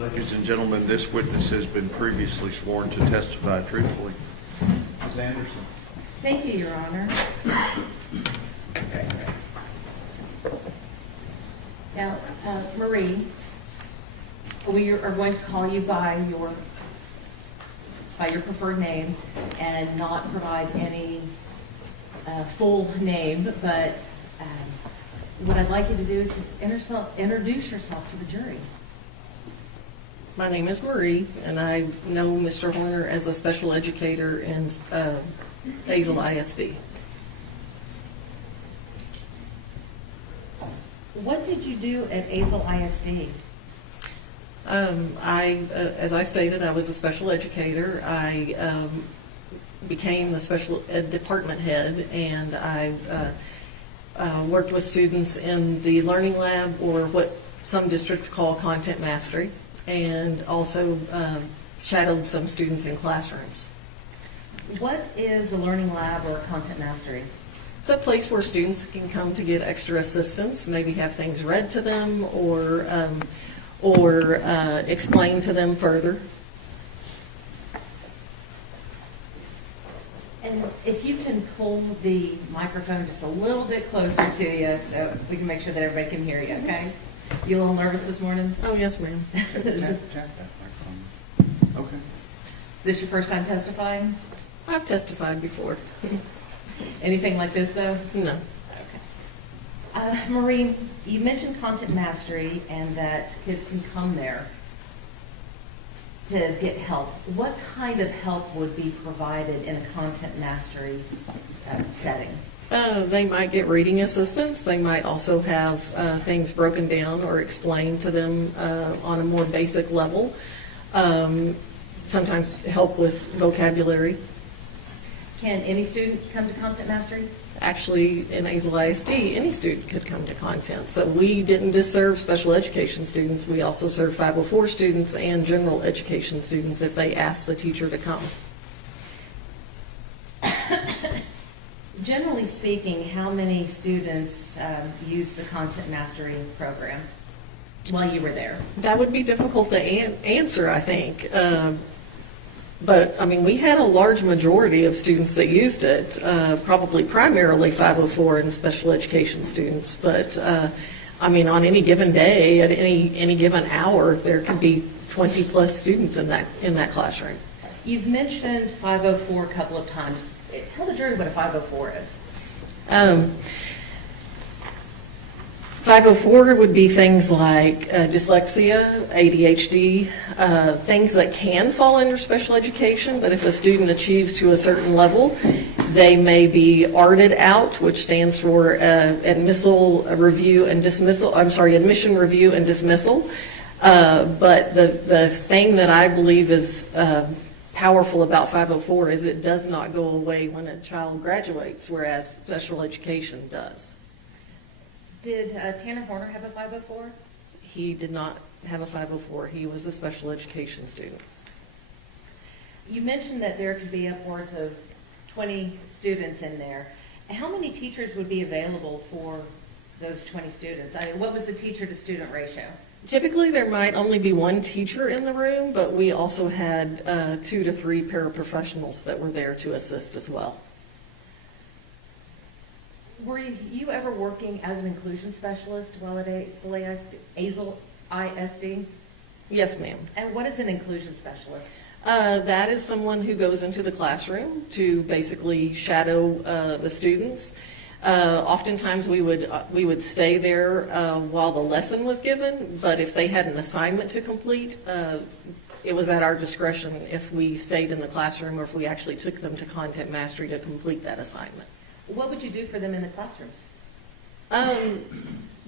Ladies and gentlemen, this witness has been previously sworn to testify truthfully. Ms. Anderson. Thank you, Your Honor. Now, Marie, we are going to call you by your preferred name and not provide any full name, but what I'd like you to do is just introduce yourself to the jury. My name is Marie, and I know Mr. Horner as a special educator in Hazel ISD. What did you do at Hazel ISD? As I stated, I was a special educator. I became the special ed department head, and I worked with students in the learning lab, or what some districts call content mastery, and also shadowed some students in classrooms. What is a learning lab or content mastery? It's a place where students can come to get extra assistance, maybe have things read to them, or explain to them further. And if you can pull the microphone just a little bit closer to you so we can make sure that everybody can hear you, okay? You a little nervous this morning? Oh, yes, ma'am. Tap that microphone. Okay. Is this your first time testifying? I've testified before. Anything like this, though? No. Okay. Marie, you mentioned content mastery and that kids can come there to get help. What kind of help would be provided in a content mastery setting? They might get reading assistance. They might also have things broken down or explained to them on a more basic level. Sometimes help with vocabulary. Can any student come to content mastery? Actually, in Hazel ISD, any student could come to content. So we didn't just serve special education students. We also serve 504 students and general education students if they ask the teacher to come. Generally speaking, how many students use the content mastery program while you were there? That would be difficult to answer, I think. But, I mean, we had a large majority of students that used it, probably primarily 504 and special education students. But, I mean, on any given day, at any given hour, there could be 20-plus students in that classroom. You've mentioned 504 a couple of times. Tell the jury what a 504 is. 504 would be things like dyslexia, ADHD, things that can fall under special education, but if a student achieves to a certain level, they may be ARTed out, which stands for admission review and dismissal. But the thing that I believe is powerful about 504 is it does not go away when a child graduates, whereas special education does. Did Tanner Horner have a 504? He did not have a 504. He was a special education student. You mentioned that there could be upwards of 20 students in there. How many teachers would be available for those 20 students? What was the teacher-to-student ratio? Typically, there might only be one teacher in the room, but we also had 2 to 3 paraprofessionals that were there to assist as well. Were you ever working as an inclusion specialist while at Hazel ISD? Yes, ma'am. And what is an inclusion specialist? That is someone who goes into the classroom to basically shadow the students. Oftentimes we would stay there while the lesson was given, but if they had an assignment to complete, it was at our discretion if we stayed in the classroom or if we actually took them to content mastery to complete that assignment. What would you do for them in the classrooms?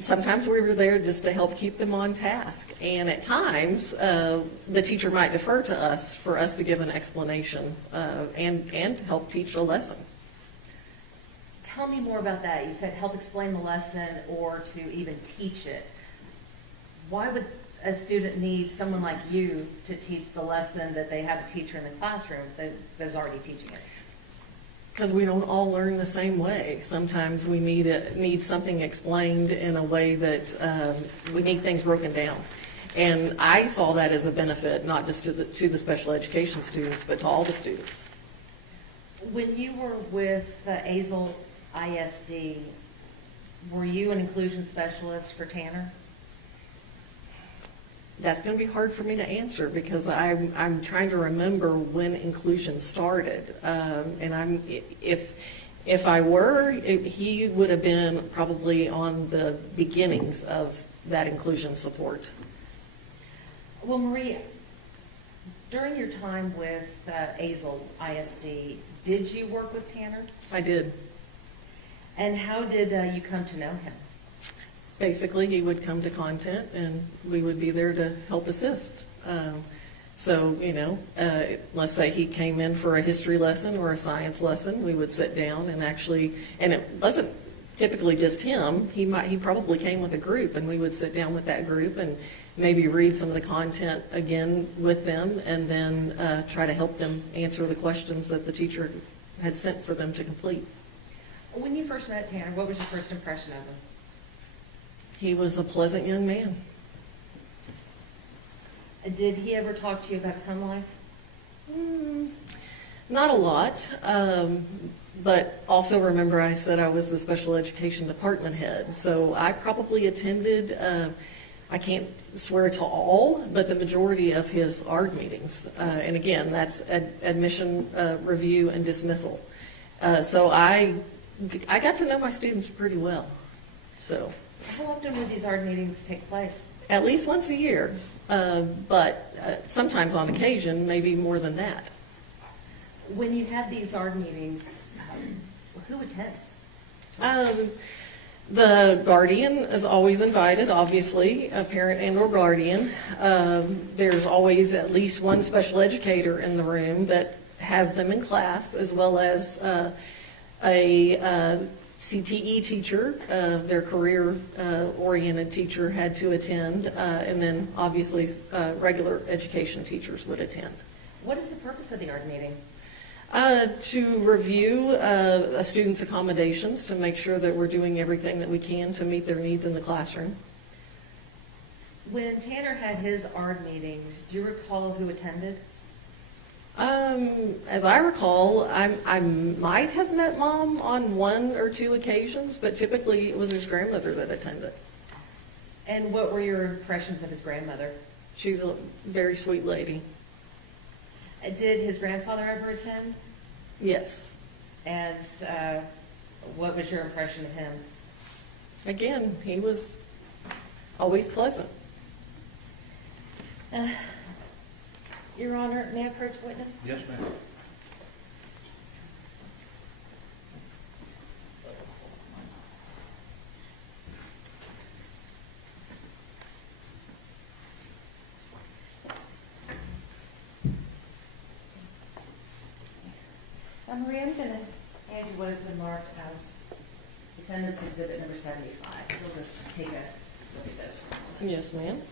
Sometimes we were there just to help keep them on task, and at times the teacher might defer to us for us to give an explanation and help teach a lesson. Tell me more about that. You said help explain the lesson or to even teach it. Why would a student need someone like you to teach the lesson that they have a teacher in the classroom that's already teaching it? Because we don't all learn the same way. Sometimes we need something explained in a way that we need things broken down. And I saw that as a benefit, not just to the special education students, but to all the students. When you were with Azle ISD, were you an inclusion specialist for Tanner? That's going to be hard for me to answer because I'm trying to remember when inclusion started. And if I were, he would have been probably on the beginnings of that inclusion support. Well, Marie, during your time with Azle ISD, did you work with Tanner? I did. And how did you come to know him? Basically, he would come to content and we would be there to help assist. So, let's say he came in for a history lesson or a science lesson, we would sit down and actually, and it wasn't typically just him, he probably came with a group and we would sit down with that group and maybe read some of the content again with them and then try to help them answer the questions that the teacher had sent for them to complete. When you first met Tanner, what was your first impression of him? He was a pleasant young man. Did he ever talk to you about his home life? Not a lot, but also remember I said I was the special education department head, so I probably attended, I can't swear to all, but the majority of his ARD meetings. And again, that's admission review and dismissal. So I got to know my students pretty well. So How often would these ARD meetings take place? at least once a year, but sometimes on occasion, maybe more than that. When you have these ARD meetings, who attends? The guardian is always invited, obviously, a parent and or guardian. There's always at least one special educator in the room that has them in class, as well as a CTE teacher, their career-oriented teacher had to attend, and then obviously regular education teachers would attend. What is the purpose of the ARD meeting? To review a student's accommodations, to make sure that we're doing everything that we can to meet their needs in the classroom. When Tanner had his ARD meetings, do you recall who attended? As I recall, I might have met Mom on one or two occasions, but typically it was his grandmother that attended. And what were your impressions of his grandmother? She's a very sweet lady. Did his grandfather ever attend? Yes. And what was your impression of him? Again, he was always pleasant. Your Honor, may I approach the witness? Yes, ma'am. Marie, I'm going to hand you what has been marked as Defendant's Exhibit number 75. We'll just take a look at this for a moment. Yes, ma'am.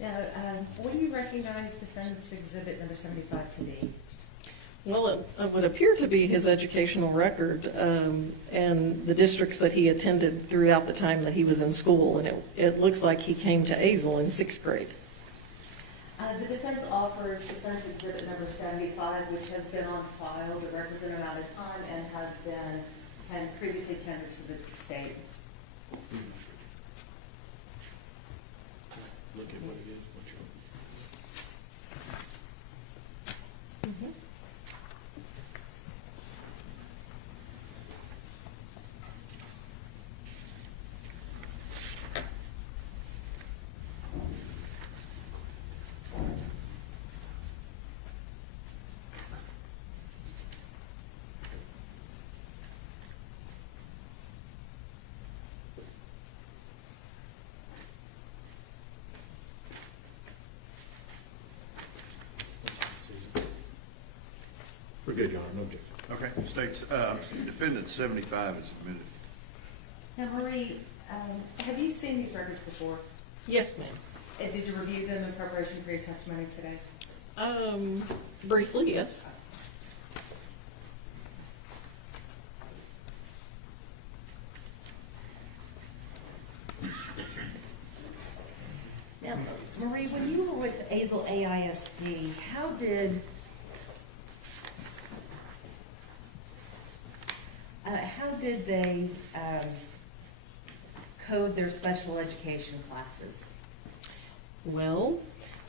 Now, what do you recognize Defendant's Exhibit number 75 to be? Well, it would appear to be his educational record and the districts that he attended throughout the time that he was in school, and it looks like he came to Azle in 6th grade. The defense offers Defense Exhibit number 75, which has been on file the requisite amount of time and has been previously tendered to the state. Look at what it is. good, Your Honor, no objection. Okay, states, defendant 75 is admitted. Now, Marie, have you seen these records before? Yes, ma'am. And did you review them in preparation for your testimony today? Briefly, yes. Now, Marie, when you were with Azle AISD, how did they code their special education classes? Well,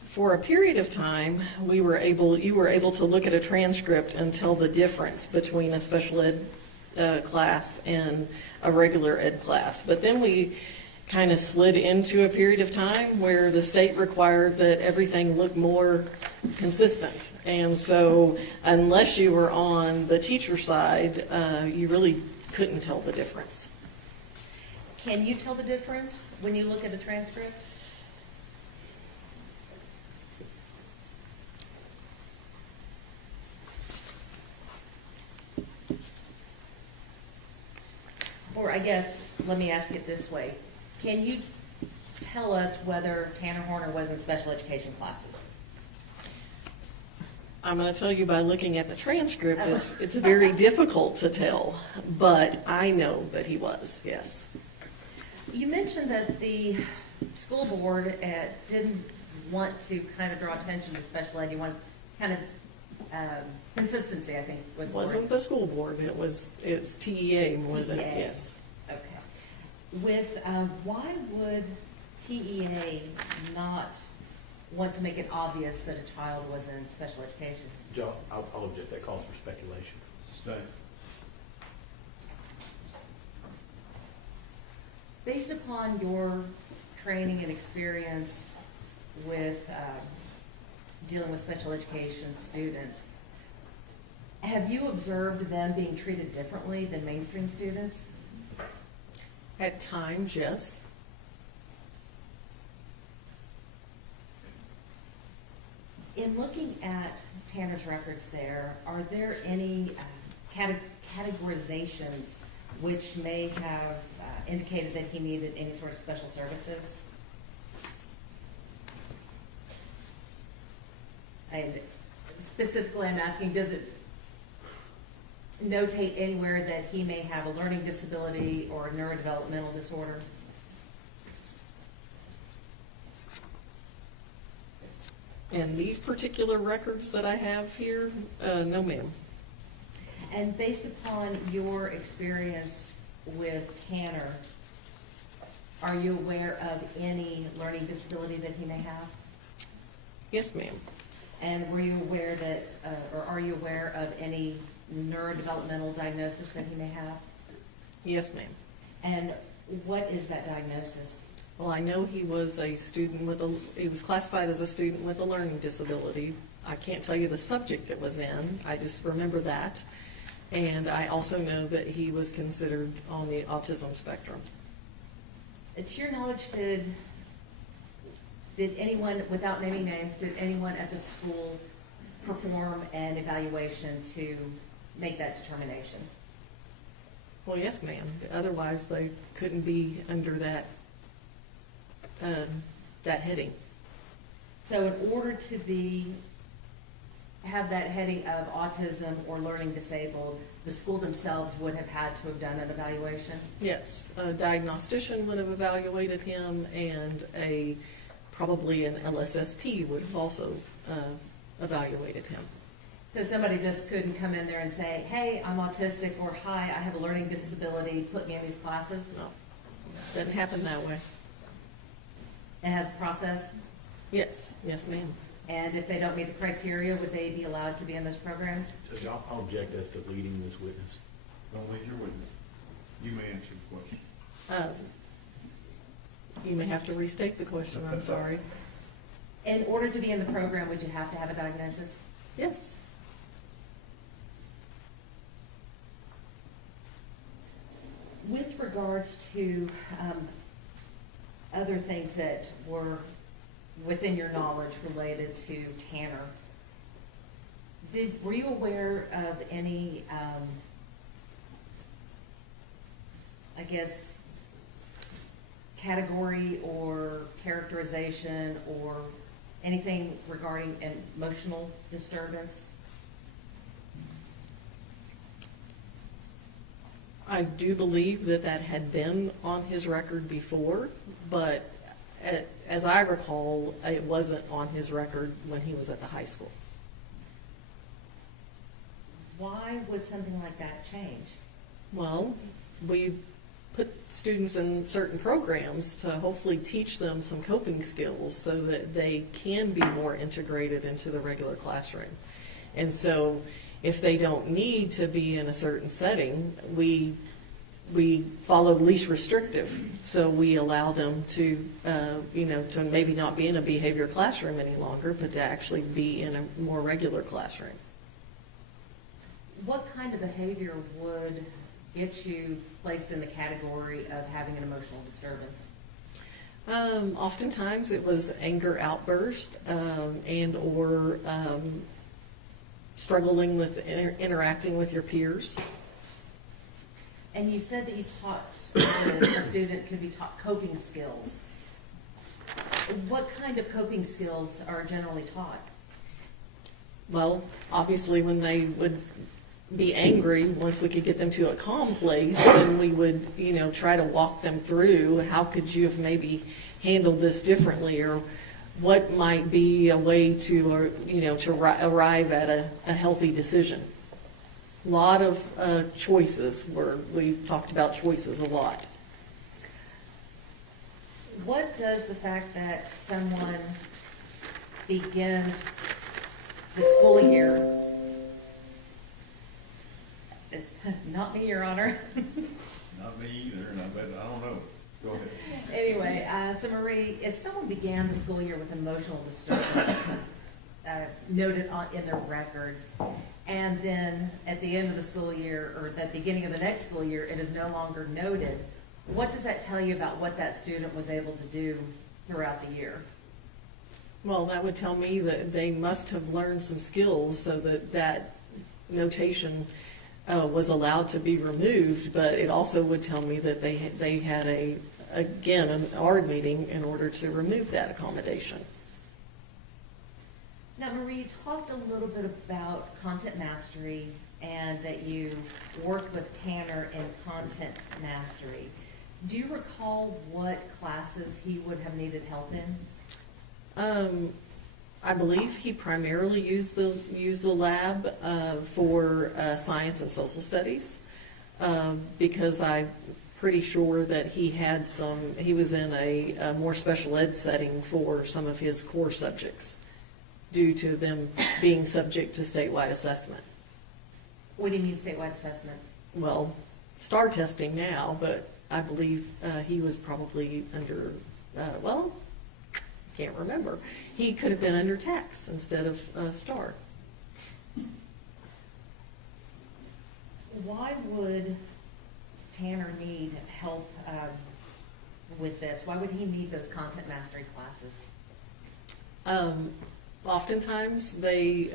for a period of time, you were able to look at a transcript and tell the difference between a special ed class and a regular ed class. But then we kind of slid into a period of time where the state required that everything look more consistent. And so unless you were on the teacher side, you really couldn't tell the difference. Can you tell the difference when you look at a transcript? Or I guess, let me ask it this way. Can you tell us whether Tanner Horner was in special education classes? I'm going to tell you by looking at the transcript, it's very difficult to tell, but I know that he was, yes. You mentioned that the school board didn't want to kind of draw attention to special ed. You want kind of consistency, I think was It the word. wasn't the school board, it was TEA more than, TEA. yes. Okay. Why would TEA not want to make it obvious that a child was in special education? Joe, I'll object, that calls for speculation. Stay. Based upon your training and experience with dealing with special education students, have you observed them being treated differently than mainstream students? At times, yes. In looking at Tanner's records there, are there any categorizations which may have indicated that he needed any sort of special services? And specifically, I'm asking, does it notate anywhere that he may have a learning disability or a neurodevelopmental disorder? And these particular records that I have here, no ma'am. And based upon your experience with Tanner, are you aware of any learning disability that he may have? Yes, ma'am. And were you aware that, or are you aware of any neurodevelopmental diagnosis that he may have? Yes, ma'am. And what is that diagnosis? Well, I know he was a student he was classified as a student with a learning disability. I can't tell you the subject it was in. I just remember that. And I also know that he was considered on the autism spectrum. To your knowledge, did anyone, without naming names, did anyone at the school perform an evaluation to make that determination? Well, yes, ma'am. Otherwise, they couldn't be under that heading. So in order to have that heading of autism or learning disabled, the school themselves would have had to have done an evaluation? Yes, a diagnostician would have evaluated him, and probably an LSSP would have also evaluated him. So somebody just couldn't come in there and say, hey, I'm autistic, or hi, I have a learning disability, put me in these classes? No, doesn't happen that way. It has a process? Yes, yes, ma'am. And if they don't meet the criteria, would they be allowed to be in those programs? Judge, I'll object as to leading this witness. Don't leave your witness. You may answer the question. You may have to restate the question, I'm sorry. In order to be in the program, would you have to have a diagnosis? Yes. With regards to other things that were within your knowledge related to Tanner, Were you aware of any, I guess, category or characterization or anything regarding an emotional disturbance? I do believe that that had been on his record before, but as I recall, it wasn't on his record when he was at the high school. Why would something like that change? Well, we put students in certain programs to hopefully teach them some coping skills so that they can be more integrated into the regular classroom. And so if they don't need to be in a certain setting, we follow least restrictive. So we allow them to, to maybe not be in a behavior classroom any longer, but to actually be in a more regular classroom. What kind of behavior would get you placed in the category of having an emotional disturbance? Oftentimes it was anger outburst and or struggling with interacting with your peers. And you said that you taught, that a student could be taught coping skills. What kind of coping skills are generally taught? Well, obviously when they would be angry, once we could get them to a calm place, then we would, try to walk them through how could you have maybe handled this differently, or what might be a way to, arrive at a healthy decision. A lot of choices, we talked about choices a lot. What does the fact that someone begins the school year, not me, Your Honor. Not me either, and I don't know. Go ahead. Anyway, so Marie, if someone began the school year with emotional disturbance noted in their records, and then at the end of the school year, or at the beginning of the next school year, it is no longer noted, what does that tell you about what that student was able to do throughout the year? Well, that would tell me that they must have learned some skills so that notation was allowed to be removed, but it also would tell me that they had an ARD meeting in order to remove that accommodation. Now, Marie, you talked a little bit about content mastery and that you worked with Tanner in content mastery. Do you recall what classes he would have needed help in? I believe he primarily used the lab for science and social studies because I'm pretty sure that he was in a more special ed setting for some of his core subjects due to them being subject to statewide assessment. What do you mean statewide assessment? Well, STAR testing now, but I believe he was probably under, can't remember. He could have been under TAX instead of STAR. Why would Tanner need help with this? Why would he need those content mastery classes? Oftentimes they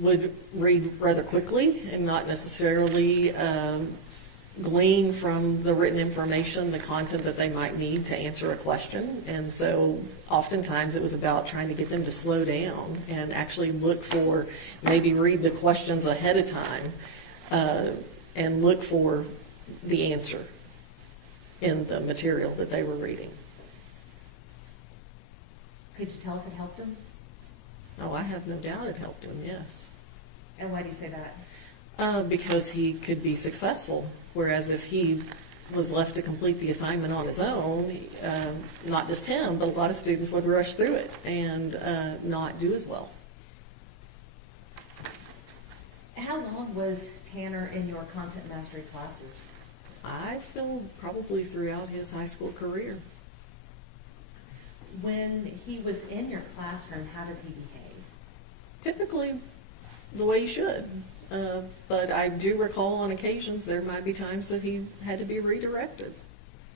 would read rather quickly and not necessarily glean from the written information the content that they might need to answer a question. And so oftentimes it was about trying to get them to slow down and actually maybe read the questions ahead of time and look for the answer in the material that they were reading. Could you tell if it helped him? Oh, I have no doubt it helped him, yes. And why do you say that? Because he could be successful, whereas if he was left to complete the assignment on his own, not just him, but a lot of students would rush through it and not do as well. How long was Tanner in your content mastery classes? I feel probably throughout his high school career. When he was in your classroom, how did he behave? Typically the way he should. But I do recall on occasions there might be times that he had to be redirected.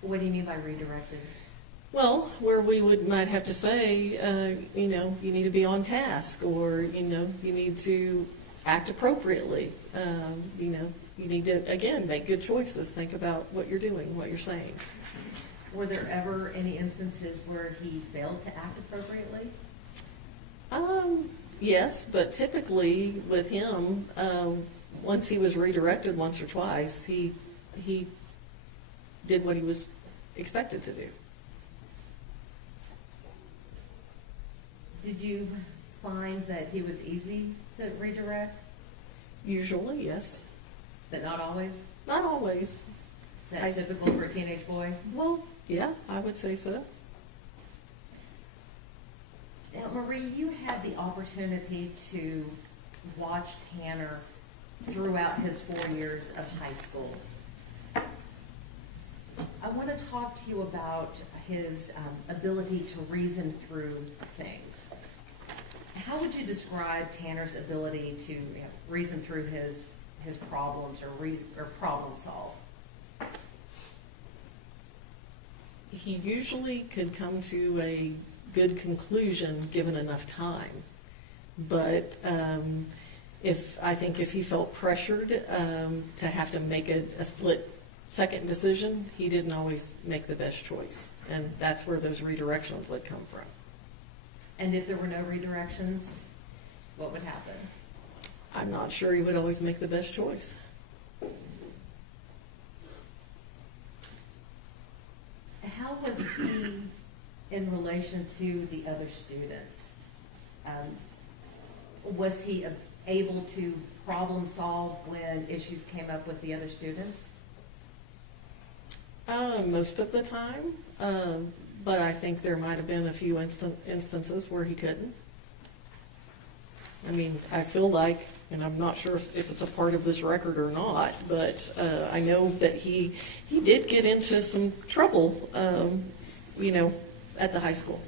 What do you mean by redirected? Well, where we might have to say, you need to be on task, or, you need to act appropriately. You need to, again, make good choices. Think about what you're doing, what you're saying. Were there ever any instances where he failed to act appropriately? Yes, but typically with him, once he was redirected once or twice, he did what he was expected to do. Did you find that he was easy to redirect, Usually, yes. but not always? Not always. Is that typical for a teenage boy? Well, yeah, I would say so. Now, Marie, you had the opportunity to watch Tanner throughout his 4 years of high school. I want to talk to you about his ability to reason through things. How would you describe Tanner's ability to reason through his problems or problem solve? He usually could come to a good conclusion given enough time. But I think if he felt pressured to have to make a split-second decision, he didn't always make the best choice. And that's where those redirections would come from. And if there were no redirections, what would happen? I'm not sure he would always make the best choice. How was he in relation to the other students? Was he able to problem solve when issues came up with the other students? Most of the time, but I think there might have been a few instances where he couldn't. I mean, I feel like, and I'm not sure if it's a part of this record or not, but I know that he did get into some trouble, at the high school.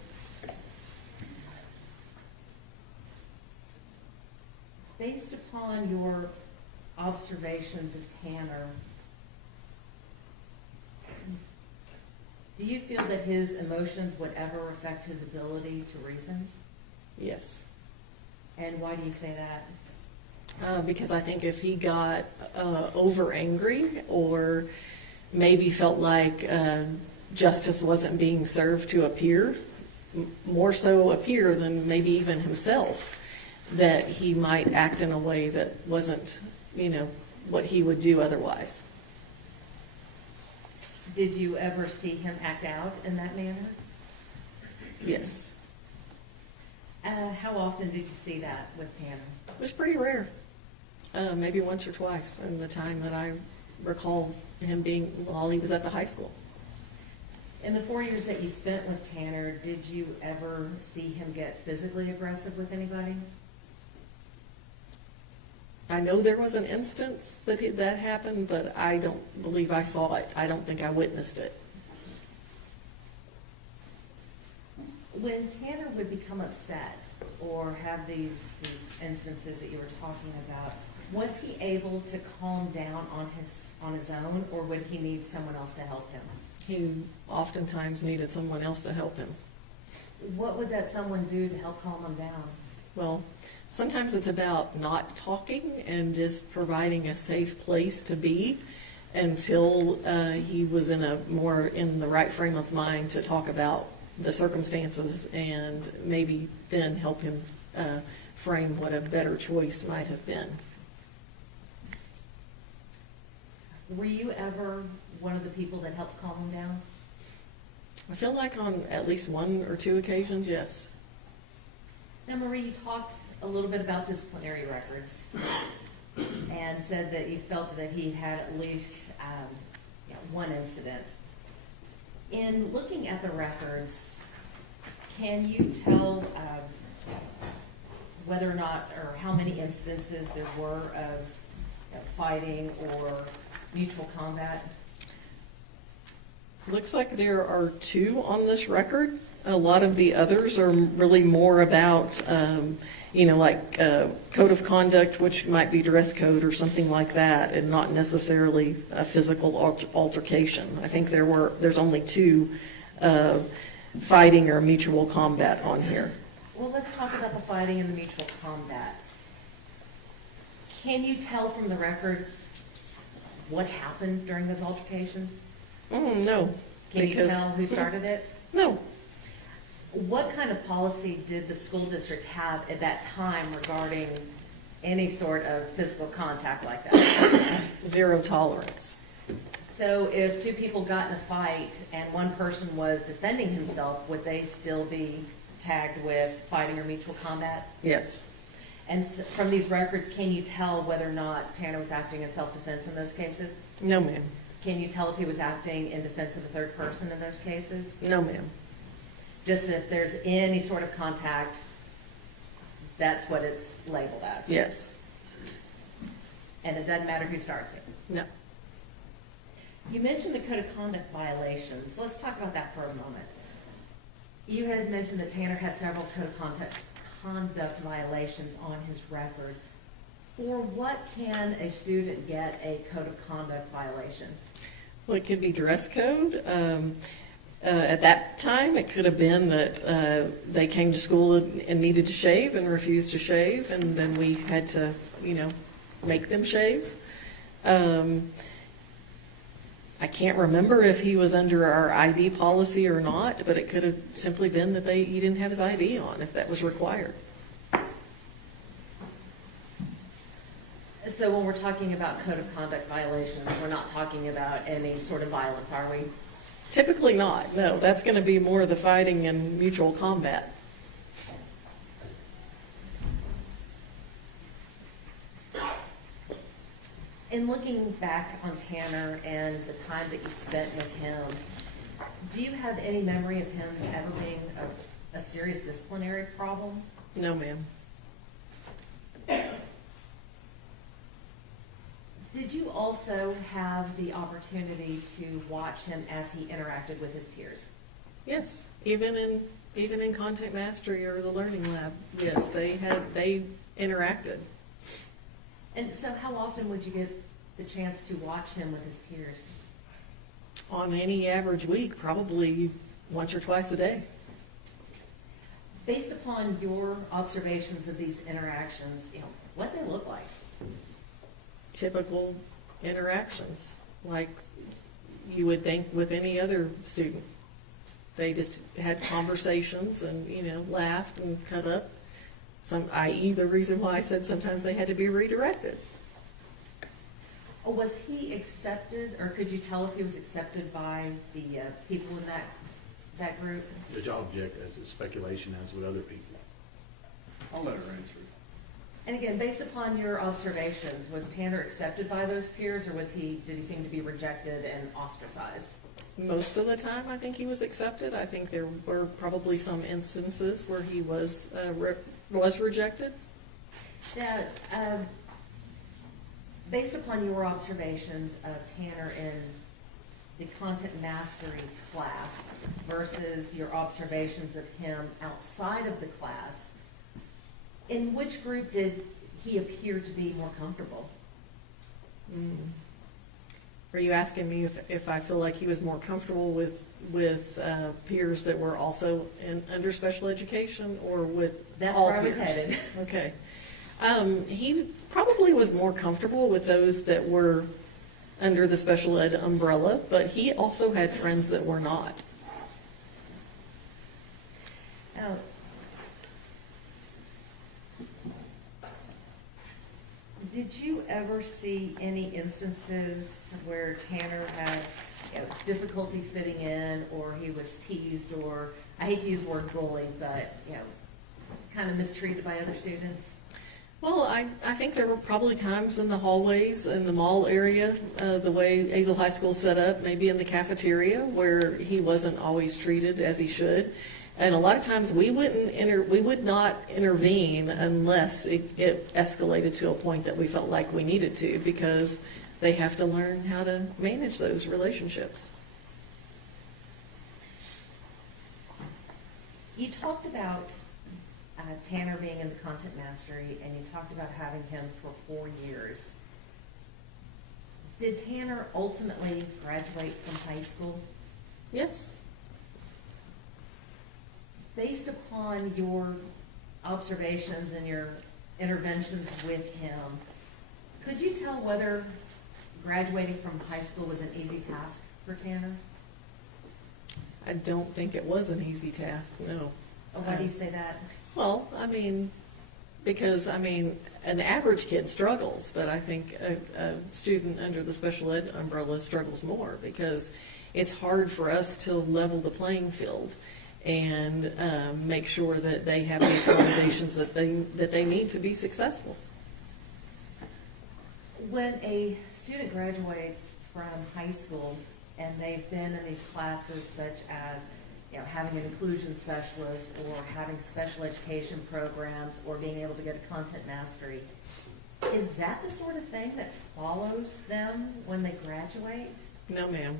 Based upon your observations of Tanner, do you feel that his emotions would ever affect his ability to reason? Yes. And why do you say that? Because I think if he got over angry, or maybe felt like justice wasn't being served to a peer, more so a peer than maybe even himself, that he might act in a way that wasn't, what he would do otherwise. Did you ever see him act out in that manner? Yes. How often did you see that with Tanner? It was pretty rare. Maybe once or twice in the time that I recall him being while he was at the high school. In the 4 years that you spent with Tanner, did you ever see him get physically aggressive with anybody? I know there was an instance that happened, but I don't believe I saw it. I don't think I witnessed it. When Tanner would become upset or have these instances that you were talking about, was he able to calm down on his own, or would he need someone else to help him? He oftentimes needed someone else to help him. What would that someone do to help calm him down? Well, sometimes it's about not talking and just providing a safe place to be until he was in the right frame of mind to talk about the circumstances, and maybe then help him frame what a better choice might have been. Were you ever one of the people that helped calm him down? I feel like on at least one or two occasions, yes. Now, Marie, you talked a little bit about disciplinary records and said that you felt that he had at least one incident. In looking at the records, can you tell whether or not, or how many instances there were of fighting or mutual combat? Looks like there are 2 on this record. A lot of the others are really more about, code of conduct, which might be dress code or something like that, and not necessarily a physical altercation. I think there's only 2 fighting or mutual combat on here. Well, let's talk about the fighting and the mutual combat. Can you tell from the records what happened during those altercations? No. Can you because- tell who started it? No. What kind of policy did the school district have at that time regarding any sort of physical contact like that? Zero tolerance. So if two people got in a fight and one person was defending himself, would they still be tagged with fighting or mutual combat? Yes. And from these records, can you tell whether or not Tanner was acting in self-defense in those cases? No, ma'am. Can you tell if he was acting in defense of a third person in those cases? No, ma'am. Just if there's any sort of contact, that's what it's labeled as? Yes. And it doesn't matter who starts it? No. You mentioned the code of conduct violations. Let's talk about that for a moment. You had mentioned that Tanner had several code of conduct violations on his record. For what can a student get a code of conduct violation? Well, it could be dress code. At that time, it could have been that they came to school and needed to shave and refused to shave, and then we had to, make them shave. I can't remember if he was under our ID policy or not, but it could have simply been that he didn't have his ID on if that was required. So when we're talking about code of conduct violations, we're not talking about any sort of violence, are we? Typically not, no. That's going to be more of the fighting and mutual combat. In looking back on Tanner and the time that you spent with him, do you have any memory of him ever being a serious disciplinary problem? No, ma'am. Did you also have the opportunity to watch him as he interacted with his peers? Yes, even in contact mastery or the learning lab, yes, they interacted. And so how often would you get the chance to watch him with his peers? On any average week, probably once or twice a day. Based upon your observations of these interactions, what they look like? Typical interactions, like you would think with any other student. They just had conversations and, laughed and cut up. I.e. the reason why I said sometimes they had to be redirected. Was he accepted, or could you tell if he was accepted by the people in that group? Judge, I'll object as a speculation as with other people. I'll let her answer it. And again, based upon your observations, was Tanner accepted by those peers, or did he seem to be rejected and ostracized? Most of the time, I think he was accepted. I think there were probably some instances where he was rejected. Now, based upon your observations of Tanner in the content mastery class versus your observations of him outside of the class, in which group did he appear to be more comfortable? Are you asking me if I feel like he was more comfortable with peers that were also under special education, or with That's all where I was peers? headed. Okay. He probably was more comfortable with those that were under the special ed umbrella, but he also had friends that were not. Now, did you ever see any instances where Tanner had difficulty fitting in, or he was teased, or, I hate to use the word bullied, but, kind of mistreated by other students? Well, I think there were probably times in the hallways in the mall area, the way Azle High School set up, maybe in the cafeteria, where he wasn't always treated as he should. And a lot of times we would not intervene unless it escalated to a point that we felt like we needed to, because they have to learn how to manage those relationships. You talked about Tanner being in the content mastery, and you talked about having him for 4 years. Did Tanner ultimately graduate from high school? Yes. Based upon your observations and your interventions with him, could you tell whether graduating from high school was an easy task for Tanner? I don't think it was an easy task, no. Oh, why do you say that? Well, I mean, because, I mean, an average kid struggles, but I think a student under the special ed umbrella struggles more because it's hard for us to level the playing field and make sure that they have the accommodations that they need to be successful. When a student graduates from high school and they've been in these classes such as, you know, having an inclusion specialist or having special education programs or being able to get a content mastery, is that the sort of thing that follows them when they graduate? No, ma'am.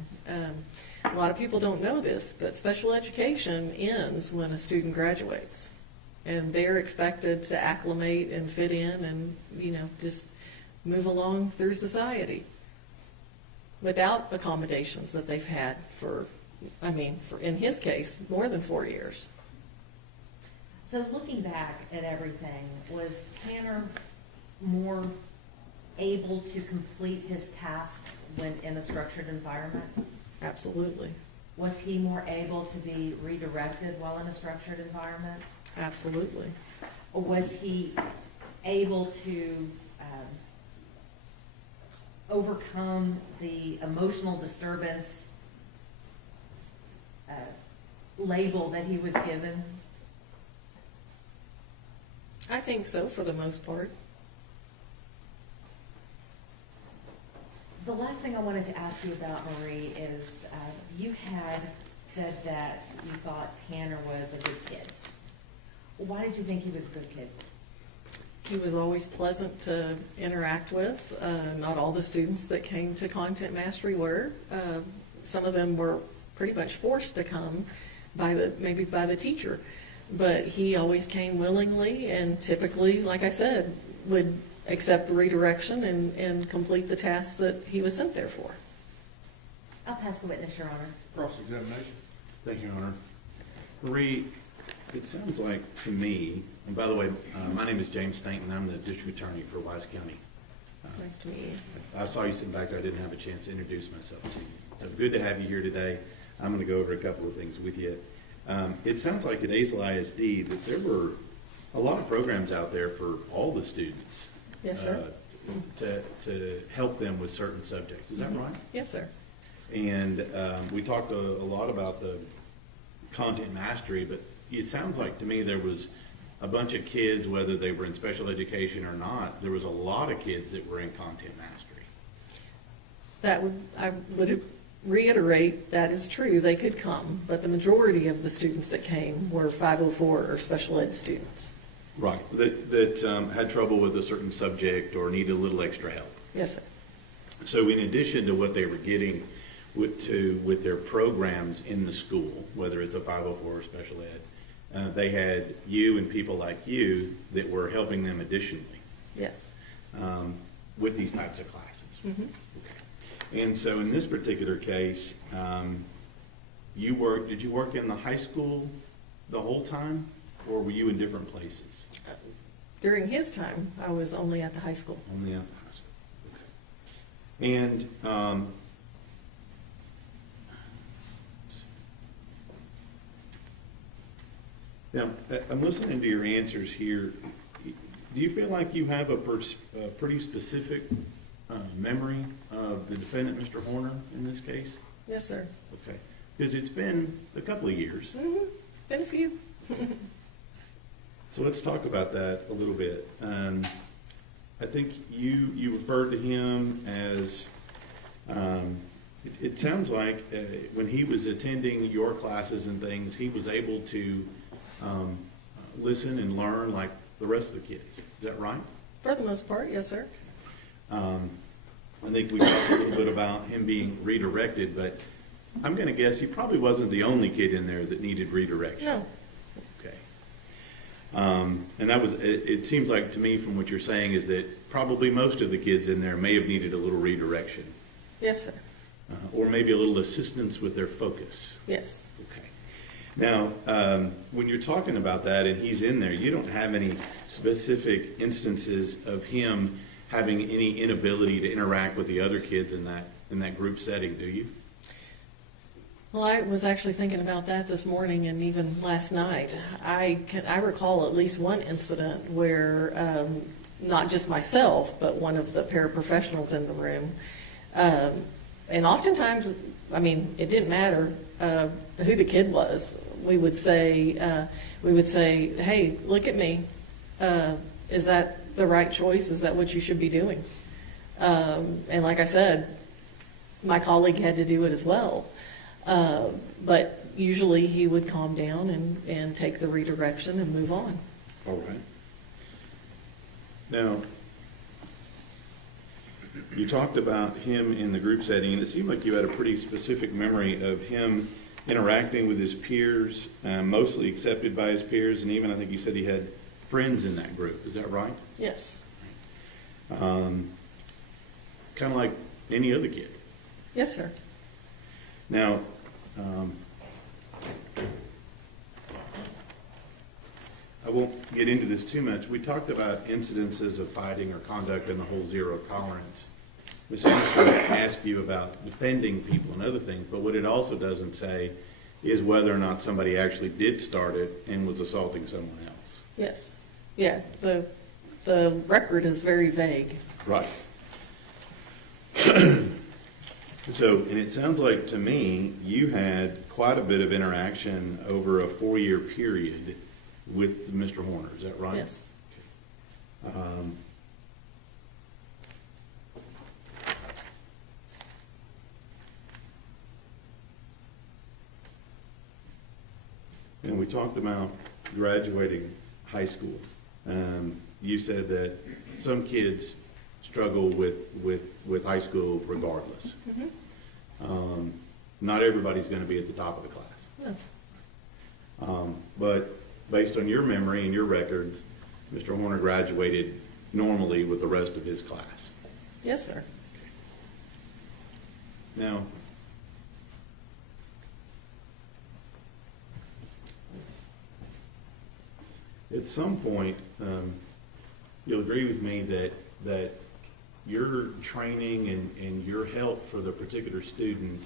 A lot of people don't know this, but special education ends when a student graduates. And they're expected to acclimate and fit in and, you know, just move along through society without accommodations that they've had for, in his case, more than 4 years. So looking back at everything, was Tanner more able to complete his tasks when in a structured environment? Absolutely. Was he more able to be redirected while in a structured environment? Absolutely. Or was he able to overcome the emotional disturbance label that he was given? I think so, for the most part. The last thing I wanted to ask you about, Marie, is you had said that you thought Tanner was a good kid. Why did you think he was a good kid? He was always pleasant to interact with. Not all the students that came to Content Mastery were. Some of them were pretty much forced to come maybe by the teacher. But he always came willingly and typically, like I said, would accept the redirection and complete the tasks that he was sent there for. I'll pass the witness, Your Honor. Cross-examination. Thank you, Your Honor. Marie, it sounds like to me, and by the way, my name is James Stanton. I'm the district attorney for Wise County. Nice to meet you. I saw you sitting back there. I didn't have a chance to introduce myself to you. So good to have you here today. I'm going to go over a couple of things with you. It sounds like at Azle ISD that there were a lot of programs out there for all the students. Yes, sir. To help them with certain subjects. Is that right? Yes, sir. And we talked a lot about the content mastery, but it sounds like to me there was a bunch of kids, whether they were in special education or not, there was a lot of kids that were in content mastery. I would reiterate that is true. They could come, but the majority of the students that came were 504 or special ed students. Right. That had trouble with a certain subject or needed a little extra help. Yes, sir. So in addition to what they were getting with their programs in the school, whether it's a 504 or special ed, they had you and people like you that were helping them additionally Yes. with these types of classes. Mm-hmm. Okay. And so in this particular case, did you work in the high school the whole time, or were you in different places? During his time, I was only at the high school. Only at the high school. Okay. And now, I'm listening to your answers here. Do you feel like you have a pretty specific memory of the defendant, Mr. Horner, in this case? Yes, sir. Okay. Because it's been a couple of years. Mm-hmm. Been a few. So let's talk about that a little bit. I think you referred to him as, it sounds like when he was attending your classes and things, he was able to listen and learn like the rest of the kids. Is that right? For the most part, yes, sir. I think we talked a little bit about him being redirected, but I'm going to guess he probably wasn't the only kid in there that needed redirection. No. Okay. And that was, it seems like to me from what you're saying is that probably most of the kids in there may have needed a little redirection. Yes, sir. Or maybe a little assistance with their focus. Yes. Okay. Now, when you're talking about that and he's in there, you don't have any specific instances of him having any inability to interact with the other kids in that group setting, do you? Well, I was actually thinking about that this morning and even last night. I recall at least one incident where not just myself, but one of the paraprofessionals in the room, and oftentimes, I mean, it didn't matter who the kid was. We would say, hey, look at me. Is that the right choice? Is that what you should be doing? And like I said, my colleague had to do it as well. But usually he would calm down and take the redirection and move on. All right. Now, you talked about him in the group setting, and it seemed like you had a pretty specific memory of him interacting with his peers, mostly accepted by his peers, and even I think you said he had friends in that group. Is that right? Yes. Kind of like any other kid. Yes, sir. Now, I won't get into this too much. We talked about incidences of fighting or conduct and the whole zero tolerance. Ms. Anderson asked you about defending people and other things, but what it also doesn't say is whether or not somebody actually did start it and was assaulting someone else. Yes. Yeah. The record is very vague. Right. So, and it sounds like to me you had quite a bit of interaction over a 4-year period with Mr. Horner. Is that right? Yes. And we talked about graduating high school. You said that some kids struggle with high school regardless. Mm-hmm. Not everybody's going to be at the top of the class. No. But based on your memory and your records, Mr. Horner graduated normally with the rest of his class. Yes, sir. Now, at some point, you'll agree with me that your training and your help for the particular student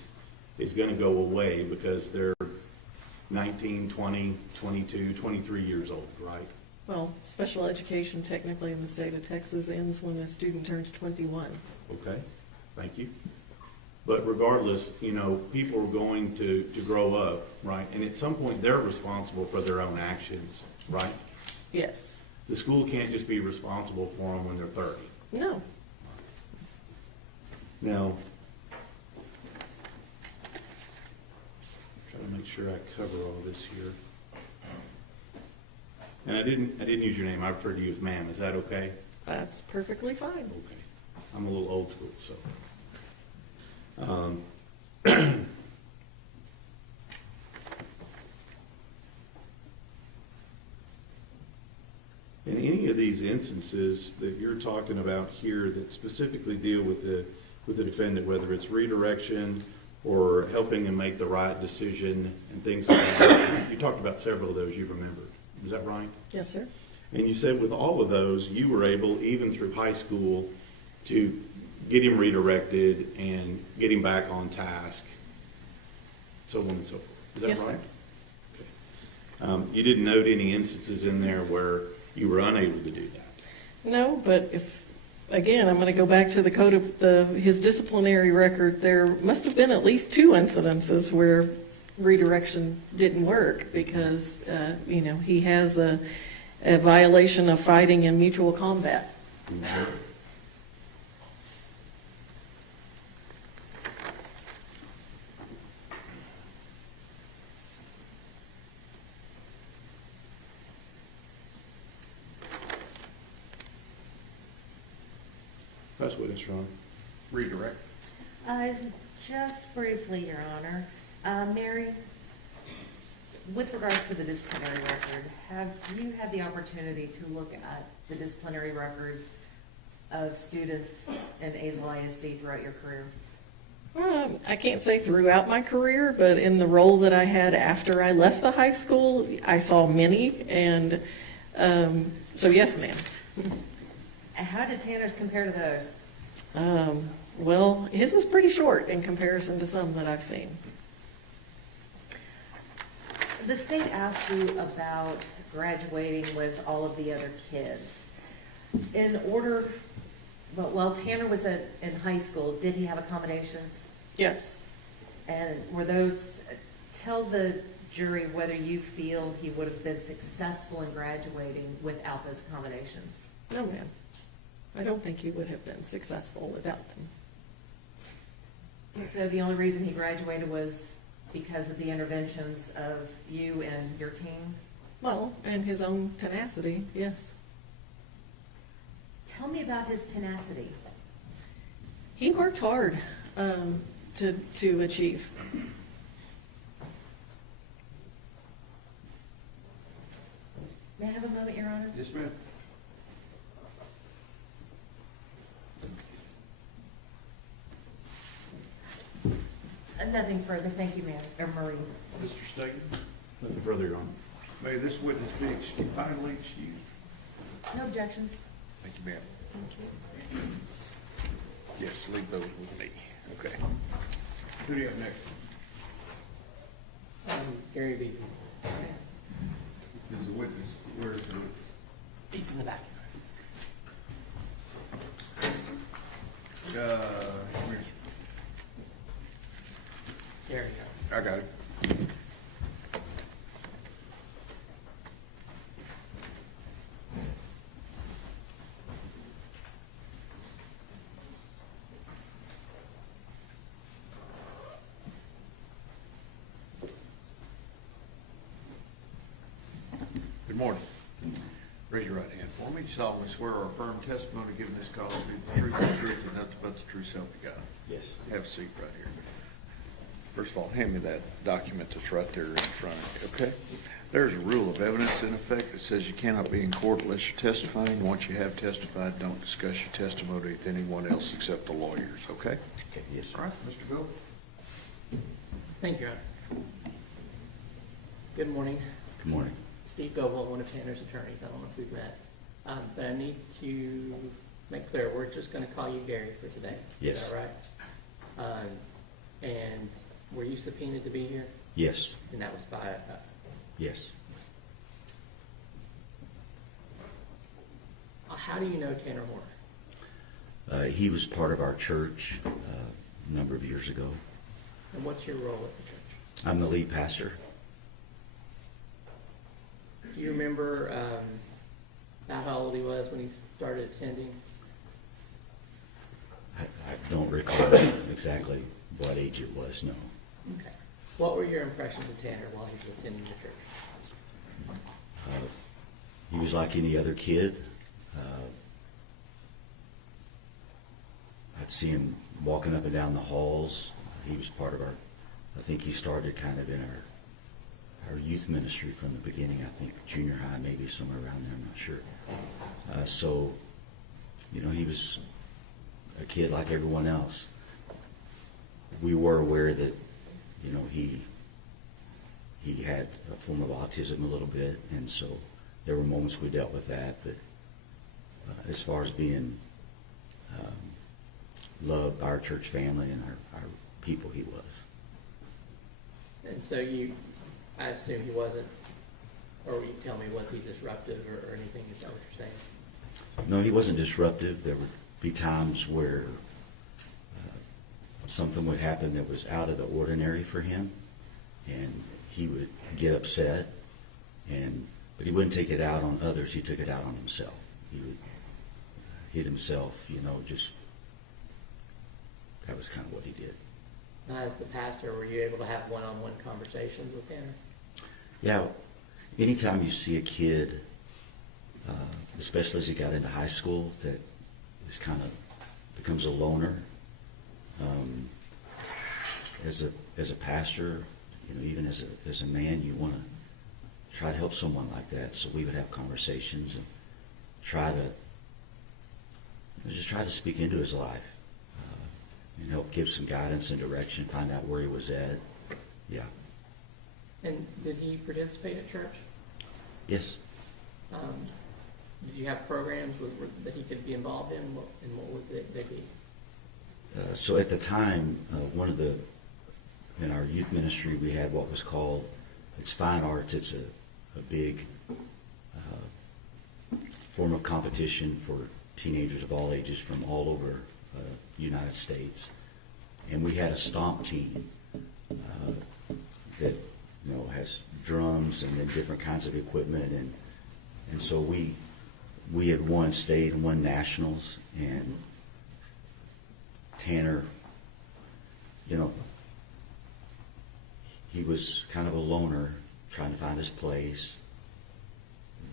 is going to go away because they're 19, 20, 22, 23 years old, right? Well, special education technically in the state of Texas ends when a student turns 21. Okay, thank you. But regardless, people are going to grow up, right? And at some point, they're responsible for their own actions, right? Yes. The school can't just be responsible for them when they're 30. No. Now, try to make sure I cover all this here. And I didn't use your name. I referred to you as ma'am. Is that okay? That's perfectly fine. Okay. I'm a little old school, so. In any of these instances that you're talking about here that specifically deal with the defendant, whether it's redirection or helping him make the right decision and things like that, you talked about several of those you remembered. Is that right? Yes, sir. And you said with all of those, you were able, even through high school, to get him redirected and get him back on task, so on and so forth. Is that Yes, right? sir. Okay. You didn't note any instances in there where you were unable to do that? No, but again, I'm going to go back to the code of his disciplinary record. There must have been at least 2 incidences where redirection didn't work because, he has a violation of fighting in mutual combat. Mm-hmm. That's witness, Ron. Redirect. Just briefly, Your Honor. Mary, with regards to the disciplinary record, have you had the opportunity to look at the disciplinary records of students in Azle ISD throughout your career? I can't say throughout my career, but in the role that I had after I left the high school, I saw many, and so yes, ma'am. And how did Tanner's compare to those? Well, his was pretty short in comparison to some that I've seen. The state asked you about graduating with all of the other kids. In order, well, while Tanner was in high school, did he have accommodations? Yes. And were those, tell the jury whether you feel he would have been successful in graduating without those accommodations. No, ma'am. I don't think he would have been successful without them. So the only reason he graduated was because of the interventions of you and your team? Well, and his own tenacity, yes. Tell me about his tenacity. He worked hard to achieve. May I have a moment, Your Honor? Yes, ma'am. Nothing further. Thank you, ma'am, or Marie. Mr. Staton, Nothing further, Your Honor. may this witness be kindly excused? No objections. Thank you, ma'am. Yes, leave those with me. Okay. Who do you have next? Gary Beacon. This is the witness. Where is the witness? He's in the back. Come here. There you I got it. Good morning. Raise your right hand for me. You solemnly swear or affirm testimony given this call to be the truth, the truth, and nothing but the true self you got. Yes. Have a seat right here. First of all, hand me that document that's right there in front of you, okay? There's a rule of evidence in effect that says you cannot be in court unless you're testifying. Once you have testified, don't discuss your testimony with anyone else except the lawyers, okay? Okay, yes, All right, Mr. Bill. Thank you, Your Honor. Good morning. Good morning. Steve Goble, one of Tanner's attorneys. I don't know if we've met. But I need to make clear, we're just going to call you Gary for today. Yes. Is that right? And were you subpoenaed to be here? Yes, And that was by us. yes. How do you know Tanner Horner? He was part of our church a number of years ago. And what's your role at the church? I'm the lead pastor. Do you remember about how old he was when he started attending? I don't recall exactly what age it was, no. Okay. What were your impressions of Tanner while he was attending the church? He was like any other kid. I'd see him walking up and down the halls. He was part of our, I think he started kind of in our youth ministry from the beginning. I think junior high, maybe somewhere around there, I'm not sure. So, you know, he was a kid like everyone else. We were aware that, you know, he had a form of autism a little bit, and so there were moments we dealt with that. But as far as being loved by our church family and our people, he was. And so I assume he wasn't, or will you tell me, was he disruptive or anything? Is that what you're saying? No, he wasn't disruptive. There would be times where something would happen that was out of the ordinary for him, and he would get upset, but he wouldn't take it out on others. He took it out on himself. He would hit himself, you know, just, that was kind of what he did. Now, as the pastor, were you able to have one-on-one conversations with Tanner? Yeah, anytime you see a kid, especially as he got into high school, that is kind of becomes a loner, as a pastor, you know, even as a man, you want to try to help someone like that. So we would have conversations and try to speak into his life. and help give some guidance and direction, find out where he was at. Yeah. And did he participate at church? Yes. Did you have programs that he could be involved in? And what would they be? So at the time, in our youth ministry, we had what was called, it's fine arts. It's a big form of competition for teenagers of all ages from all over the United States. And we had a stomp team that has drums and then different kinds of equipment. And so we had won state and won nationals. And Tanner, he was kind of a loner, trying to find his place,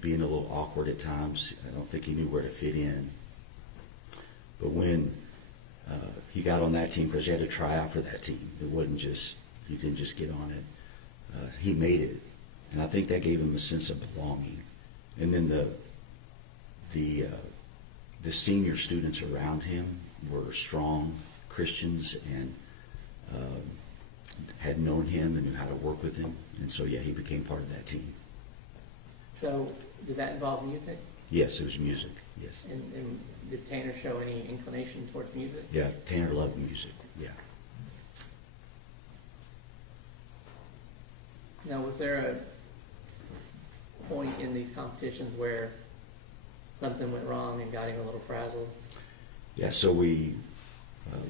being a little awkward at times. I don't think he knew where to fit in. But when he got on that team, because you had to try out for that team, it wasn't just, you didn't just get on it. He made it, and I think that gave him a sense of belonging. And then the senior students around him were strong Christians and had known him and knew how to work with him, and so he became part of that team. So did that involve music? Yes, it was music. Yes. And did Tanner show any inclination towards music? Yeah, Tanner loved music. Yeah. Now, was there a point in these competitions where something went wrong and got him a little frazzled? Yeah, so we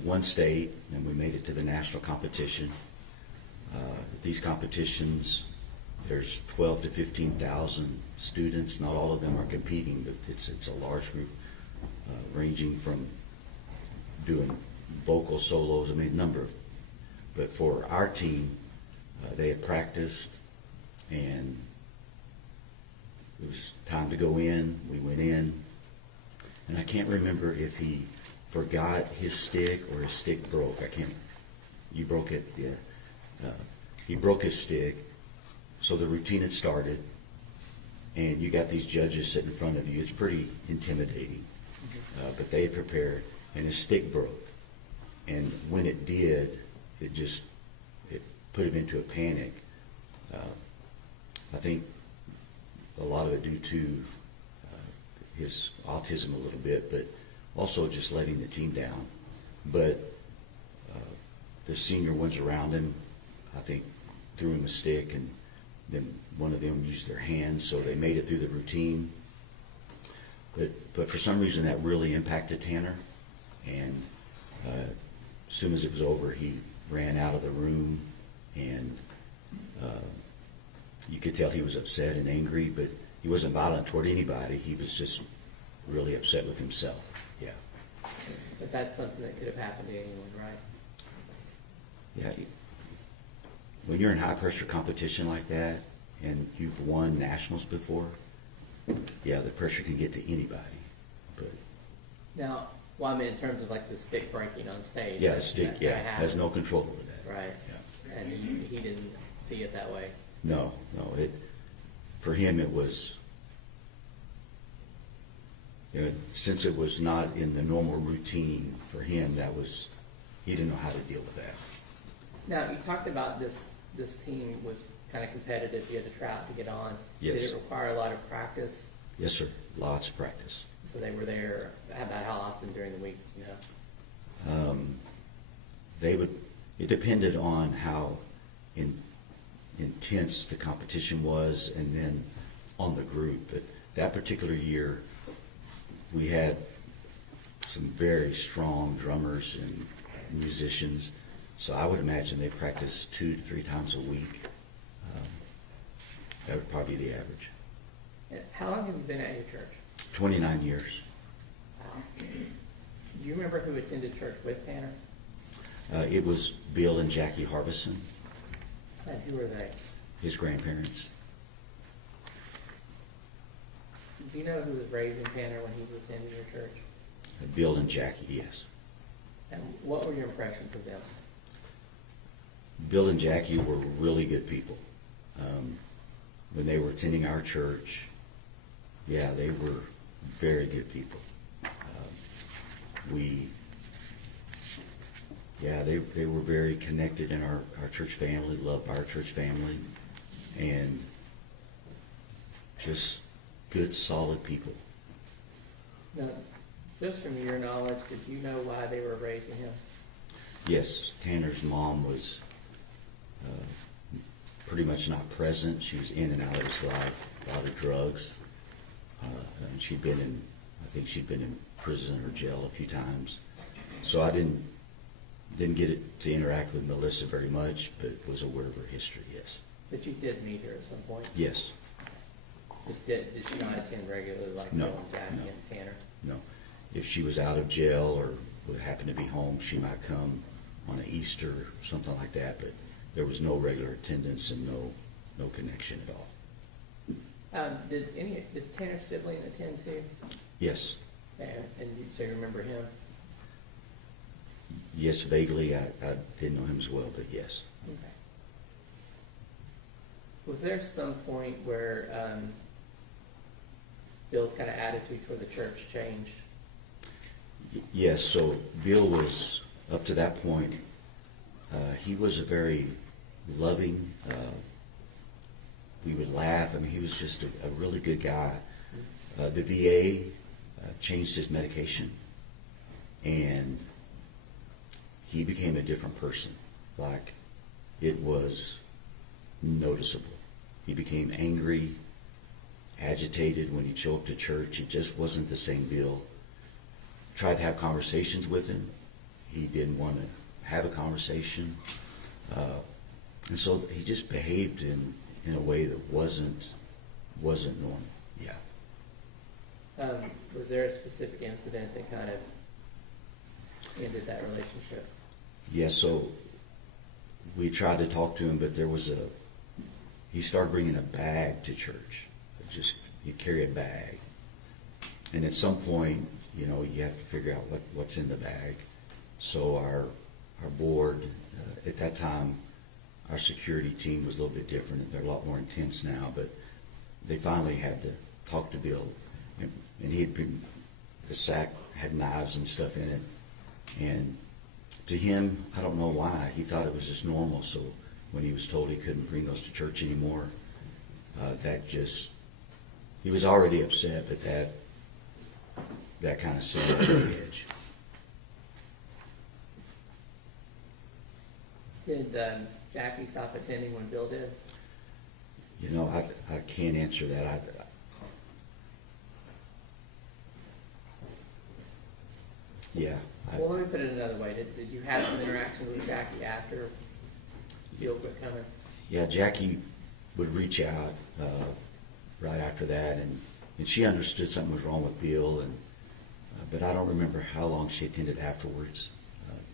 won state, and we made it to the national competition. These competitions, there's 12 to 15,000 students. Not all of them are competing, but it's a large group, ranging from doing vocal solos, a number of. But for our team, they had practiced, and it was time to go in. We went in, and I can't remember if he forgot his stick or his stick broke. You broke it, yeah. He broke his stick, so the routine had started, and you got these judges sitting in front of you. It's pretty intimidating, but they had prepared, and his stick broke. And when it did, it put him into a panic. I think a lot of it due to his autism a little bit, but also just letting the team down. But the senior ones around him, I think, threw him a stick, and then one of them used their hands, so they made it through the routine. But for some reason, that really impacted Tanner, and as soon as it was over, he ran out of the room, and you could tell he was upset and angry, but he wasn't violent toward anybody. He was just really upset with himself. Yeah. But that's something that could have happened to anyone, right? Yeah. When you're in high pressure competition like that, and you've won nationals before, yeah, the pressure can get to anybody. But Now, I mean in terms of like the stick breaking on stage. yeah, stick, has no control over that. Right. Yeah. And he didn't see it that way. No. For him, it was, since it was not in the normal routine for him, he didn't know how to deal with that. Now, you talked about this team was kind of competitive. You had to try out to get on. Yes. Did it require a lot of practice? Yes, sir. Lots of practice. So they were there about how often during the week, It depended on how intense the competition was, and then on the group. But that particular year, we had some very strong drummers and musicians, so I would imagine they practiced 2 to 3 times a week. That would probably be the average. How long have you been at your church? 29 years. Wow. Do you remember who attended church with Tanner? It was Bill and Jackie Harbison, And who were they? his grandparents. Do you know who was raising Tanner when he was attending your church? Bill and Jackie, yes. And what were your impressions of them? Bill and Jackie were really good people. When they were attending our church, yeah, they were very good people. Yeah, they were very connected in our church family, loved our church family, and just good, solid people. Now, just from your knowledge, did you know why they were raising him? Yes, Tanner's mom was pretty much not present. She was in and out of his life, a lot of drugs, and I think she'd been in prison or jail a few times. So I didn't get it to interact with Melissa very much, but was aware of her history, yes. But you did meet her at some point? Yes, Did she not attend regularly like No, Bill and Jackie no. and Tanner? no. If she was out of jail or would happen to be home, she might come on an Easter or something like that, but there was no regular attendance and no connection at all. Did Tanner's sibling attend too? Yes, So you remember him? yes, vaguely. I didn't know him as well, but yes. Okay. Was there some point where Bill's kind of attitude toward the church changed? Yes, so Bill was, up to that point, he was a very loving, we would laugh. I mean, he was just a really good guy. The VA changed his medication, and he became a different person. Like, it was noticeable. He became angry, agitated when he'd show up to church. It just wasn't the same Bill. Tried to have conversations with him. He didn't want to have a conversation. And so he just behaved in a way that wasn't normal. Yeah. Was there a specific incident that kind of ended that relationship? Yeah, so we tried to talk to him, but he started bringing a bag to church. He'd carry a bag. And at some point, you have to figure out what's in the bag. So our board, at that time, our security team was a little bit different. They're a lot more intense now, but they finally had to talk to Bill. And the sack had knives and stuff in it. And to him, I don't know why, he thought it was just normal. So when he was told he couldn't bring those to church anymore, he was already upset, but that kind of sent him to the edge. Did Jackie stop attending when Bill did? I can't answer that. Well, let me put it another way. Did you have some interaction with Jackie after Bill quit coming? Yeah, Jackie would reach out right after that, and she understood something was wrong with Bill, but I don't remember how long she attended afterwards.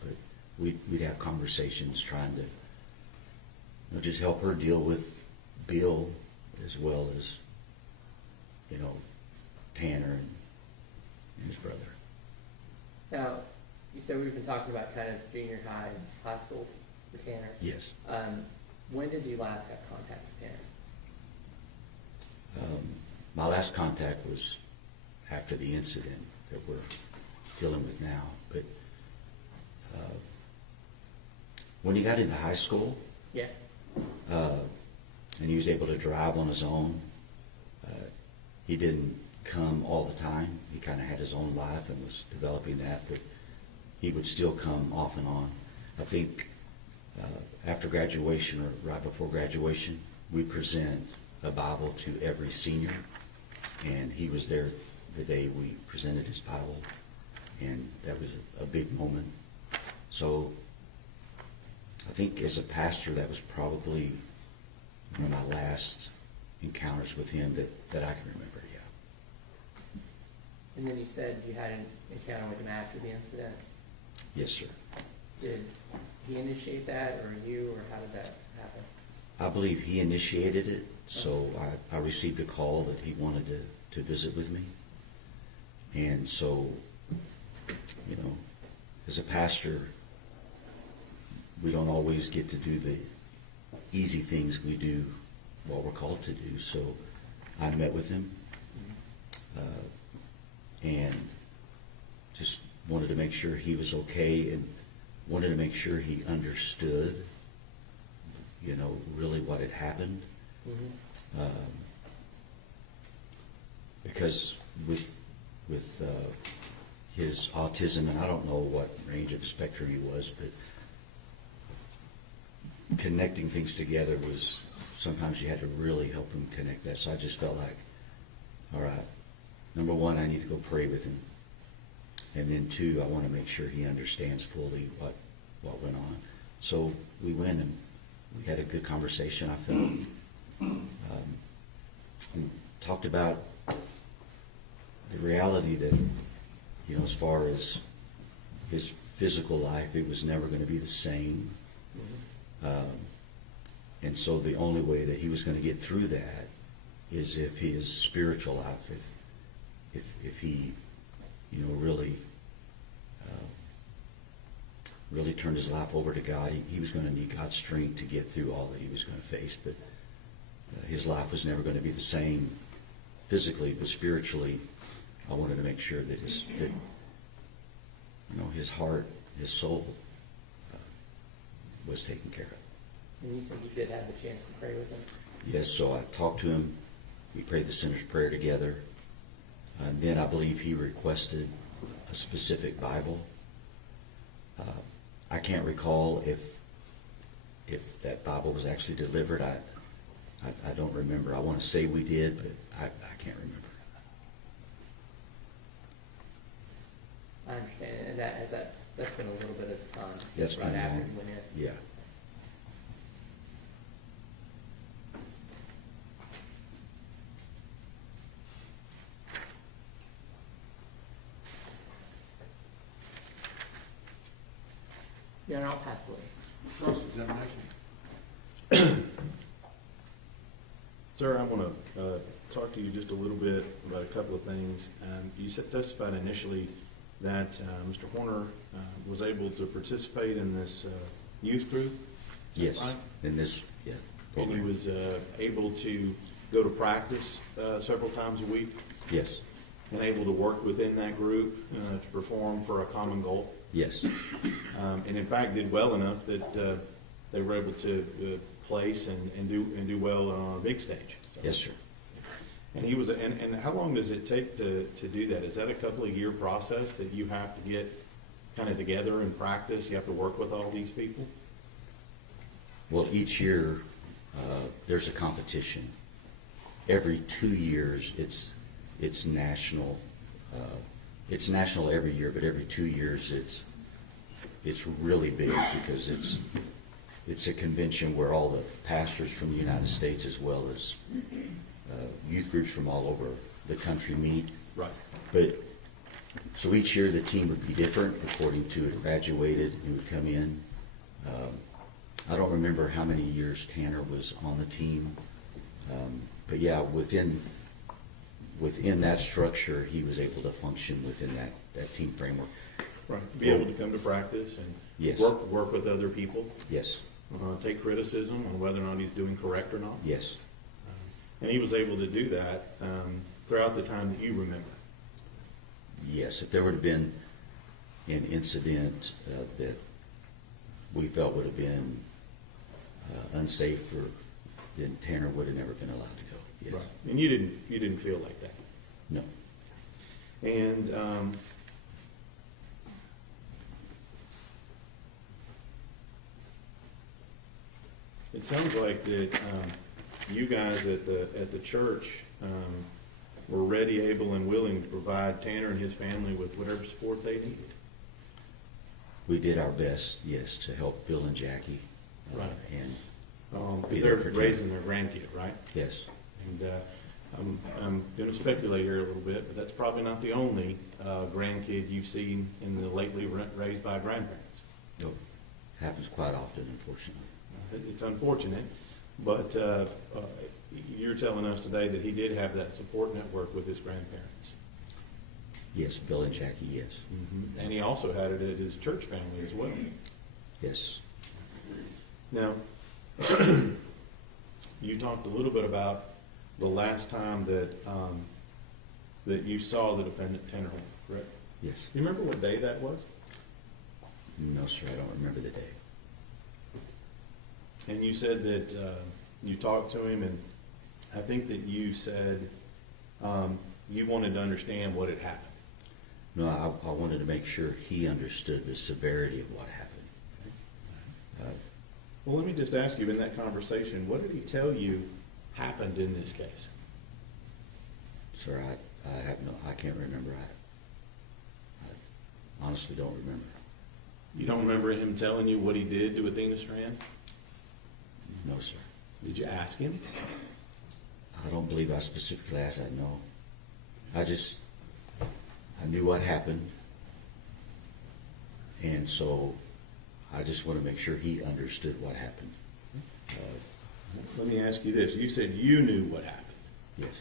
But we'd have conversations trying to just help her deal with Bill as well as Tanner and his brother. Now, you said we've been talking about kind of junior high and high school for Tanner. Yes. When did you last have contact with Tanner? My last contact was after the incident that we're dealing with now. But when he got into high school, Yeah. and he was able to drive on his own, he didn't come all the time. He kind of had his own life and was developing that, but he would still come off and on. I think after graduation or right before graduation, we present a Bible to every senior, and he was there the day we presented his Bible, and that was a big moment. So I think as a pastor, that was probably one of my last encounters with him that I can remember, yeah. And then you said you had an encounter with him after the incident. Yes, sir. Did he initiate that, or you, or how did that happen? I believe he initiated it, so I received a call that he wanted to visit with me. And so, as a pastor, we don't always get to do the easy things we do what we're called to do. So I met with him and just wanted to make sure he was okay. And wanted to make sure he understood, really what had happened. Because with his autism, and I don't know what range of the spectrum he was, but connecting things together was, sometimes you had to really help him connect that. So I just felt like, all right, number one, I need to go pray with him. And then two, I want to make sure he understands fully what went on. So we went and we had a good conversation, I felt. And talked about the reality that, as far as his physical life, it was never going to be the same. And so the only way that he was going to get through that is if his spiritual life, if he, really turned his life over to God, he was going to need God's strength to get through all that he was going to face. But his life was never going to be the same physically, but spiritually, I wanted to make sure that his heart, his soul was taken care of. And you said you did have the chance to pray with him? Yes, so I talked to him. We prayed the sinner's prayer together. And then I believe he requested a specific Bible. I can't recall if that Bible was actually delivered. I don't remember. I want to say we did, but I can't remember. I understand, and that's been a little bit of time. That's right been after long. you went in. Yeah. Yeah, I'll pass away. Cross-examination. Sir, I want to talk to you just a little bit about a couple of things. You testified initially that Mr. Horner was able to participate in this youth group. Yes. Right. In this, yeah. And he program. was able to go to practice several times a week, Yes. and able to work within that group to perform for a common goal. Yes. And in fact did well enough that they were able to place and do well on a big stage. So. Yes, sir. And he was, and how long does it take to do that? Is that a couple of year process that you have to get kind of together and practice? You have to work with all these people? Well, each year there's a competition. Every 2 years it's national. It's national every year, but every 2 years it's really big because it's a convention where all the pastors from the United States as well as youth groups from all over the country meet. Right. But so each year the team would be different according to who graduated, who would come in. I don't remember how many years Tanner was on the team, but yeah, within that structure, he was able to function within that team framework. Right. Be able to come to practice and Yes. work with other people. Yes, Take criticism on whether or not he's doing correct or not. yes, And he was able to do that throughout the time that you remember. yes. If there would have been an incident that we felt would have been unsafe, then Tanner would have never been allowed to go. Yes. Right. And you didn't feel like that. No. And it sounds like that you guys at the church were ready, able, and willing to provide Tanner and his family with whatever support they needed. We did our best, yes, to help Bill and Jackie. Right. And They're there for raising their grandkid, right? yes, And I'm going to speculate here a little bit, but that's probably not the only grandkid you've seen in the lately raised by grandparents. no, happens quite often, unfortunately. It's unfortunate, but you're telling us today that he did have that support network with his grandparents. Yes, Bill and Jackie, yes. Mm-hmm. And he also had it at his church family as well. Yes. Now, you talked a little bit about the last time that that you saw the defendant, Tanner Horner, correct? Yes. Do you remember what day that was? No, sir, I don't remember the day. And you said that you talked to him, and I think that you said you wanted to understand what had happened. No, I wanted to make sure he understood the severity of what happened. Well, let me just ask you, in that conversation, what did he tell you happened in this case? Sir, I can't remember. I honestly don't remember. You don't remember him telling you what he did to Athena Strand? No, sir. Did you ask him? I don't believe I specifically asked that, no. I knew what happened, and so I just want to make sure he understood what happened. Let me ask you this. You said you knew what happened. Yes.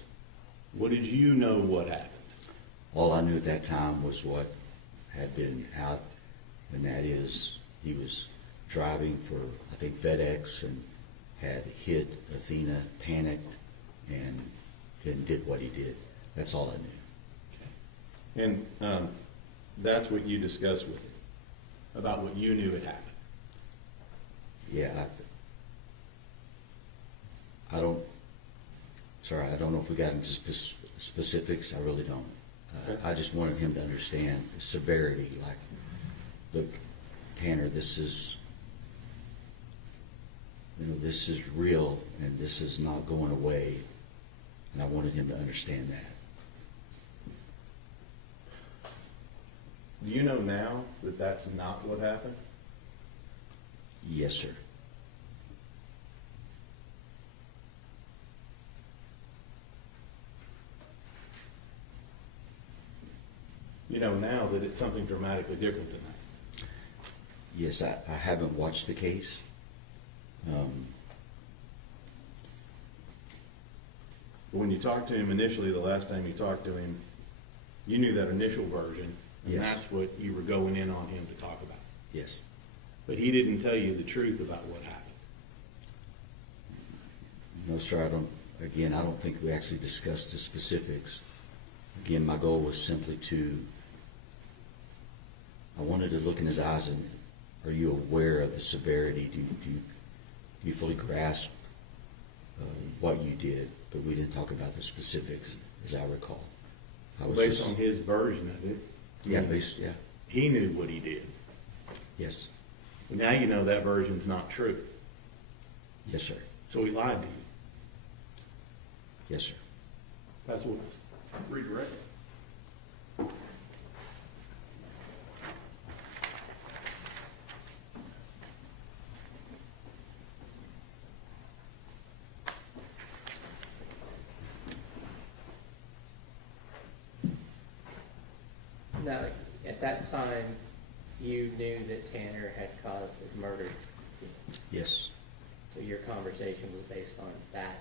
What did you know what happened? All I knew at that time was what had been out, and that is he was driving for, I think, FedEx, and had hit Athena, panicked, and did what he did. That's all I knew. And that's what you discussed with him, about what you knew had happened. Yeah, I don't know if we got into specifics. I really don't. Okay. I just wanted him to understand the severity. Like, look, Tanner, this is real, and this is not going away. And I wanted him to understand that. Do you know now that that's not what happened? Yes, sir. You know now that it's something dramatically different than that. Yes, I haven't watched the case. When you talked to him initially, the last time you talked to him, you knew that initial version, and Yes. that's what you were going in on him to talk about. Yes. But he didn't tell you the truth about what happened. No, sir, I don't think we actually discussed the specifics. Again, my goal was simply I wanted to look in his eyes and, are you aware of the severity? Do you fully grasp what you did? But we didn't talk about the specifics, as I recall. Based on his version of it, Yeah, yeah, he knew what he did. yes. But now you know that version's not true. Yes, sir. So he lied to you. Yes, sir. That's what redirect. Now, at that time, you knew that Tanner had caused his murder, Yes. so your conversation was based on that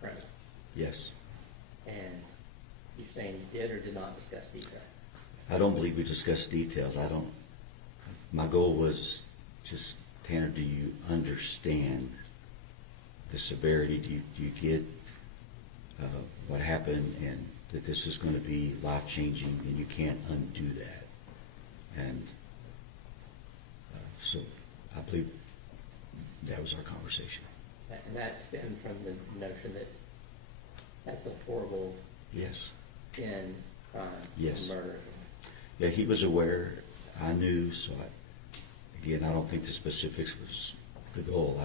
premise. Yes. And you're saying you did or did not discuss detail? I don't believe we discussed details. My goal was just, Tanner, do you understand the severity? Do you get what happened, and that this is going to be life-changing, and you can't undo that? And so I believe that was our conversation. And that stemmed from the notion that that's a horrible Yes. sin, crime, Yes. murder. Yeah, he was aware. I knew. So again, I don't think the specifics was the goal.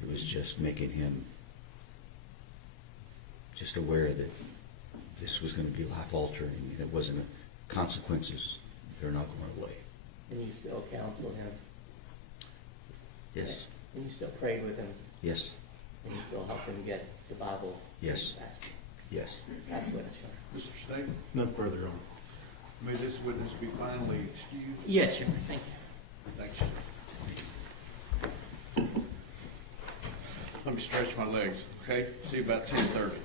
It was just making him just aware that this was going to be life-altering, and it wasn't consequences. They're not going away. And you still counseled him? Yes. And you still prayed with him? Yes. And you still helped him get the Bible? Yes. That's Yes. what it's showing. Mr. State, No further on. may this witness be finally excused? Yes, Your Honor, thank you. Thanks. Let me stretch my legs, okay? See you about 10:30.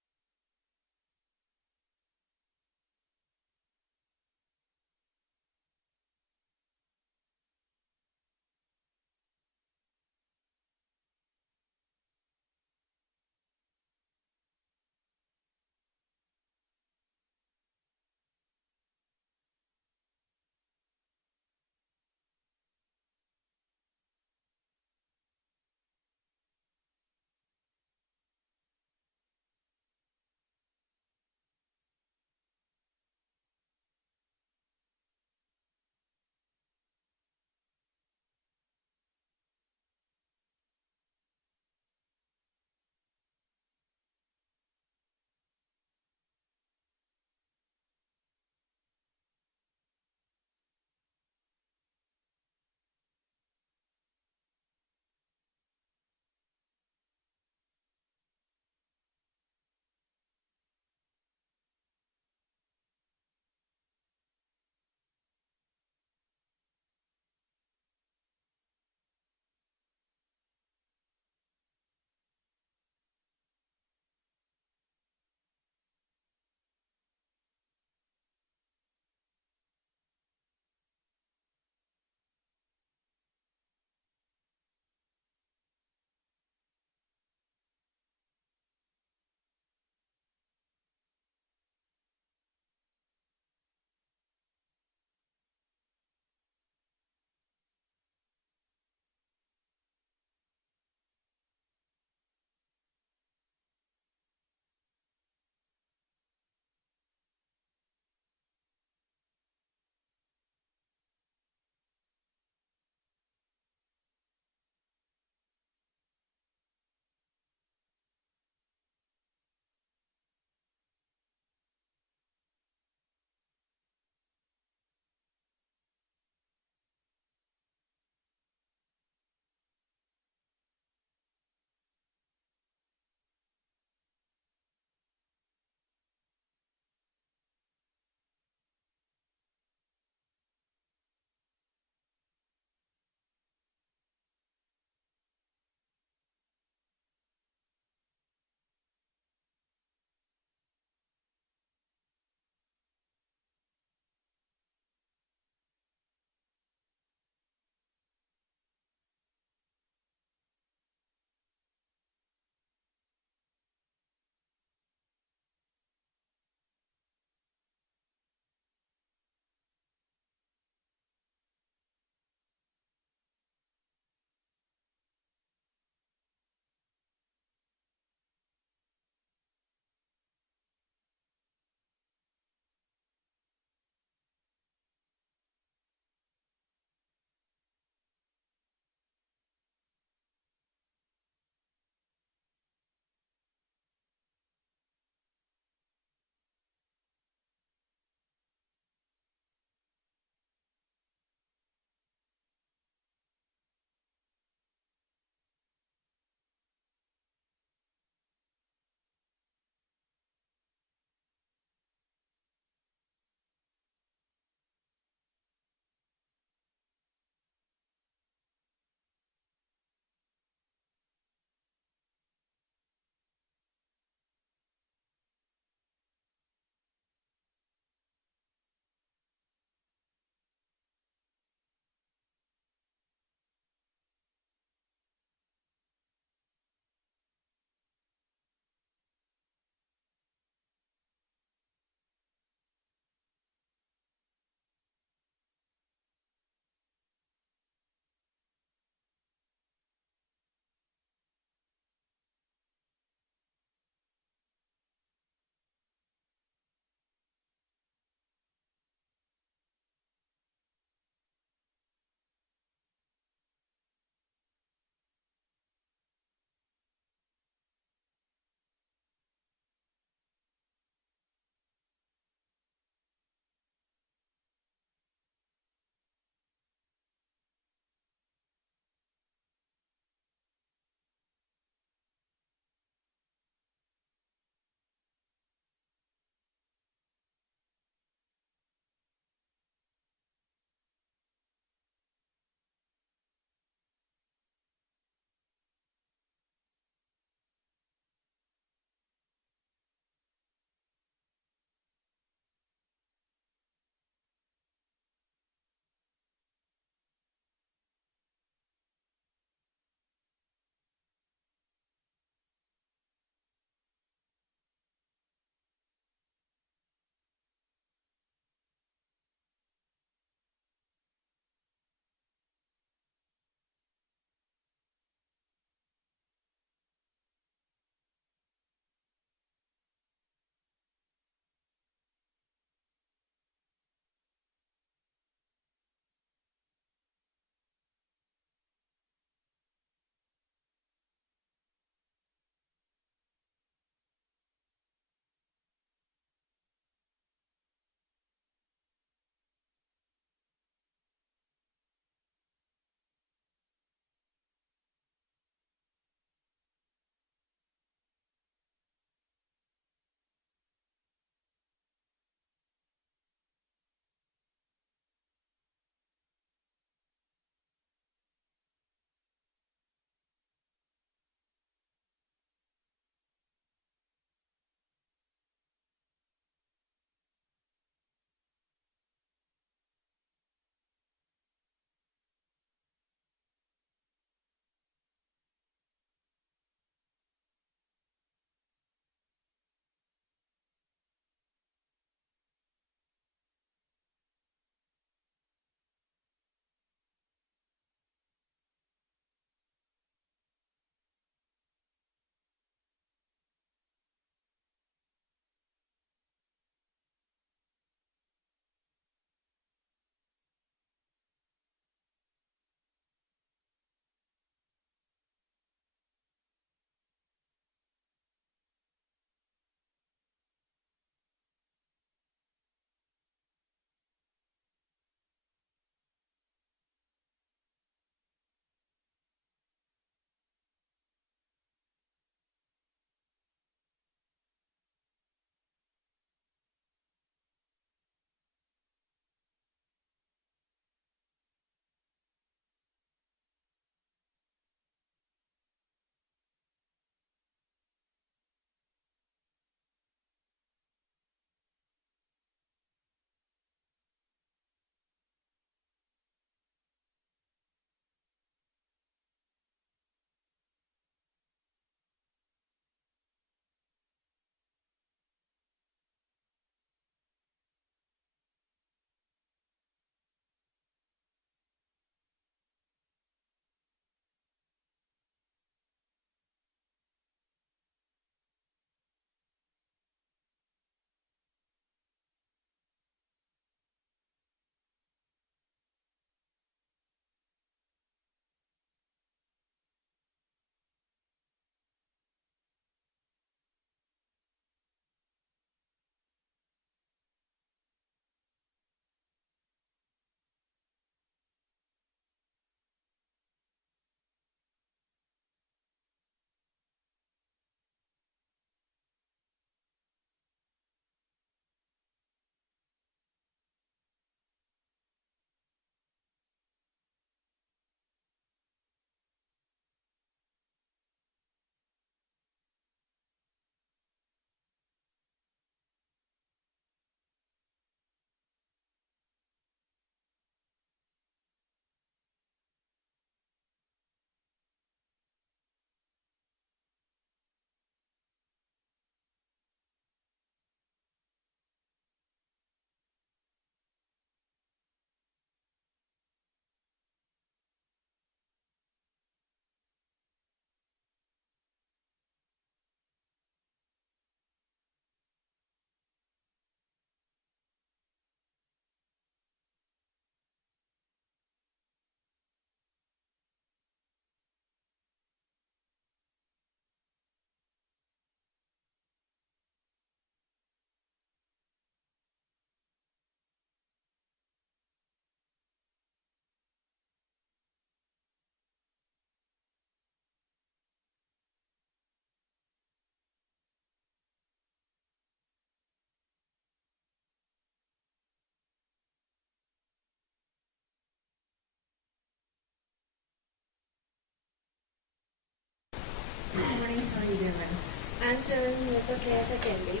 okay as I can be.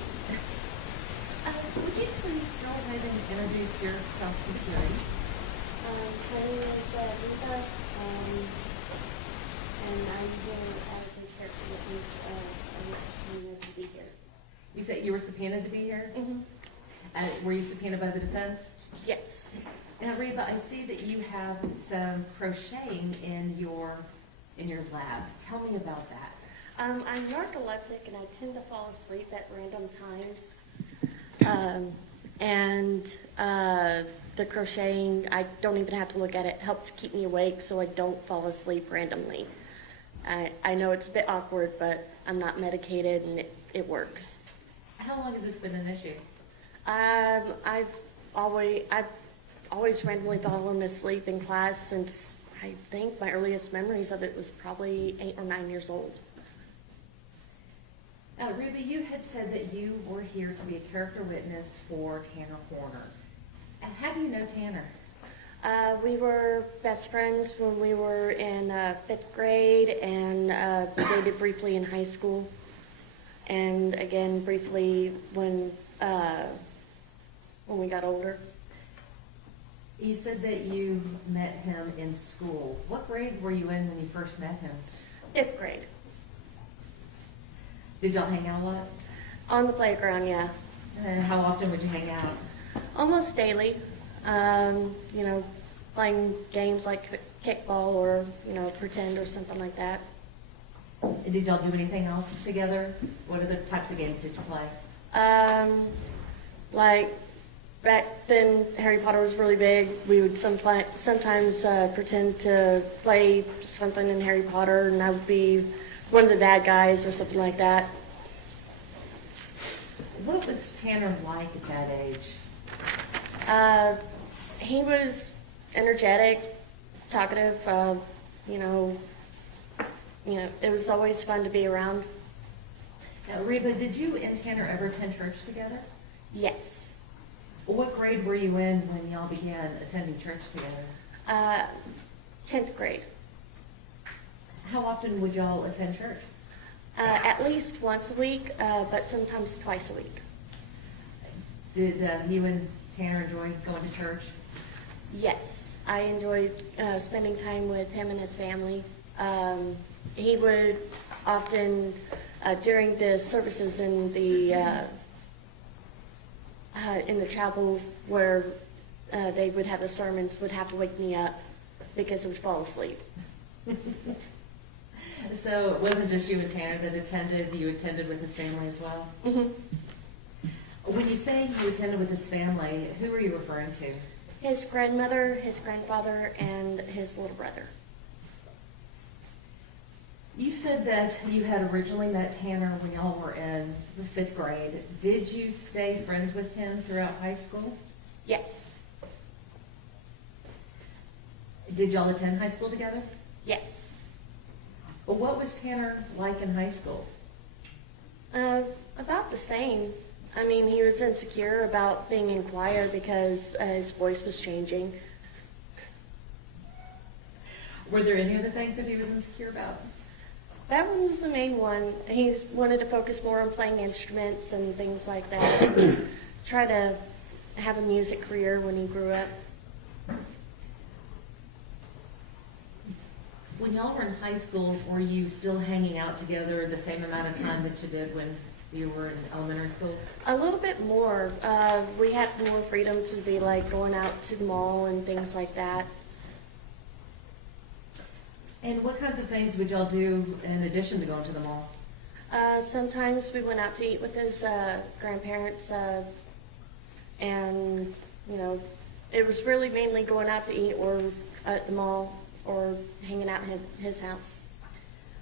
Would you please go ahead and introduce yourself to the jury? My name is Rita, and I'm here as a character witness. I was subpoenaed to be here. You said you were subpoenaed to be here? Mm-hmm. Were you subpoenaed by the defense? Yes. Now, Reba, I see that you have some crocheting in your lab. Tell me about that. I'm narcoleptic, and I tend to fall asleep at random times. The crocheting, I don't even have to look at it, helps keep me awake so I don't fall asleep randomly. I know it's a bit awkward, but I'm not medicated, and it works. How long has this been an issue? I've always randomly fallen asleep in class since I think my earliest memories of it was probably 8 or 9 years old. Now, Reba, you had said that you were here to be a character witness for Tanner Horner. And how do you know Tanner? We were best friends when we were in 5th grade and dated briefly in high school. And again, briefly when we got older. You said that you met him in school. What grade were you in when you first met him? 5th grade. Did y'all hang out a lot? On the playground, yeah. And how often would you hang out? Almost daily. Playing games like kickball or, pretend or something like that. And did y'all do anything else together? What other types of games did you play? Like back then, Harry Potter was really big. We would sometimes pretend to play something in Harry Potter, and I would be one of the bad guys or something like that. What was Tanner like at that age? He was energetic, talkative. It was always fun to be around. Now, Reba, did you and Tanner ever attend church together? Yes. What grade were you in when y'all began attending church together? 10th grade. How often would y'all attend church? At least once a week, but sometimes twice a week. Did you and Tanner enjoy going to church? Yes, I enjoyed spending time with him and his family. He would often, during the services in the chapel where they would have the sermons, would have to wake me up because I would fall asleep. So it wasn't just you and Tanner that attended, you attended with his family as well? Mm-hmm. When you say you attended with his family, who are you referring to? His grandmother, his grandfather, and his little brother. You said that you had originally met Tanner when y'all were in the 5th grade. Did you stay friends with him throughout high school? Yes. Did y'all attend high school together? Yes. Well, what was Tanner like in high school? About the same. I mean, he was insecure about being in choir because his voice was changing. Were there any other things that he was insecure about? That one was the main one. He wanted to focus more on playing instruments and things like that. Try to have a music career when he grew up. When y'all were in high school, were you still hanging out together the same amount of time that you did when you were in elementary school? A little bit more. We had more freedom to be like going out to the mall and things like that. And what kinds of things would y'all do in addition to going to the mall? Sometimes we went out to eat with his grandparents, and it was really mainly going out to eat or at the mall or hanging out in his house.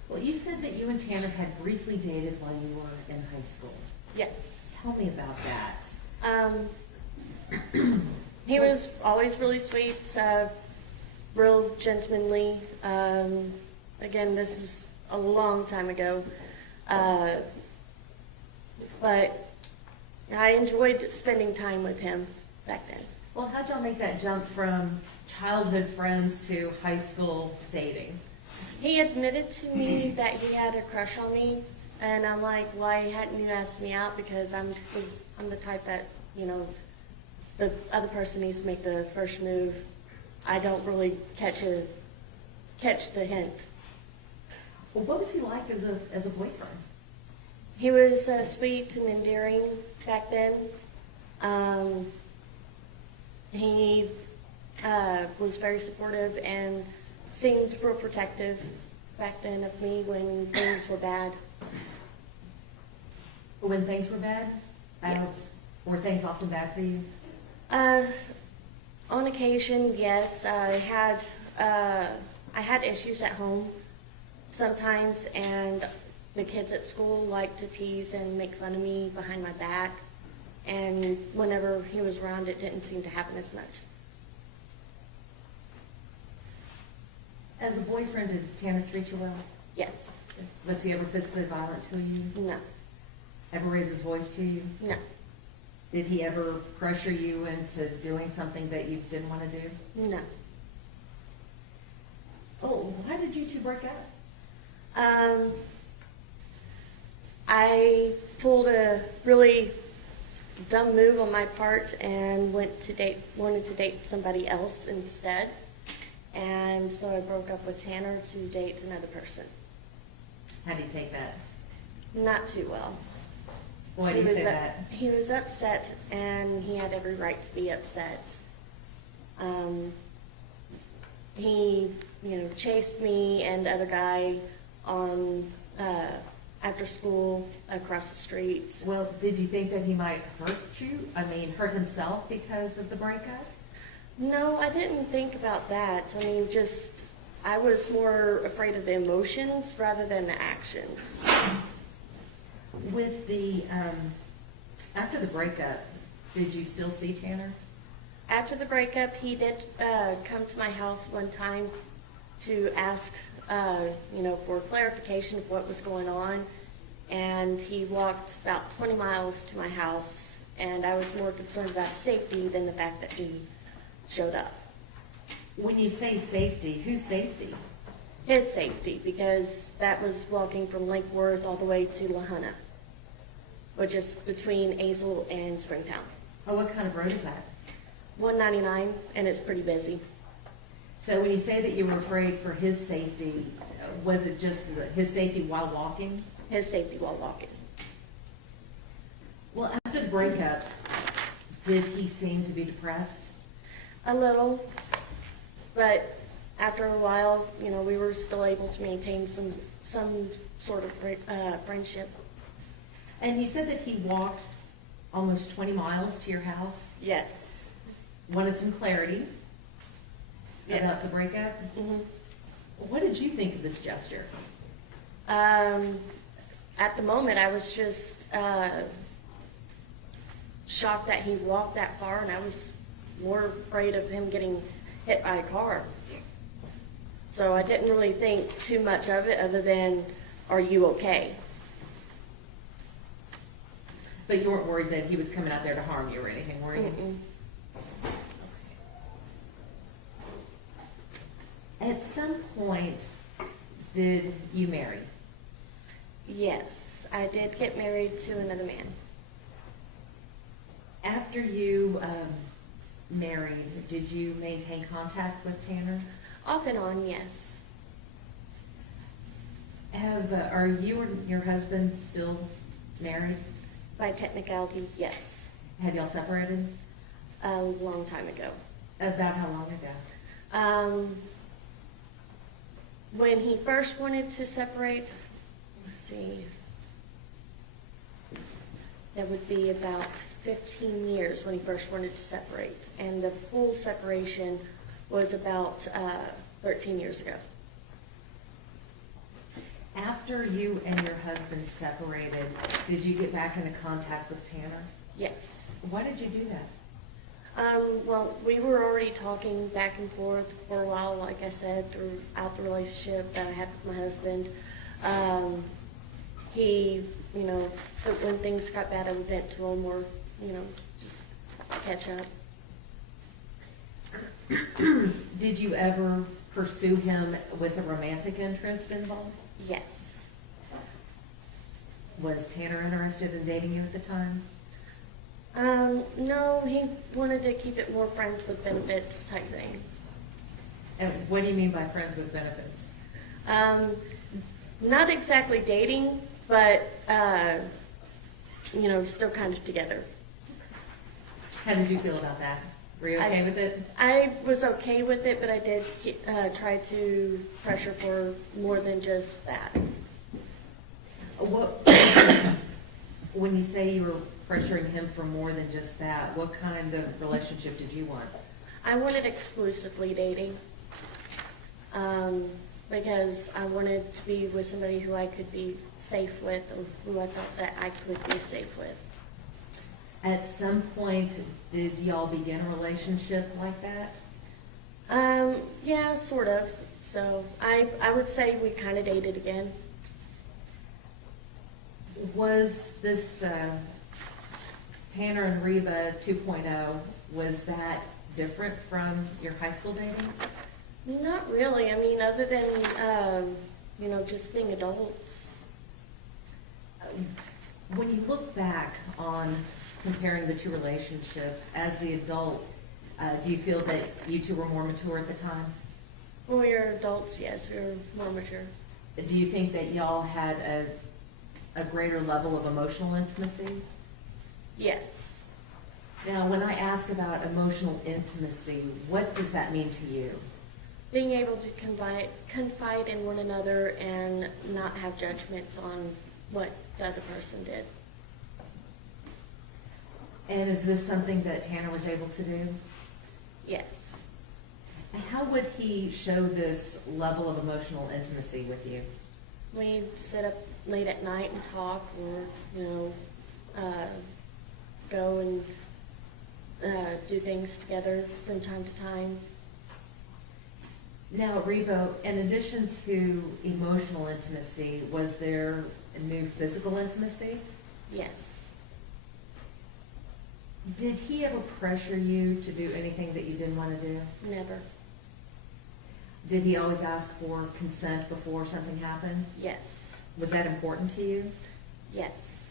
Well, you said that you and Tanner had briefly dated while you were in high school. Yes. Tell me about that. He was always really sweet, real gentlemanly. Again, this was a long time ago. But I enjoyed spending time with him back then. Well, how'd y'all make that jump from childhood friends to high school dating? He admitted to me that he had a crush on me And I'm like, why hadn't you asked me out? Because I'm the type that, you know, the other person needs to make the first move. I don't really catch the hint. Well, what was he like as a boyfriend? He was sweet and endearing back then. He was very supportive and seemed real protective back then of me when things were bad. When things were bad? Yes. Were things often bad for you? On occasion, yes. I had issues at home sometimes, and the kids at school liked to tease and make fun of me behind my back. And whenever he was around, it didn't seem to happen as much. As a boyfriend, did Tanner treat you well? Yes. Was he ever physically violent to you? No. Ever raise his voice to you? No. Did he ever pressure you into doing something that you didn't want to do? No. Oh, why did you two break up? I pulled a really dumb move on my part and wanted to date somebody else instead. And so I broke up with Tanner to date another person. How do you take that? Not too well. Why do you say that? He was upset, and he had every right to be upset. He, chased me and the other guy on after school across the street. Well, did you think that he might hurt you? I mean, hurt himself because of the breakup? No, I didn't think about that. I mean, I was more afraid of the emotions rather than the actions. With the, after the breakup, did you still see Tanner? After the breakup, he did come to my house one time to ask, for clarification of what was going on. And he walked about 20 miles to my house, and I was more concerned about safety than the fact that he showed up. When you say safety, whose safety? His safety, because that was walking from Lake Worth all the way to Lahana, which is between Azle and Springtown. Oh, what kind of road is that? 199, and it's pretty busy. So when you say that you were afraid for his safety, was it just his safety while walking? His safety while walking. Well, after the breakup, did he seem to be depressed? A little, but after a while, we were still able to maintain some sort of friendship. And you said that he walked almost 20 miles to your house? Yes. Wanted some clarity Yes. about the breakup? hmm What did you think of this gesture? At the moment, I was just shocked that he walked that far, and I was more afraid of him getting hit by a car. So I didn't really think too much of it other than, are you okay? But you weren't worried that he was coming out there to harm you or anything, were you? Mm-mm. At some point, did you marry? Yes, I did get married to another man. After you married, did you maintain contact with Tanner? Off and on, yes. Are you and your husband still married? By technicality, yes. Have y'all separated? A long time ago. About how long ago? When he first wanted to separate, let's see, that would be about 15 years when he first wanted to separate. And the full separation was about 13 years ago. After you and your husband separated, did you get back into contact with Tanner? Yes. Why did you do that? Well, we were already talking back and forth for a while, like I said, throughout the relationship that I had with my husband. He, when things got bad, I would vent to him or, just catch up. Did you ever pursue him with a romantic interest involved? Yes. Was Tanner interested in dating you at the time? No, he wanted to keep it more friends with benefits type thing. And what do you mean by friends with benefits? Not exactly dating, but, still kind of together. How did you feel about that? Were you okay with it? I was okay with it, but I did try to pressure for more than just that. What, when you say you were pressuring him for more than just that, what kind of relationship did you want? I wanted exclusively dating, because I wanted to be with somebody who I could be safe with, or who I thought that I could be safe with. At some point, did y'all begin a relationship like that? Yeah, sort of. So I would say we kind of dated again. Was this Tanner and Reba 2.0, was that different from your high school dating? Not really. I mean, other than, just being adults. When you look back on comparing the two relationships, as the adult, do you feel that you two were more mature at the time? When we were adults, yes, we were more mature. Do you think that y'all had a greater level of emotional intimacy? Yes. Now, when I ask about emotional intimacy, what does that mean to you? Being able to confide in one another and not have judgments on what the other person did. And is this something that Tanner was able to do? Yes. How would he show this level of emotional intimacy with you? We'd sit up late at night and talk, or, go and do things together from time to time. Now, Reba, in addition to emotional intimacy, was there a new physical intimacy? Yes. Did he ever pressure you to do anything that you didn't want to do? Never. Did he always ask for consent before something happened? Yes. Was that important to you? Yes.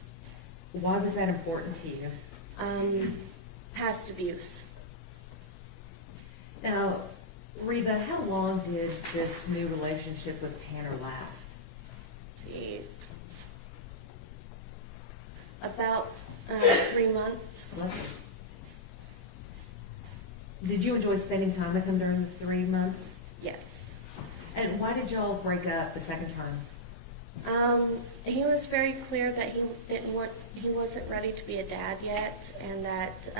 Why was that important to you? Past abuse. Now, Reba, how long did this new relationship with Tanner last? See, about 3 months. Lovely. Did you enjoy spending time with him during the 3 months? Yes. And why did y'all break up the second time? He was very clear that he wasn't ready to be a dad yet, and that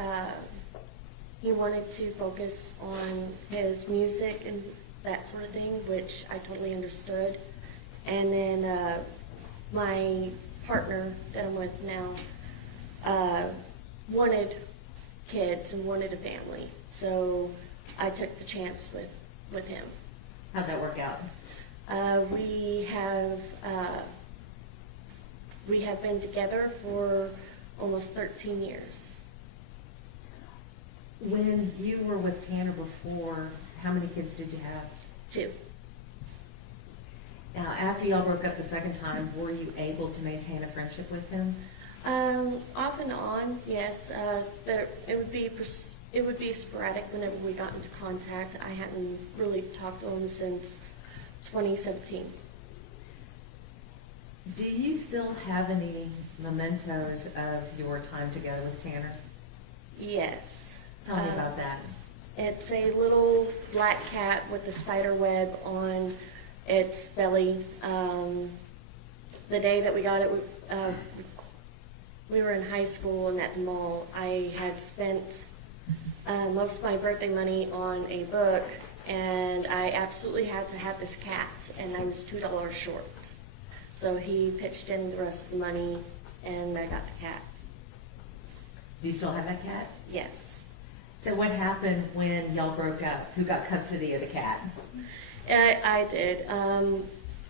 he wanted to focus on his music and that sort of thing, which I totally understood. And then my partner that I'm with now wanted kids and wanted a family, so I took the chance with him. How'd that work out? We have been together for almost 13 years. When you were with Tanner before, how many kids did you have? 2. Now, after y'all broke up the second time, were you able to maintain a friendship with him? Off and on, yes. It would be sporadic whenever we got into contact. I hadn't really talked to him since 2017. Do you still have any mementos of your time together with Tanner? Yes. Tell me about that. It's a little black cat with a spider web on its belly. The day that we got it, we were in high school and at the mall. I had spent most of my birthday money on a book, and I absolutely had to have this cat, and I was $2 short. So he pitched in the rest of the money, and I got the cat. Do you still have that cat? Yes. So what happened when y'all broke up? Who got custody of the cat? I did. On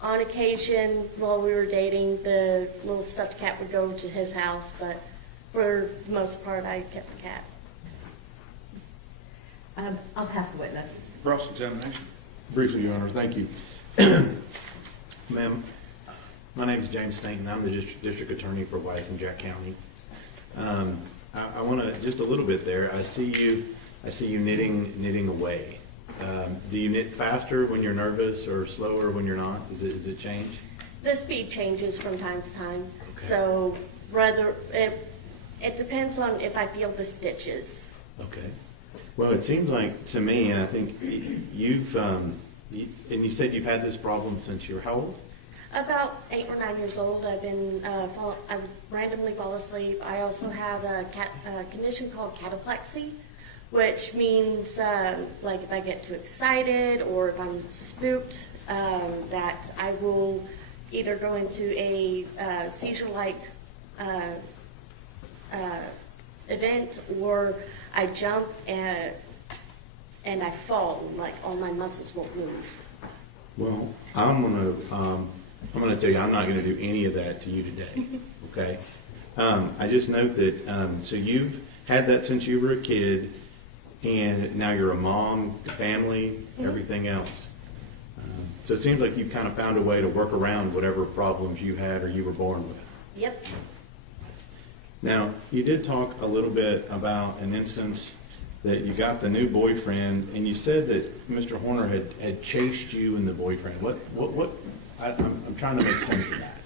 occasion, while we were dating, the little stuffed cat would go to his house, but for the most part, I kept the cat. I'll pass the witness. Cross-examination. Briefly, Your Honor, thank you. Ma'am, My name's James Stanton. I'm the district attorney for Wise and Jack County. I want to, just a little bit there, I see you knitting away. Do you knit faster when you're nervous or slower when you're not? Does it change? The speed changes from time to time, Okay. so it depends on if I feel the stitches. Okay. Well, it seems like to me, and I think you've, and you said you've had this problem since you were how old? About 8 or 9 years old, I've been, I randomly fall asleep. I also have a condition called cataplexy, which means like if I get too excited or if I'm spooked, that I will either go into a seizure-like event, or I jump and I fall, like all my muscles won't move. Well, I'm gonna tell you, I'm not gonna do any of that to you today, okay? I just note that, so you've had that since you were a kid, and now you're a mom, family, everything else. So it seems like you've kind of found a way to work around whatever problems you had or you were born with. Yep. Now, you did talk a little bit about an instance that you got the new boyfriend, and you said that Mr. Horner had chased you and the boyfriend. I'm trying to make sense of that.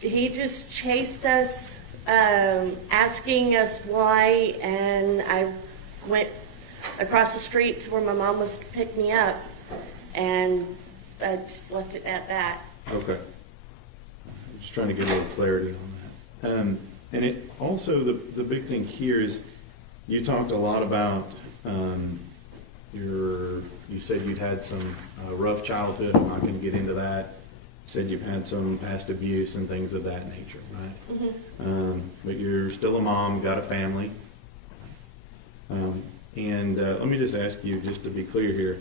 He just chased us, asking us why, and I went across the street to where my mom was to pick me up, and I just left it at that. Okay. I'm just trying to get a little clarity on that. And it also, the big thing here is you talked a lot about you said you'd had some rough childhood. I'm not going to get into that. You said you've had some past abuse and things of that nature, right? Mm-hmm. But you're still a mom, got a family. And let me just ask you, just to be clear here,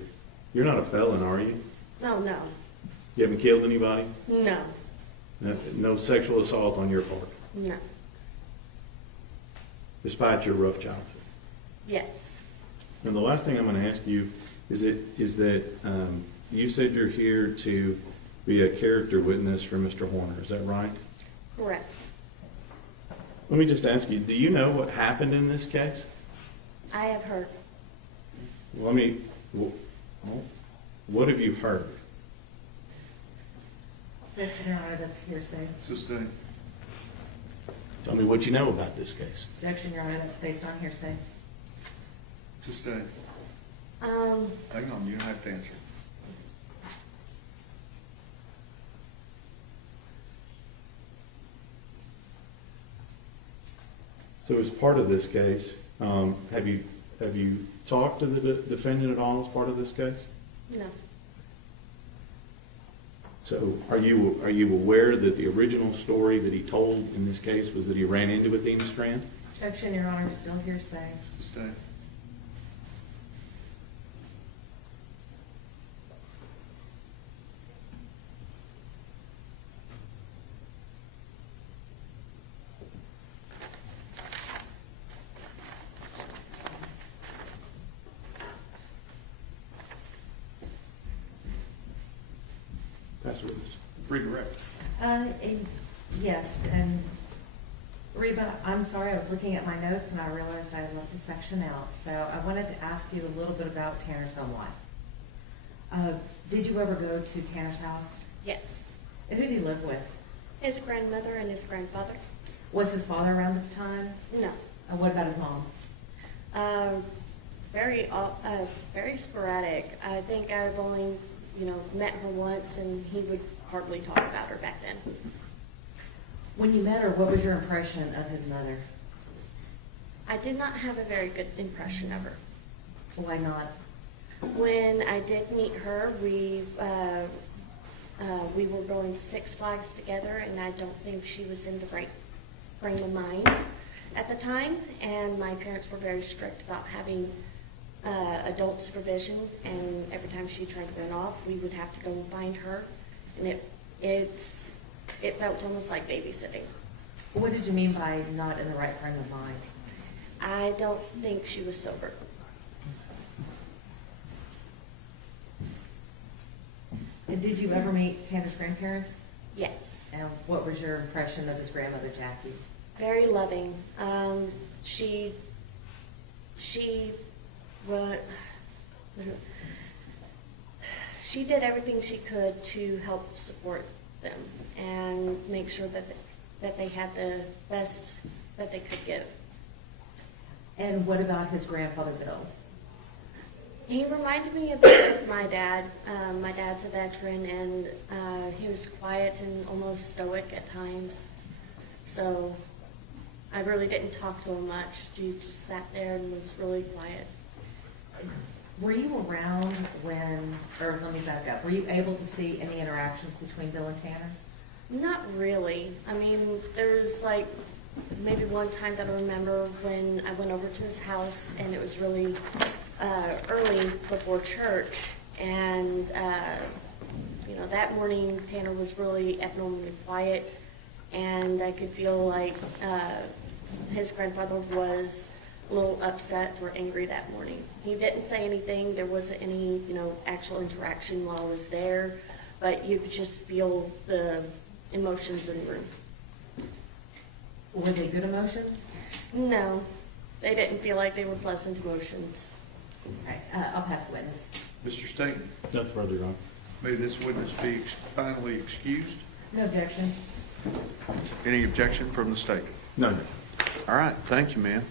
you're not a felon, are you? No. You haven't killed anybody? No. No sexual assault on your part, No. despite your rough childhood? Yes. And the last thing I'm going to ask you is that you said you're here to be a character witness for Mr. Horner. Is that right? Correct. Let me just ask you, do you know what happened in this case? I have heard. What have you heard? Your Honor, that's hearsay. Sustained. Tell me what you know about this case. Objection, Your Honor, that's based on hearsay. Sustained. Um, Hang on, you don't have to answer. So as part of this case, have you talked to the defendant at all as part of this case? no. So are you aware that the original story that he told in this case was that he ran into Athena Strand? Objection, Your Honor, still hearsay. Sustained. Pass the witness. Read the record. Yes, and Reba, I'm sorry, I was looking at my notes and I realized I had left a section out. So I wanted to ask you a little bit about Tanner's home life. Did you ever go to Tanner's house? Yes. Who did he live with? His grandmother and his grandfather? Was his father around at the time? No. What about his mom? Very sporadic. I think I've only, met her once, and he would hardly talk about her back then. When you met her, what was your impression of his mother? I did not have a very good impression of her. Why not? When I did meet her, we were going to Six Flags together, and I don't think she was in the right frame of mind at the time. And my parents were very strict about having adult supervision, and every time she tried to run off, we would have to go and find her, and it felt almost like babysitting. What did you mean by not in the right frame of mind? I don't think she was sober. And did you ever meet Tanner's grandparents? Yes. And what was your impression of his grandmother, Jackie? Very loving. Well, she did everything she could to help support them and make sure that they had the best that they could give. And what about his grandfather, Bill? He reminded me a bit of my dad. My dad's a veteran, and he was quiet and almost stoic at times. So I really didn't talk to him much. He just sat there and was really quiet. Were you around when, or let me back up, were you able to see any interactions between Bill and Tanner? Not really. I mean, there was like maybe one time that I remember when I went over to his house, and it was really early before church, and that morning Tanner was really abnormally quiet, and I could feel like his grandfather was a little upset or angry that morning. He didn't say anything. There wasn't any, actual interaction while I was there, but you could just feel the emotions in the room. Were they good emotions? No, they didn't feel like they were pleasant emotions. All right, I'll pass the witness. Mr. Staton, Nothing further, Your Honor. may this witness be finally excused? No objections. Any objection from the state? No. All right, thank you, ma'am.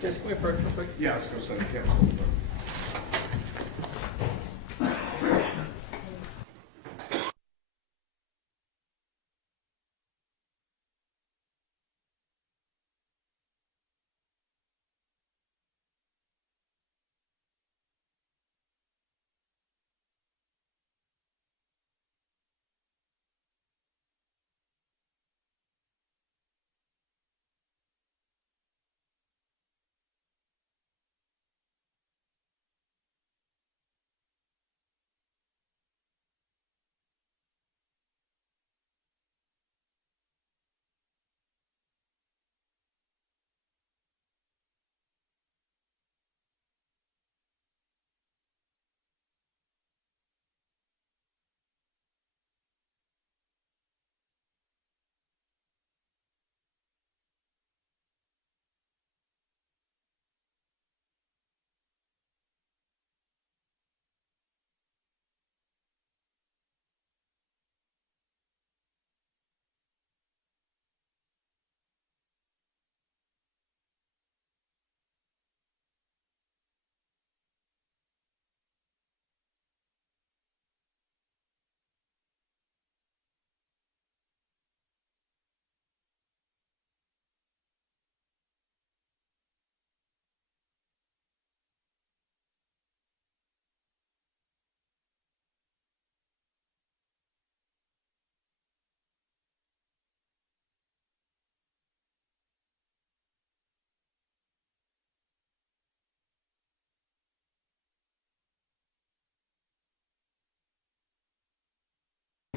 Just come here first, real quick. Yeah, I was going to say, counsel.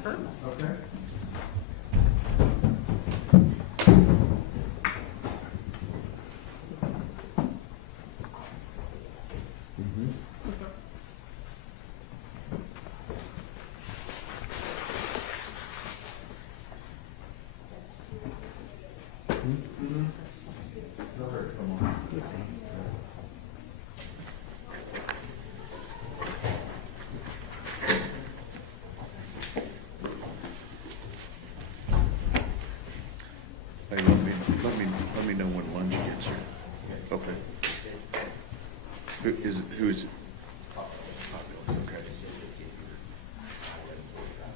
Okay. Hey, let me know when lunch gets here. Okay. Who is it?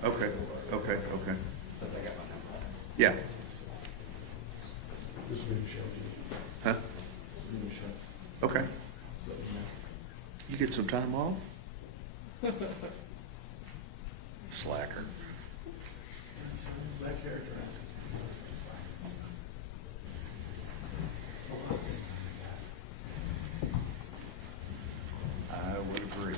Okay. Okay. Yeah. Huh? Okay. You get some time off? Slacker. I would agree.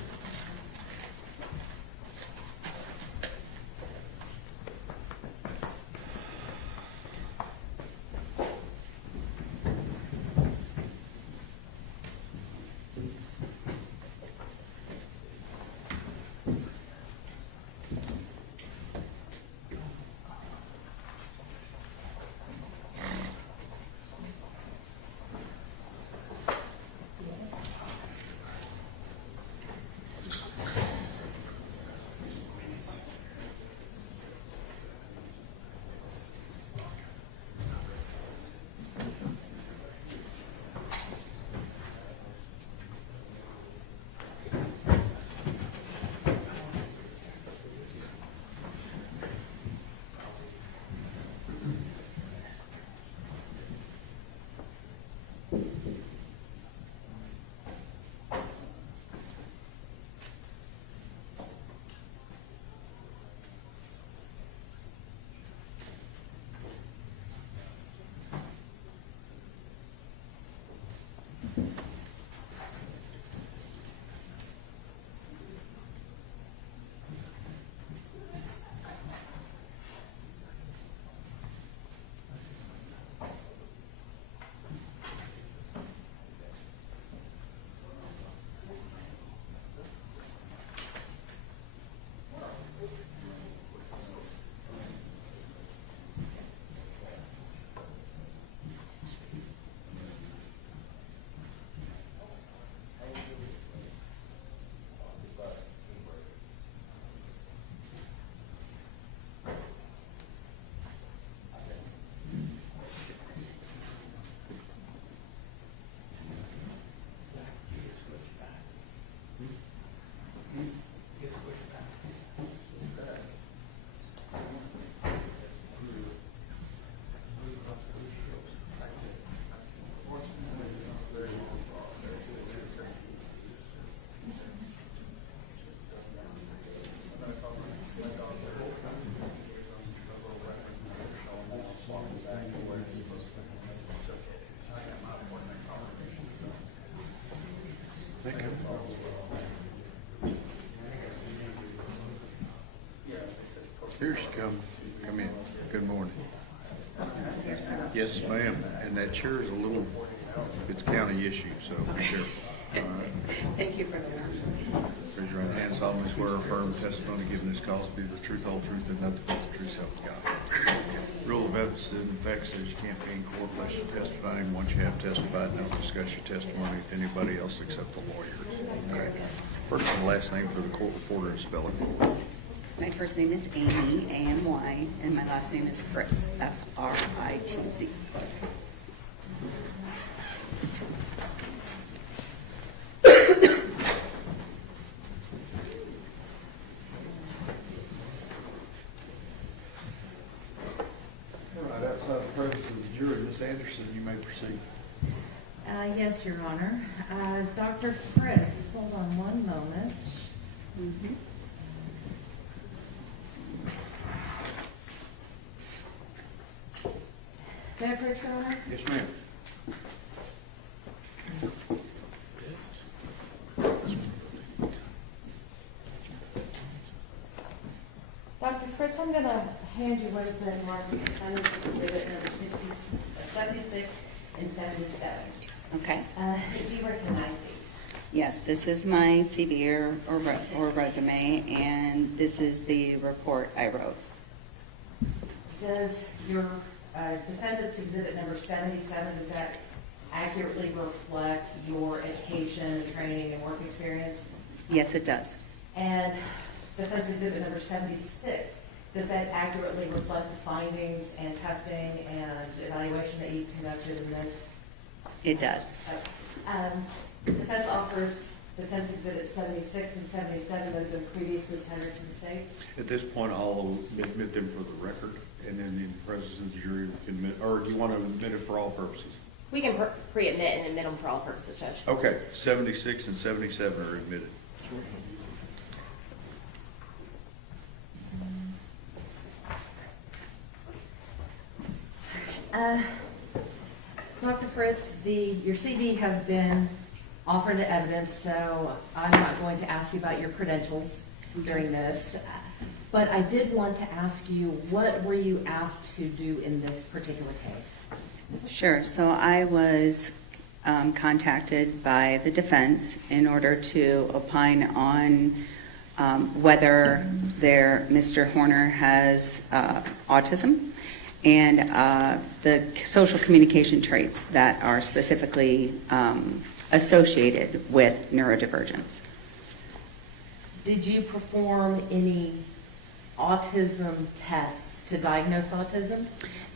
Yes, ma'am, and that chair is a little, it's county issue, so be careful. All right. Thank you for the warning. Raise your right hand, solemnly swear or affirm the testimony given this cause to be the truth, whole truth, and nothing but the truth, so help you God. Rule of evidence in effect says you can't be in court unless you're testifying. Once you have testified, now discuss your testimony with anybody else except the lawyers. Okay. First and last name for the court reporter and spelling. My first name is Amy, A-M-Y, and my last name is Fritz, F-R-I-T-Z. All right, outside the presence of the jury, Ms. Anderson, you may proceed. Yes, Your Honor. Dr. Fritz, hold on one moment. Mhm. Go Fritz, Your Honor. Yes, ma'am. Dr. Fritz, I'm going to hand you what's been marked as defendant's exhibit number 76 and 77. Okay. Did you recognize these? Yes, this is my CV or resume, and this is the report I wrote. Does your defendant's exhibit number 77, does that accurately reflect your education, training, and work experience? Yes, it does. And defense exhibit number 76, does that accurately reflect the findings and testing and evaluation that you conducted in this? It does. Defense offers defense exhibits 76 and 77 that have been previously tendered to the state. At this point, I'll admit them for the record, and then in the presence of the jury, we can admit, or do you want to admit it for all purposes? We can pre-admit and admit them for all purposes, Judge. Okay, 76 and 77 are admitted. Dr. Fritz, your CV has been offered into evidence, so I'm not going to ask you about your credentials during this. But I did want to ask you, what were you asked to do in this particular case? Sure. So I was contacted by the defense in order to opine on whether Mr. Horner has autism and the social communication traits that are specifically associated with neurodivergence. Did you perform any autism tests to diagnose autism?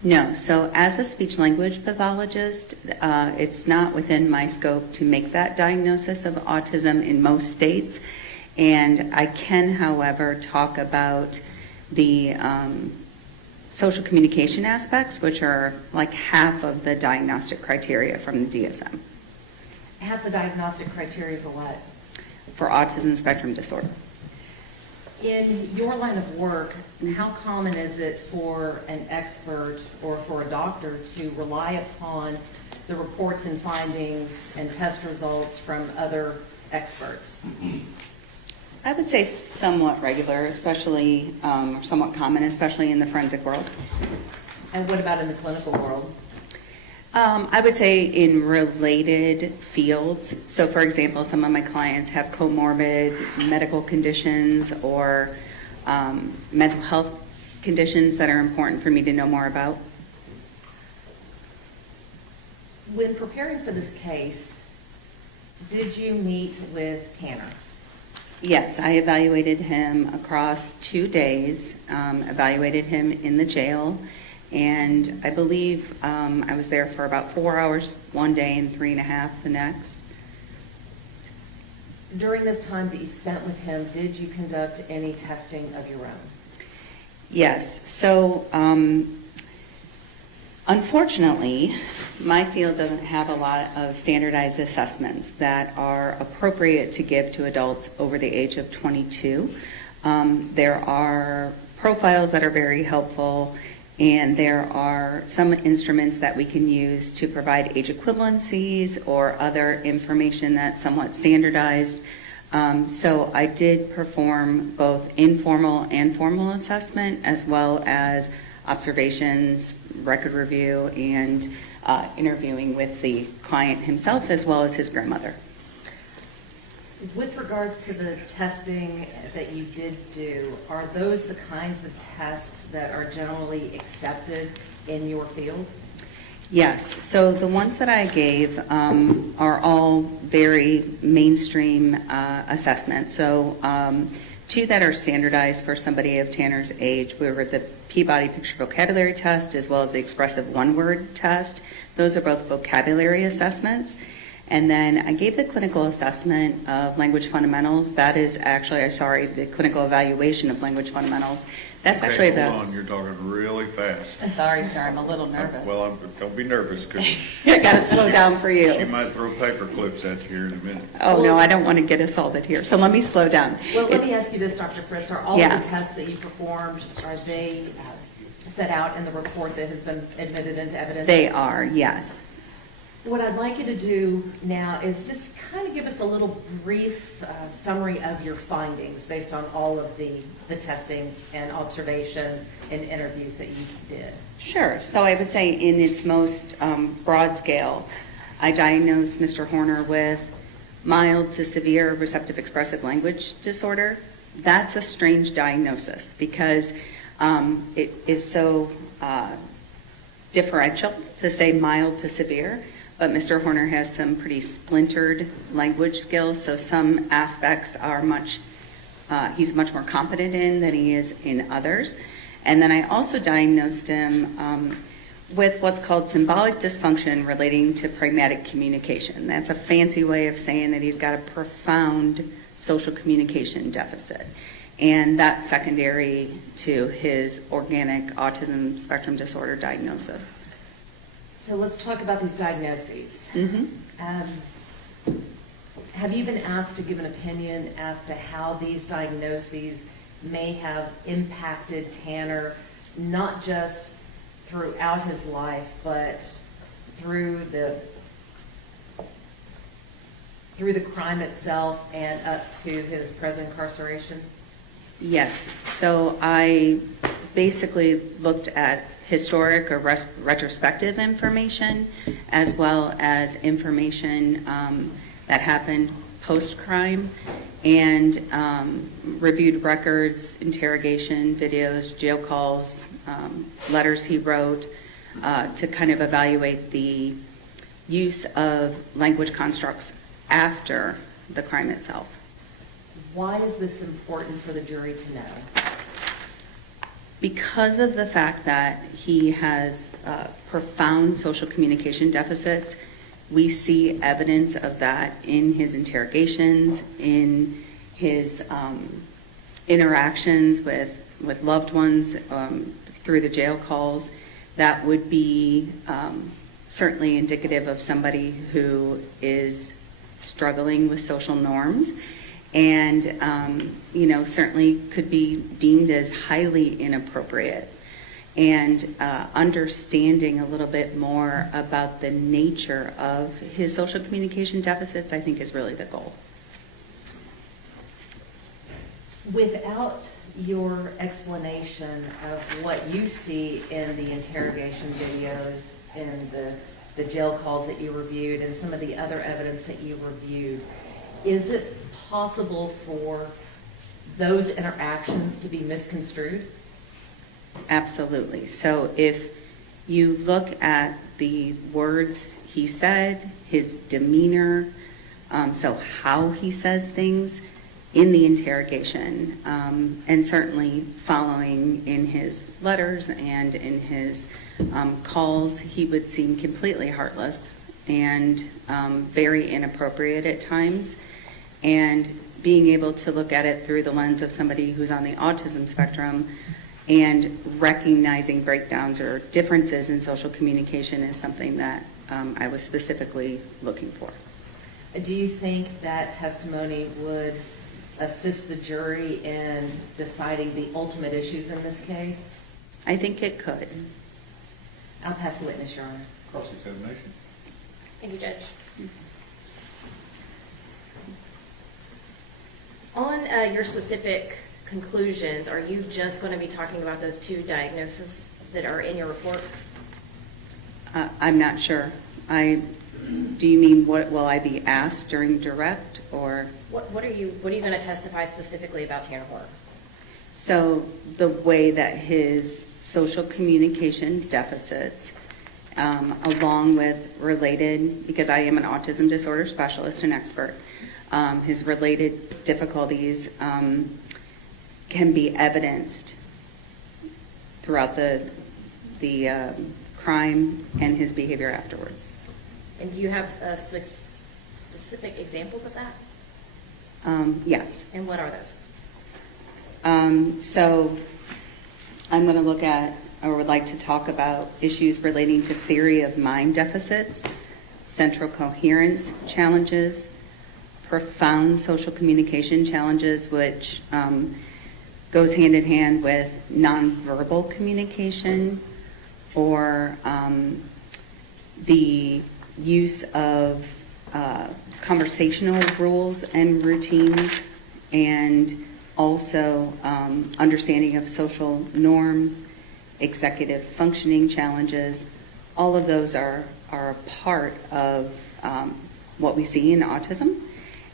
No. So as a speech language pathologist, it's not within my scope to make that diagnosis of autism in most states. And I can, however, talk about the social communication aspects, which are like half of the diagnostic criteria from the DSM. Half the diagnostic criteria for what? For autism spectrum disorder. In your line of work, how common is it for an expert or for a doctor to rely upon the reports and findings and test results from other experts? I would say somewhat regular, especially, or somewhat common, especially in the forensic world. And what about in the clinical world? I would say in related fields. So, for example, some of my clients have comorbid medical conditions or mental health conditions that are important for me to know more about. When preparing for this case, did you meet with Tanner? Yes, I evaluated him across 2 days, evaluated him in the jail, and I believe I was there for about 4 hours one day and 3.5 the next. During this time that you spent with him, did you conduct any testing of your own? Yes. So, unfortunately, my field doesn't have a lot of standardized assessments that are appropriate to give to adults over the age of 22. There are profiles that are very helpful, and there are some instruments that we can use to provide age equivalencies or other information that's somewhat standardized. So I did perform both informal and formal assessment, as well as observations, record review, and interviewing with the client himself as well as his grandmother. With regards to the testing that you did do, are those the kinds of tests that are generally accepted in your field? Yes, so the ones that I gave are all very mainstream assessments. So 2 that are standardized for somebody of Tanner's age were the Peabody Picture Vocabulary Test as well as the Expressive One-Word Test. Those are both vocabulary assessments. And then I gave the clinical assessment of language fundamentals. That is actually, the clinical evaluation of language fundamentals. That's Okay, actually the... Hold on, you're talking really fast. Sorry, sir, I'm a little nervous. Well, don't be nervous, because I got to slow down for you. she might throw paper clips at you here in a minute. Oh, no, I don't want to get assaulted here, so let me slow down. Well, let me ask you this, Dr. Fritz. Are all Yeah. of the tests that you performed, are they set out in the report that has been admitted into evidence? They are, yes. What I'd like you to do now is just kind of give us a little brief summary of your findings based on all of the testing and observations and interviews that you did. Sure. So I would say in its most broad scale, I diagnosed Mr. Horner with mild to severe receptive expressive language disorder. That's a strange diagnosis because it is so differential to say mild to severe. But Mr. Horner has some pretty splintered language skills, so some aspects are he's much more competent in than he is in others. And then I also diagnosed him with what's called symbolic dysfunction relating to pragmatic communication. That's a fancy way of saying that he's got a profound social communication deficit. And that's secondary to his organic autism spectrum disorder diagnosis. So let's talk about these diagnoses. Have you been asked to give an opinion as to how these diagnoses may have impacted Tanner, not just throughout his life, but through the crime itself and up to his present incarceration? Yes. So I basically looked at historic or retrospective information as well as information that happened post-crime and reviewed records, interrogation videos, jail calls, letters he wrote to kind of evaluate the use of language constructs after the crime itself. Why is this important for the jury to know? Because of the fact that he has profound social communication deficits, we see evidence of that in his interrogations, in his interactions with loved ones through the jail calls. That would be certainly indicative of somebody who is struggling with social norms and certainly could be deemed as highly inappropriate. And understanding a little bit more about the nature of his social communication deficits, I think, is really the goal. Without your explanation of what you see in the interrogation videos and the jail calls that you reviewed and some of the other evidence that you reviewed, is it possible for those interactions to be misconstrued? Absolutely. So if you look at the words he said, his demeanor, so how he says things in the interrogation, and certainly following in his letters and in his calls, he would seem completely heartless and very inappropriate at times. And being able to look at it through the lens of somebody who's on the autism spectrum and recognizing breakdowns or differences in social communication is something that I was specifically looking for. Do you think that testimony would assist the jury in deciding the ultimate issues in this case? I think it could. I'll pass the witness, Your Honor. Cross-examination. Thank you, Judge. On your specific conclusions, are you just going to be talking about those two diagnoses that are in your report? I'm not sure. Do you mean what will I be asked during direct, or? What are you going to testify specifically about Tanner Horner? So the way that his social communication deficits, along with related, because I am an autism disorder specialist and expert, his related difficulties can be evidenced throughout the crime and his behavior afterwards. And do you have specific examples of that? Yes. And what are those? So I'm going to look at, or would like to talk about, issues relating to theory of mind deficits, central coherence challenges, profound social communication challenges, which goes hand in hand with nonverbal communication, or the use of conversational rules and routines, and also understanding of social norms, executive functioning challenges. All of those are a part of what we see in autism,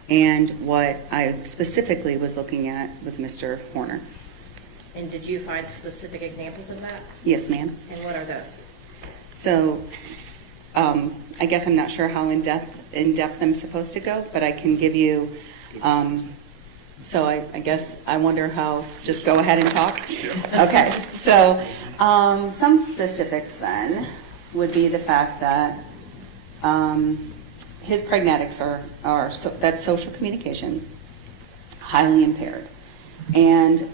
and what I specifically was looking at with Mr. Horner. And did you find specific examples of that? Yes, ma'am. And what are those? So I guess I'm not sure how in depth I'm supposed to go, but I can give you, so I guess I wonder how, just go ahead and talk? Yeah. Okay, so some specifics then would be the fact that his pragmatics are that's social communication, highly impaired. And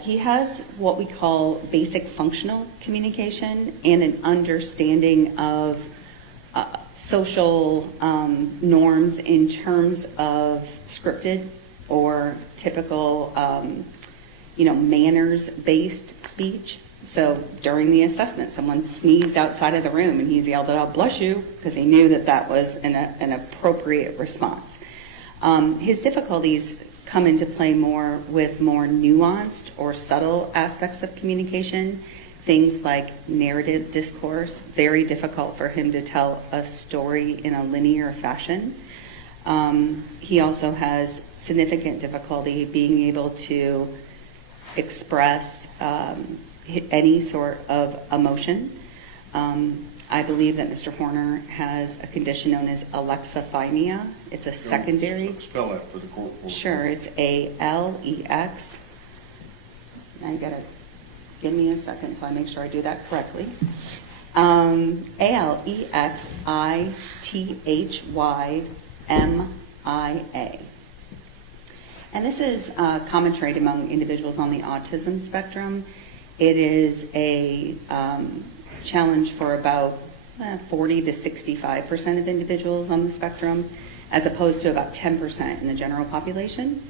he has what we call basic functional communication and an understanding of social norms in terms of scripted or typical, manners-based speech. So during the assessment, someone sneezed outside of the room and he's yelled out, "Bless you," because he knew that was an appropriate response. His difficulties come into play more with more nuanced or subtle aspects of communication, things like narrative discourse, very difficult for him to tell a story in a linear fashion. He also has significant difficulty being able to express any sort of emotion. I believe that Mr. Horner has a condition known as alexithymia. It's a secondary. Spell that for the court. Sure, it's ALEX. Now you gotta give me a second so I make sure I do that correctly. ALEXITHYMIA. And this is a common trait among individuals on the autism spectrum. It is a challenge for about 40 to 65% of individuals on the spectrum, as opposed to about 10% in the general population.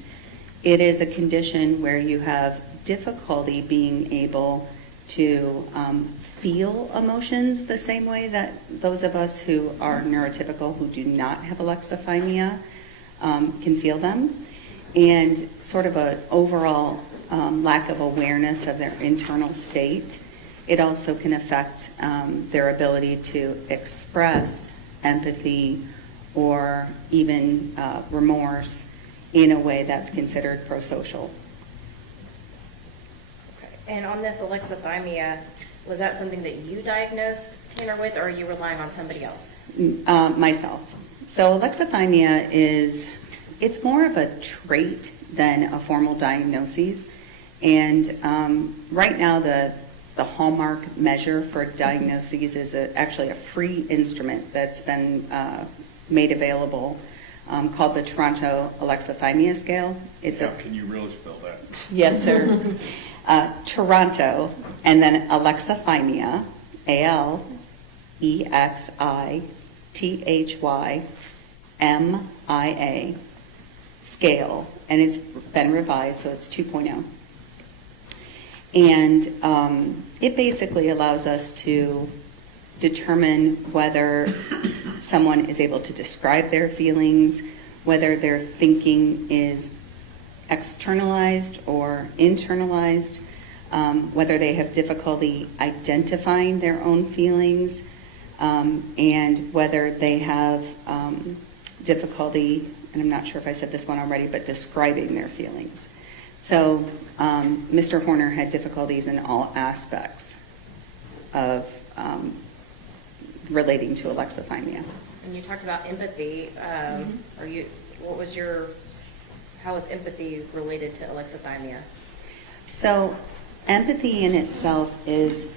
It is a condition where you have difficulty being able to feel emotions the same way that those of us who are neurotypical, who do not have alexithymia, can feel them, and sort of an overall lack of awareness of their internal state. It also can affect their ability to express empathy or even remorse in a way that's considered prosocial. Okay. And on this alexithymia, was that something that you diagnosed Tanner with, or are you relying on somebody else? Myself. So alexithymia it's more of a trait than a formal diagnosis. And right now the hallmark measure for diagnoses is actually a free instrument that's been made available called the Toronto Alexithymia Scale. Can you really spell that? Yes, sir. Toronto, and then alexithymia, ALEXITHYMIA scale, and it's been revised, so it's 2.0. And it basically allows us to determine whether someone is able to describe their feelings, whether their thinking is externalized or internalized. whether they have difficulty identifying their own feelings, and whether they have difficulty, and I'm not sure if I said this one already, but describing their feelings. So Mr. Horner had difficulties in all aspects of relating to alexithymia. And you talked about empathy. How is empathy related to alexithymia? So empathy in itself is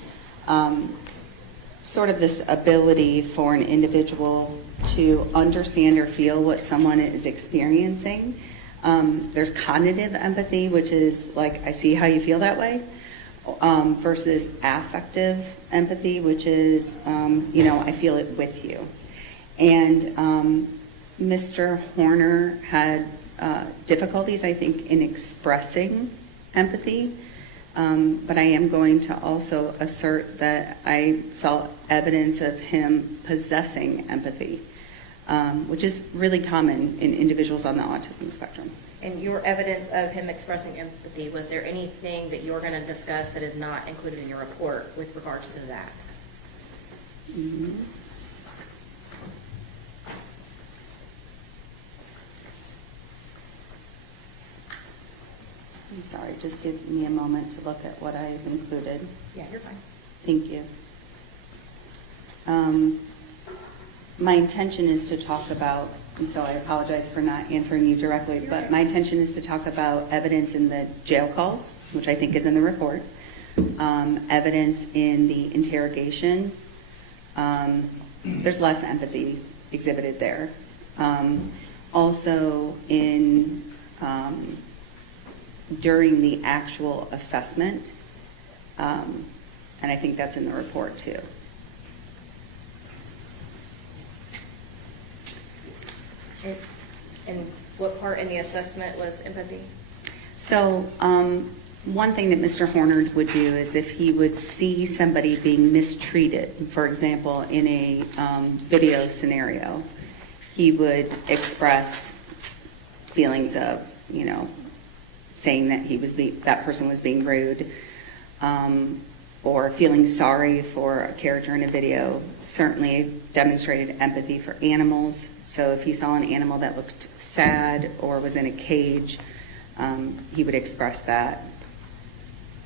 sort of this ability for an individual to understand or feel what someone is experiencing. There's cognitive empathy, which is like, I see how you feel that way, versus affective empathy, which is, I feel it with you. And Mr. Horner had difficulties, I think, in expressing empathy. But I am going to also assert that I saw evidence of him possessing empathy, which is really common in individuals on the autism spectrum. And your evidence of him expressing empathy, was there anything that you're going to discuss that is not included in your report with regards to that? Mm-hmm. I'm sorry, just give me a moment to look at what I've included. Yeah, you're fine. Thank you. My intention is to talk about, and so I apologize for not answering you directly, but my intention is to talk about evidence in the jail calls, which I think is in the report, evidence in the interrogation. There's less empathy exhibited there. Also in during the actual assessment, and I think that's in the report too. And what part in the assessment was empathy? So one thing that Mr. Horner would do is if he would see somebody being mistreated, for example, in a video scenario, he would express feelings of, saying that that person was being rude, or feeling sorry for a character in a video. Certainly demonstrated empathy for animals. So if he saw an animal that looked sad or was in a cage, he would express that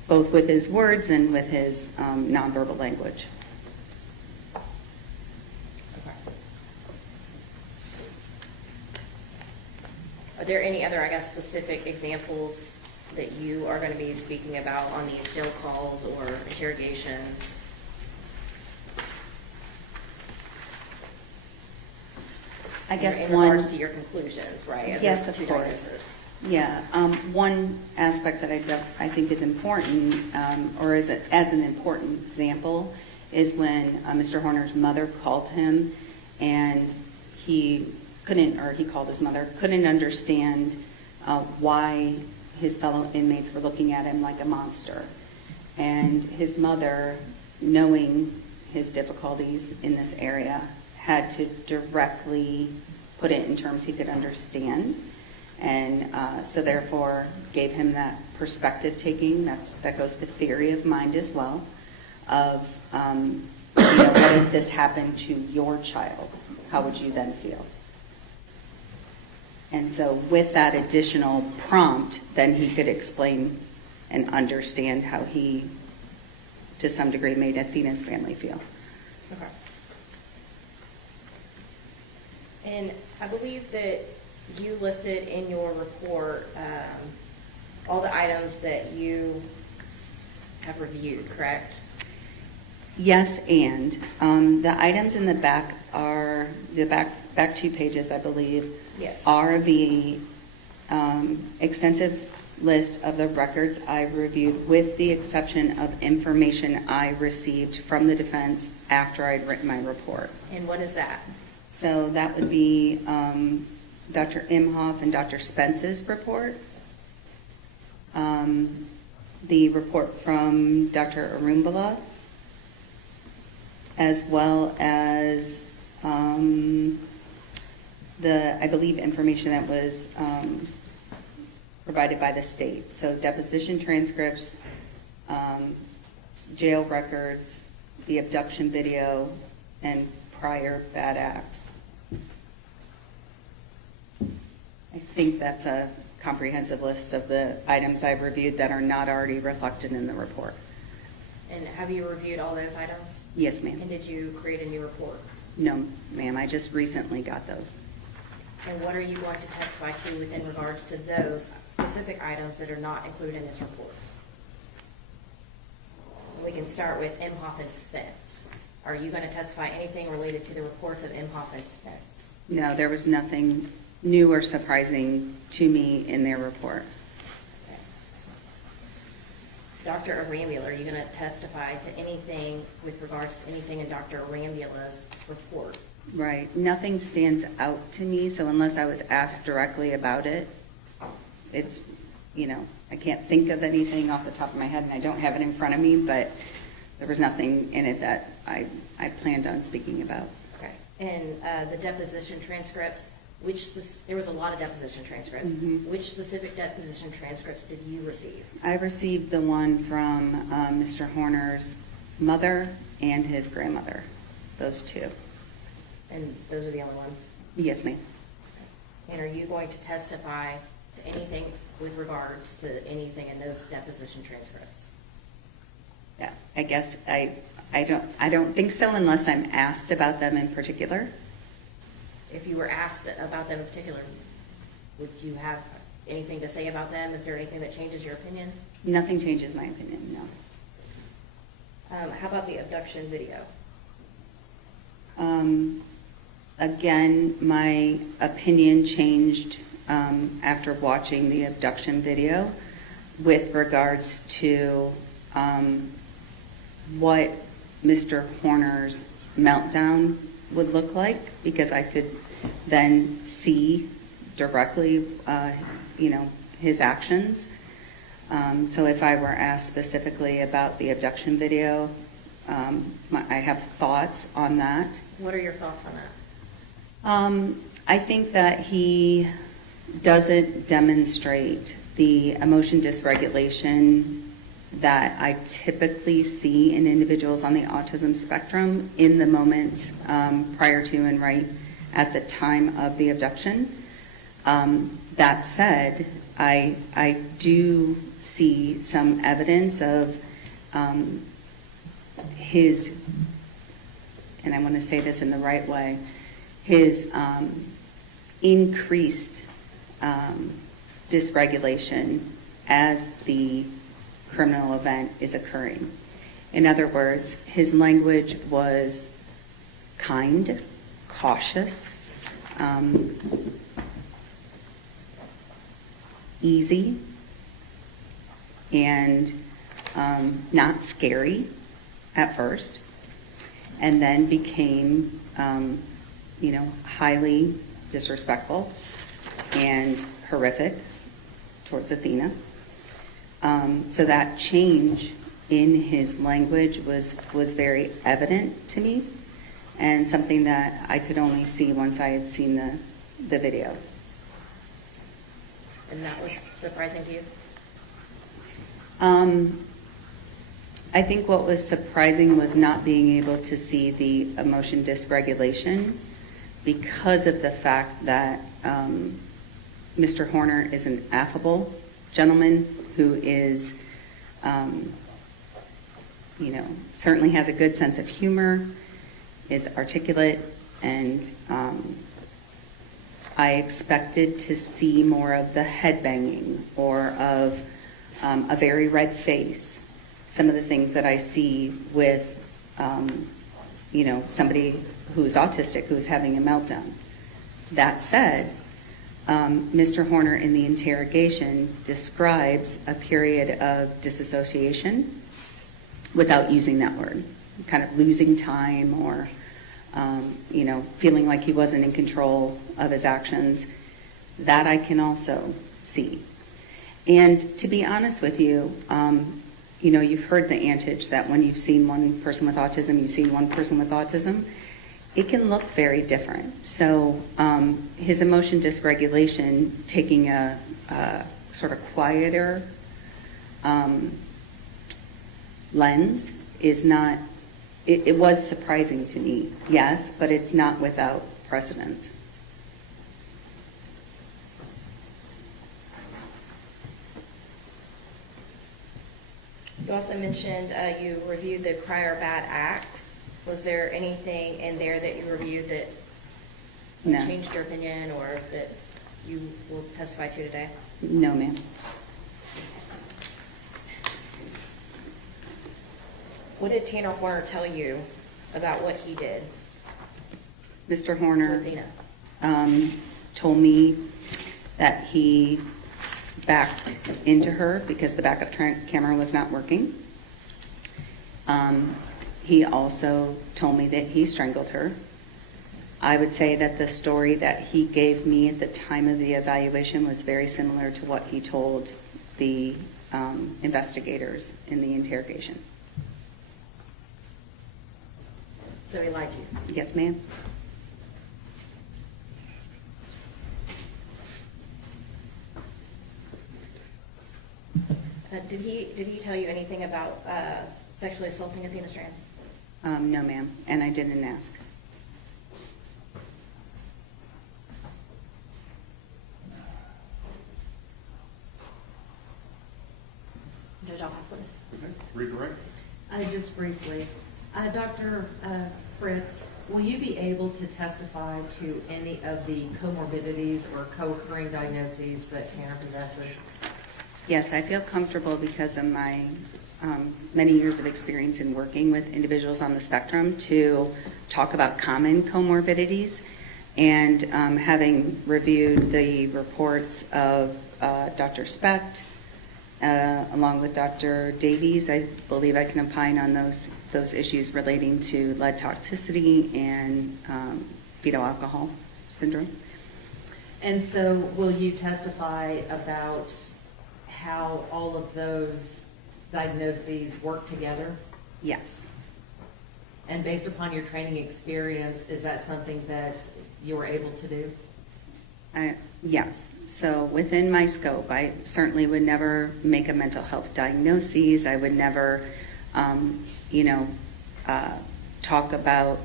both with his words and with his nonverbal language. Okay. Are there any other, specific examples that you are going to be speaking about on these jail calls or interrogations? I guess in regards to your conclusions, right? Yes, of of the course. diagnosis. Yeah. One aspect that I think is important, or as an important example, is when Mr. Horner's mother called him, and he called his mother, couldn't understand why his fellow inmates were looking at him like a monster. And his mother, knowing his difficulties in this area, had to directly put it in terms he could understand. And so therefore gave him that perspective taking. That goes to theory of mind as well, of what if this happened to your child? How would you then feel? And so with that additional prompt, then he could explain and understand how he, to some degree, made Athena's family feel. Okay. And I believe that you listed in your report all the items that you have reviewed, correct? Yes, and the items in the back are, the back 2 pages, I believe, Yes. are the extensive list of the records I reviewed, with the exception of information I received from the defense after I'd written my report. And what is that? So that would be Dr. Imhoff and Dr. Spence's report, the report from Dr. Arumbala, as well as I believe, information that was provided by the state. So deposition transcripts, jail records, the abduction video, and prior bad acts. I think that's a comprehensive list of the items I've reviewed that are not already reflected in the report. And have you reviewed all those items? Yes, ma'am. And did you create a new report? No, ma'am, I just recently got those. And what are you going to testify to within regards to those specific items that are not included in this report? We can start with Imhoff and Spence. Are you going to testify anything related to the reports of Imhoff and Spence? No, there was nothing new or surprising to me in their report. Okay. Dr. Arambula, are you going to testify to anything with regards to anything in Dr. Arambula's report? Right. Nothing stands out to me, so unless I was asked directly about it, it's, I can't think of anything off the top of my head, and I don't have it in front of me, but there was nothing in it that I planned on speaking about. Okay. And the deposition transcripts, there was a lot of deposition transcripts. Mhm. Which specific deposition transcripts did you receive? I received the one from Mr. Horner's mother and his grandmother, those two. And those are the only ones? Yes, ma'am. And are you going to testify to anything with regards to anything in those deposition transcripts? Yeah, I guess I don't think so unless I'm asked about them in particular. If you were asked about them in particular, would you have anything to say about them? Is there anything that changes your opinion? Nothing changes my opinion, no. How about the abduction video? Again, my opinion changed after watching the abduction video with regards to what Mr. Horner's meltdown would look like, because I could then see directly, his actions. So if I were asked specifically about the abduction video, I have thoughts on that. What are your thoughts on that? I think that he doesn't demonstrate the emotion dysregulation that I typically see in individuals on the autism spectrum in the moments prior to and right at the time of the abduction. That said, I do see some evidence of his, and I want to say this in the right way, his increased dysregulation as the criminal event is occurring. In other words, his language was kind, cautious, easy, and not scary at first, and then became highly disrespectful and horrific towards Athena. So that change in his language was very evident to me, and something that I could only see once I had seen the video. And that was surprising to you? I think what was surprising was not being able to see the emotion dysregulation because of the fact that Mr. Horner is an affable gentleman who is, certainly has a good sense of humor, is articulate, and I expected to see more of the head banging or of a very red face. Some of the things that I see with, somebody who is autistic who is having a meltdown. That said, Mr. Horner in the interrogation describes a period of disassociation without using that word, kind of losing time or, feeling like he wasn't in control of his actions. That I can also see. And to be honest with you, you've heard the adage that when you've seen one person with autism, you've seen one person with autism. It can look very different. So his emotion dysregulation, taking a sort of quieter lens is not, it was surprising to me, yes, but it's not without precedence. You also mentioned you reviewed the prior bad acts. Was there anything in there that you reviewed that No. changed your opinion or that you will testify to today? No, ma'am. What did Tanner Horner tell you about what he did Mr. to Horner Athena? told me that he backed into her because the backup camera was not working. He also told me that he strangled her. I would say that the story that he gave me at the time of the evaluation was very similar to what he told the investigators in the interrogation. So he lied to you? Yes, ma'am. Did he tell you anything about sexually assaulting Athena Strand? No, ma'am, and I didn't ask. Judge, I'll pass witness. Okay, redirect. Just briefly, Dr. Fritz, will you be able to testify to any of the comorbidities or co-occurring diagnoses that Tanner possesses? Yes, I feel comfortable because of my many years of experience in working with individuals on the spectrum to talk about common comorbidities. And having reviewed the reports of Dr. Specht, along with Dr. Davies, I believe I can opine on those issues relating to lead toxicity and fetal alcohol syndrome. And so will you testify about how all of those diagnoses work together? Yes. And based upon your training experience, is that something that you were able to do? Yes. So within my scope, I certainly would never make a mental health diagnosis. I would never, talk about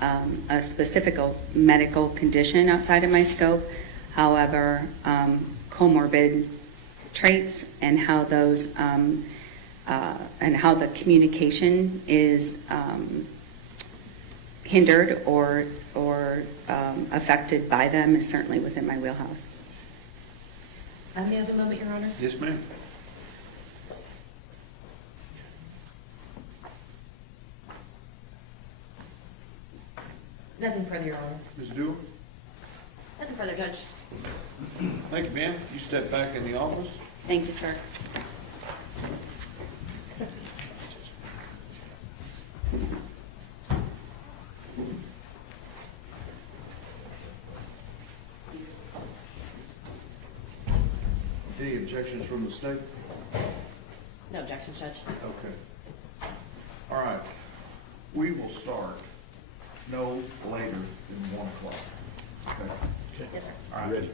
a specific medical condition outside of my scope. However, comorbid traits and how those and how the communication is hindered or affected by them is certainly within my wheelhouse. Any other moment, Your Honor? Yes, ma'am. Nothing further, Your Honor. Ms. Dewar? Nothing further, Judge. Thank you, ma'am. You step back in the office. Thank you, sir. Any objections from the state? No objections, Judge. Okay. All right. We will start no later than 1 o'clock. Okay. Yes, sir. All right. Ready?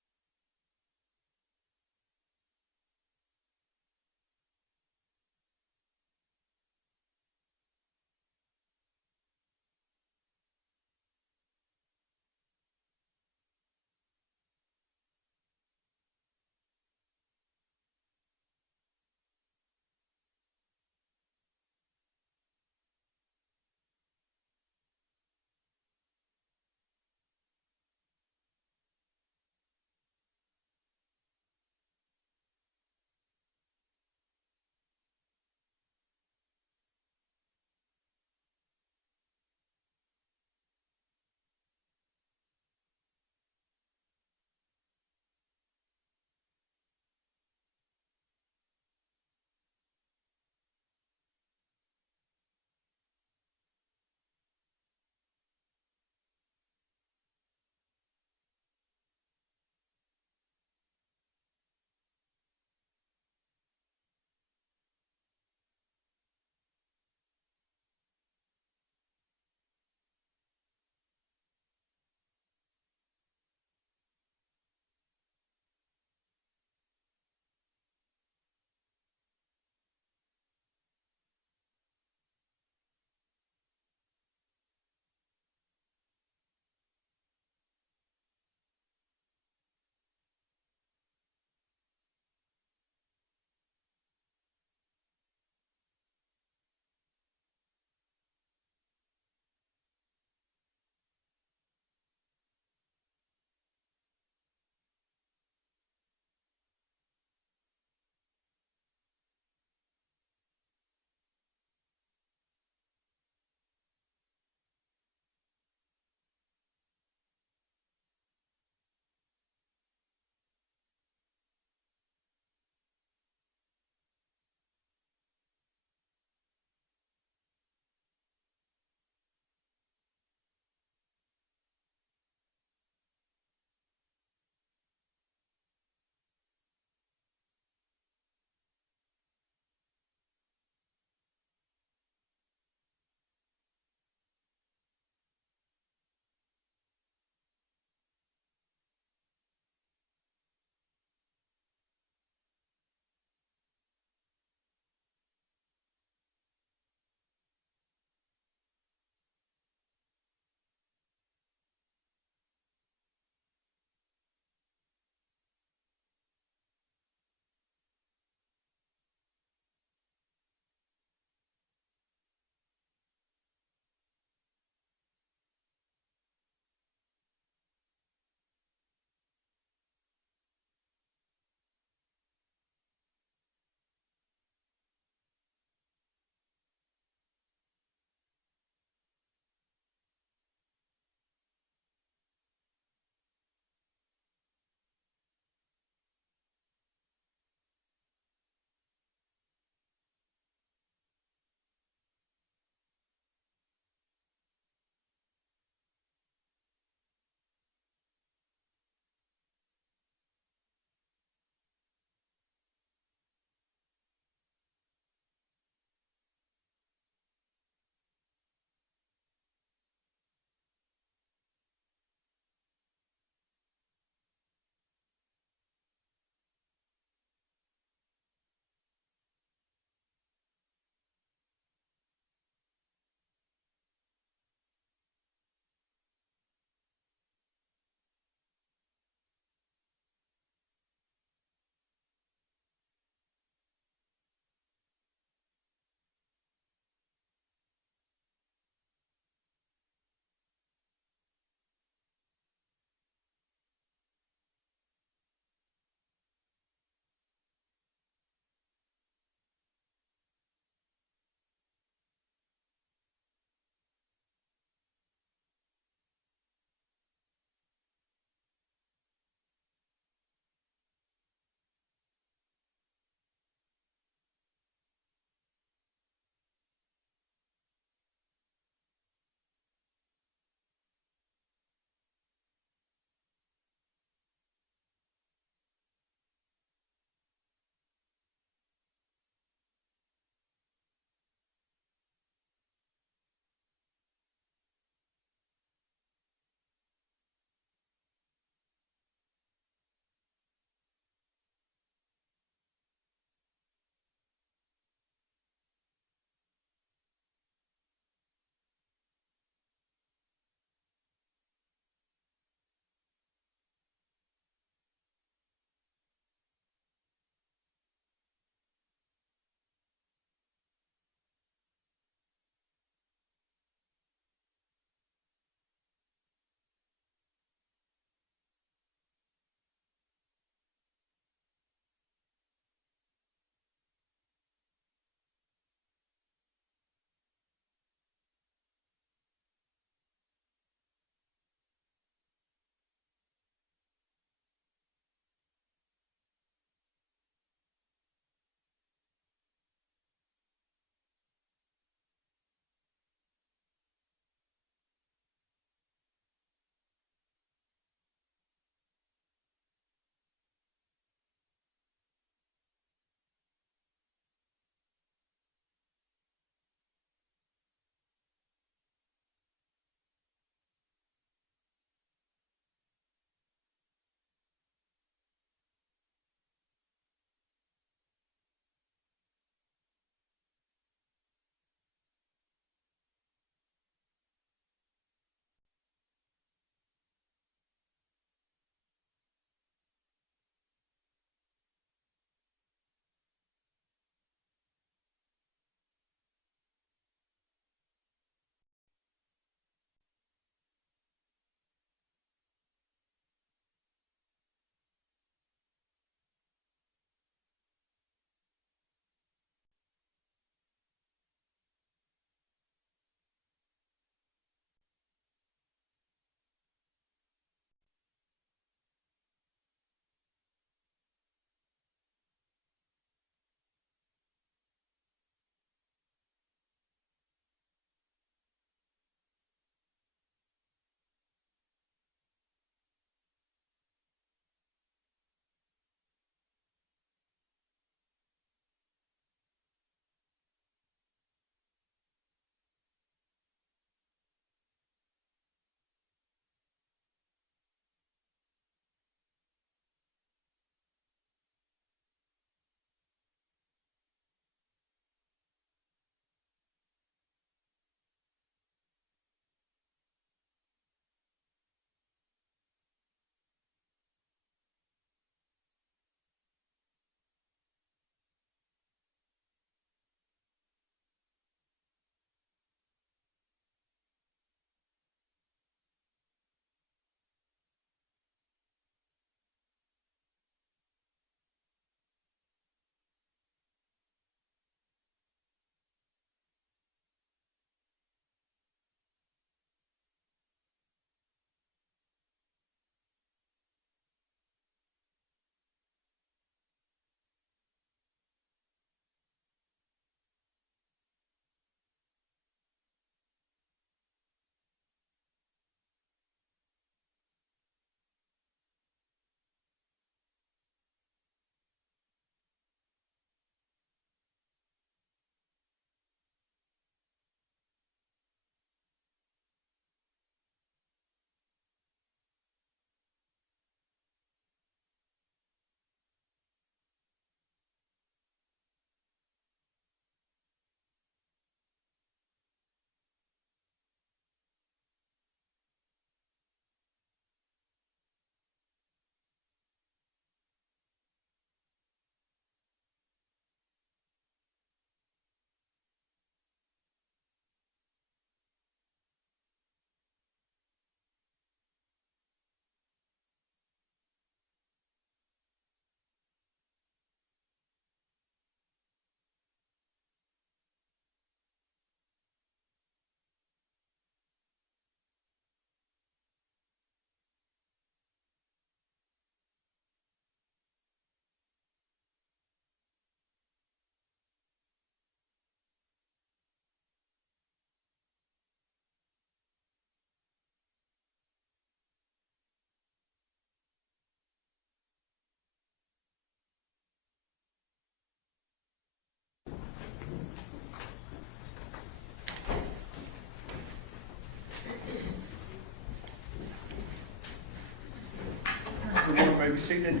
be seated.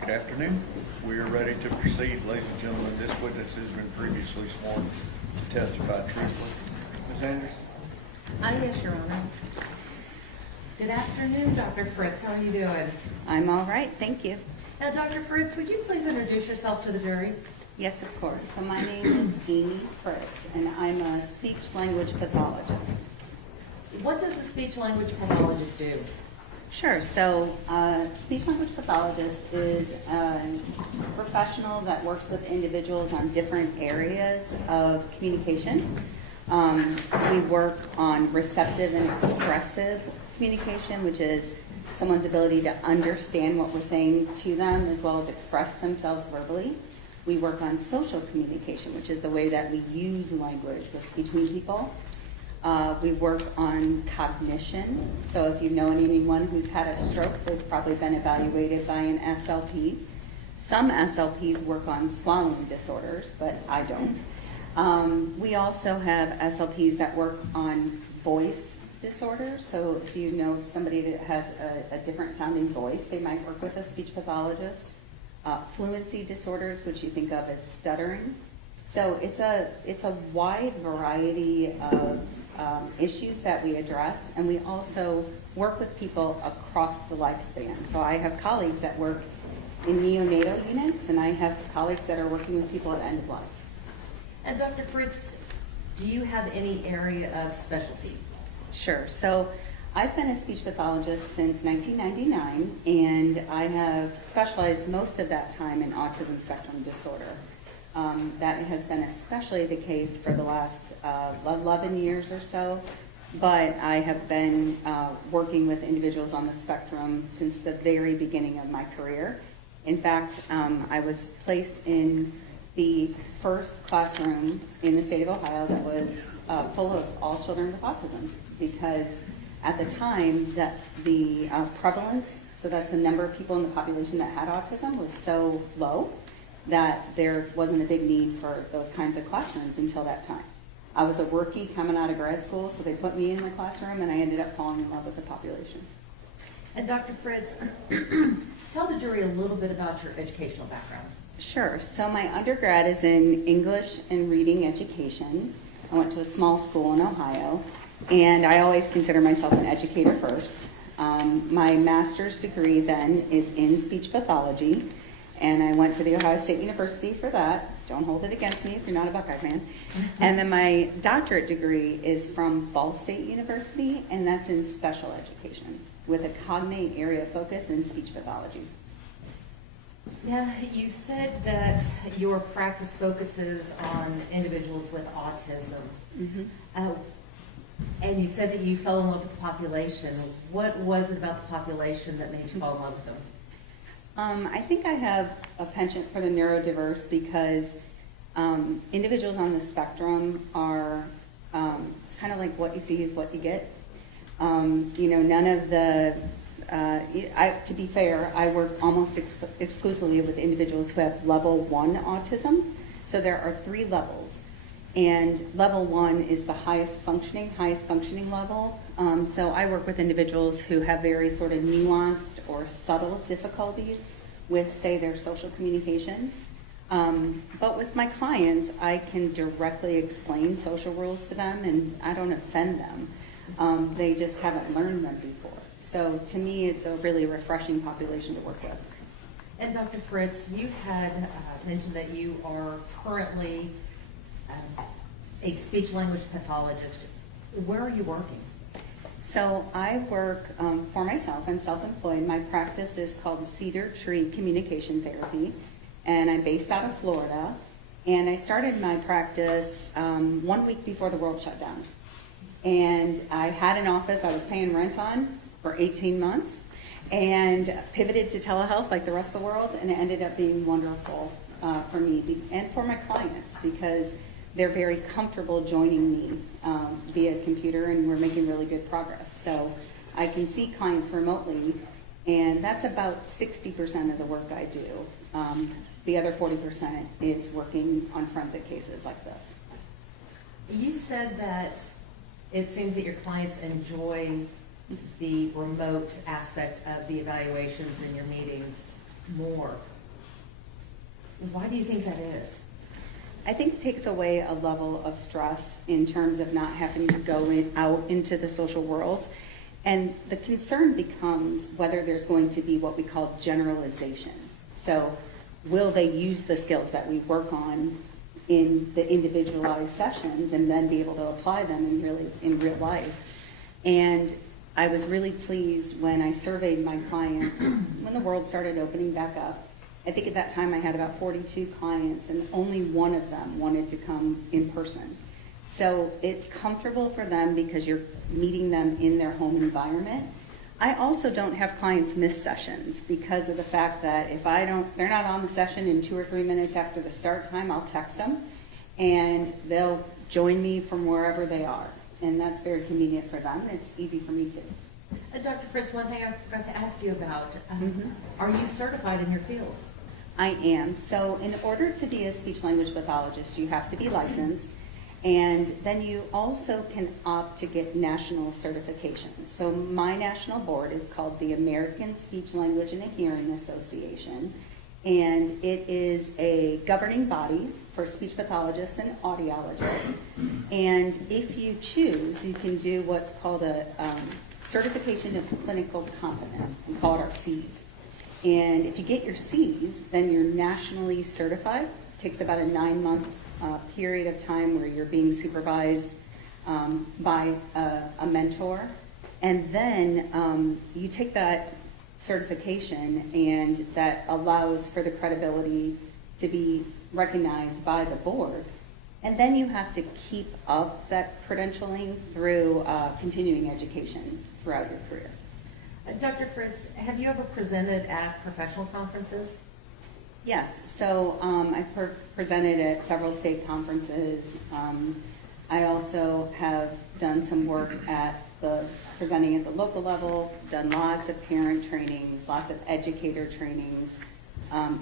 Good afternoon. We are ready to proceed, ladies and gentlemen. This witness has been previously sworn to testify truthfully. Ms. Anderson? Yes, Your Honor. Good afternoon, Dr. Fritz. How are you doing? I'm all right, thank you. Now, Dr. Fritz, would you please introduce yourself to the jury? Yes, of course. So my name is Amy Fritz, and I'm a speech-language pathologist. What does a speech-language pathologist do? Sure. So speech-language pathologist is a professional that works with individuals on different areas of communication. We work on receptive and expressive communication, which is someone's ability to understand what we're saying to them as well as express themselves verbally. We work on social communication, which is the way that we use language between people. We work on cognition. So if you know anyone who's had a stroke, they've probably been evaluated by an SLP. Some SLPs work on swallowing disorders, but I don't. We also have SLPs that work on voice disorders. So if you know somebody that has a different sounding voice, they might work with a speech pathologist. Fluency disorders, which you think of as stuttering. So it's a wide variety of issues that we address, and we also work with people across the lifespan. So I have colleagues that work in neonatal units, and I have colleagues that are working with people at end of life. And Dr. Fritz, do you have any area of specialty? Sure. So I've been a speech pathologist since 1999, and I have specialized most of that time in autism spectrum disorder. That has been especially the case for the last 11 years or so, but I have been working with individuals on the spectrum since the very beginning of my career. In fact, I was placed in the first classroom in the state of Ohio that was full of all children with autism, because at the time that the prevalence, so that's the number of people in the population that had autism, was so low that there wasn't a big need for those kinds of classrooms until that time. I was a rookie coming out of grad school, so they put me in the classroom, and I ended up falling in love with the population. And Dr. Fritz, tell the jury a little bit about your educational background. Sure. So my undergrad is in English and reading education. I went to a small school in Ohio, and I always consider myself an educator first. My master's degree then is in speech pathology, and I went to the Ohio State University for that. Don't hold it against me if you're not a Buckeye fan. And then my doctorate degree is from Ball State University, and that's in special education with a cognate area focus in speech pathology. Yeah, you said that your practice focuses on individuals with autism. Mm-hmm. And you said that you fell in love with the population. What was it about the population that made you fall in love with them? I think I have a penchant for the neurodiverse because individuals on the spectrum are, it's kind of like what you see is what you get. None of the, to be fair, I work almost exclusively with individuals who have level 1 autism. So there are 3 levels. And level 1 is the highest functioning level. So I work with individuals who have very sort of nuanced or subtle difficulties with, say, their social communication. But with my clients, I can directly explain social rules to them, and I don't offend them. They just haven't learned them before. So to me, it's a really refreshing population to work with. And Dr. Fritz, you had mentioned that you are currently a speech-language pathologist. Where are you working? So I work for myself. I'm self-employed. My practice is called Cedar Tree Communication Therapy, and I'm based out of Florida. And I started my practice 1 week before the world shut down. And I had an office I was paying rent on for 18 months and pivoted to telehealth like the rest of the world, and it ended up being wonderful for me and for my clients because they're very comfortable joining me via computer, and we're making really good progress. So I can see clients remotely, and that's about 60% of the work I do. The other 40% is working on forensic cases like this. You said that it seems that your clients enjoy the remote aspect of the evaluations in your meetings more. Why do you think that is? I think it takes away a level of stress in terms of not having to go out into the social world. And the concern becomes whether there's going to be what we call generalization. So will they use the skills that we work on in the individualized sessions and then be able to apply them in real life? And I was really pleased when I surveyed my clients when the world started opening back up. I think at that time I had about 42 clients, and only one of them wanted to come in person. So it's comfortable for them because you're meeting them in their home environment. I also don't have clients miss sessions because of the fact that if they're not on the session in 2 or 3 minutes after the start time, I'll text them and they'll join me from wherever they are. And that's very convenient for them. It's easy for me too. Dr. Fritz, one thing I forgot to ask you about, are you certified in your field? I am. So in order to be a speech-language pathologist, you have to be licensed, and then you also can opt to get national certification. So my national board is called the American Speech, Language, and Hearing Association, and it is a governing body for speech pathologists and audiologists. And if you choose, you can do what's called a certification of clinical competence. We call it our C's. And if you get your C's, then you're nationally certified. It takes about a 9-month period of time where you're being supervised by a mentor. And then you take that certification, and that allows for the credibility to be recognized by the board. And then you have to keep up that credentialing through continuing education throughout your career. Dr. Fritz, have you ever presented at professional conferences? Yes, so I've presented at several state conferences. I also have done some work presenting at the local level, done lots of parent trainings, lots of educator trainings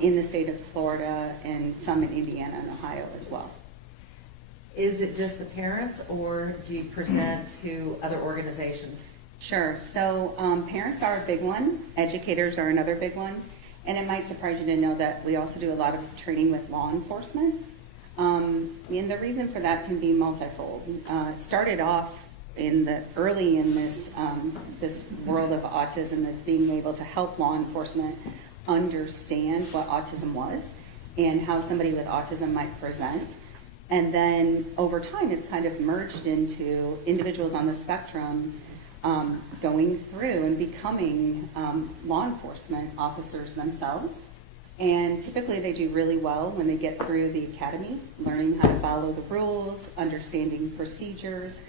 in the state of Florida, and some in Indiana and Ohio as well. Is it just the parents, or do you present to other organizations? Sure. So parents are a big one. Educators are another big one. And it might surprise you to know that we also do a lot of training with law enforcement. And the reason for that can be multifold. It started off early in this world of autism as being able to help law enforcement understand what autism was and how somebody with autism might present. And then over time, it's kind of merged into individuals on the spectrum going through and becoming law enforcement officers themselves. And typically they do really well when they get through the academy, learning how to follow the rules, understanding procedures.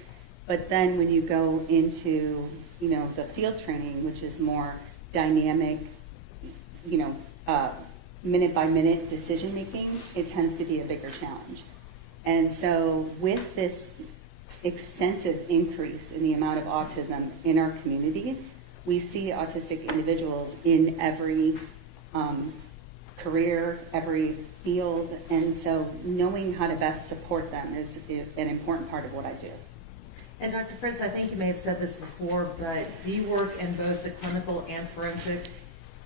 But then when you go into, the field training, which is more dynamic, minute by minute decision making, it tends to be a bigger challenge. And so with this extensive increase in the amount of autism in our community, we see autistic individuals in every career, every field, and so knowing how to best support them is an important part of what I do. And Dr. Fritz, I think you may have said this before, but do you work in both the clinical and forensic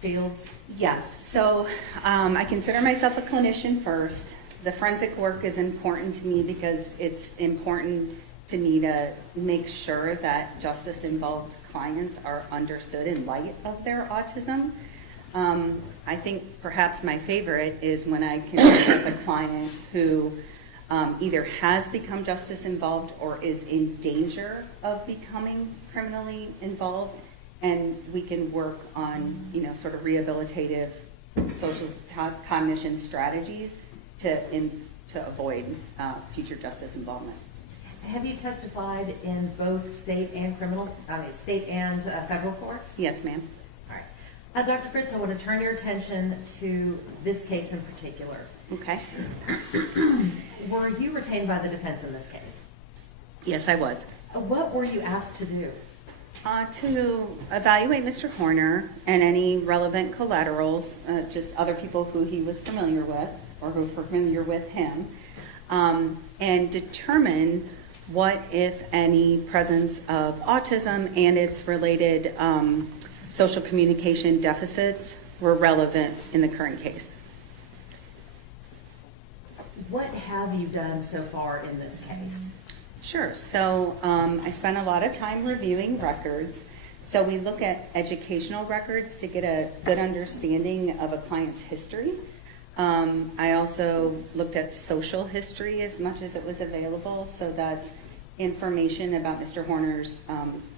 fields? Yes, so I consider myself a clinician first. The forensic work is important to me because it's important to me to make sure that justice-involved clients are understood in light of their autism. I think perhaps my favorite is when I can work with a client who either has become justice-involved or is in danger of becoming criminally involved, and we can work on, sort of rehabilitative social cognition strategies to avoid future justice involvement. Have you testified in both state and federal courts? Yes, ma'am. All right. Dr. Fritz, I want to turn your attention to this case in particular. Okay. Were you retained by the defense in this case? Yes, I was. What were you asked to do? To evaluate Mr. Horner and any relevant collaterals, just other people who he was familiar with or who were familiar with him, and determine what, if any, presence of autism and its related social communication deficits were relevant in the current case. What have you done so far in this case? Sure. So I spent a lot of time reviewing records. So we look at educational records to get a good understanding of a client's history. I also looked at social history as much as it was available. So that's information about Mr. Horner's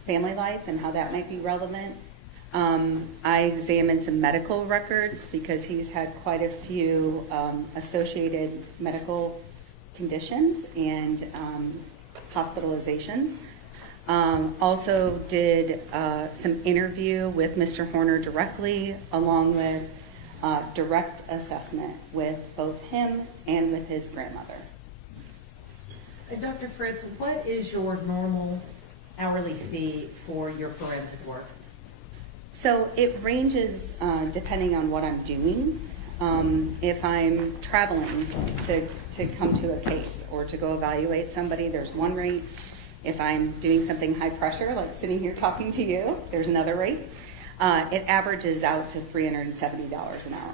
family life and how that might be relevant. I examined some medical records because he's had quite a few associated medical conditions and hospitalizations. Also did some interview with Mr. Horner directly, along with direct assessment with both him and with his grandmother. Dr. Fritz, what is your normal hourly fee for your forensic work? So it ranges depending on what I'm doing. If I'm traveling to come to a case or to go evaluate somebody, there's one rate. If I'm doing something high pressure, like sitting here talking to you, there's another rate. It averages out to $370 an hour.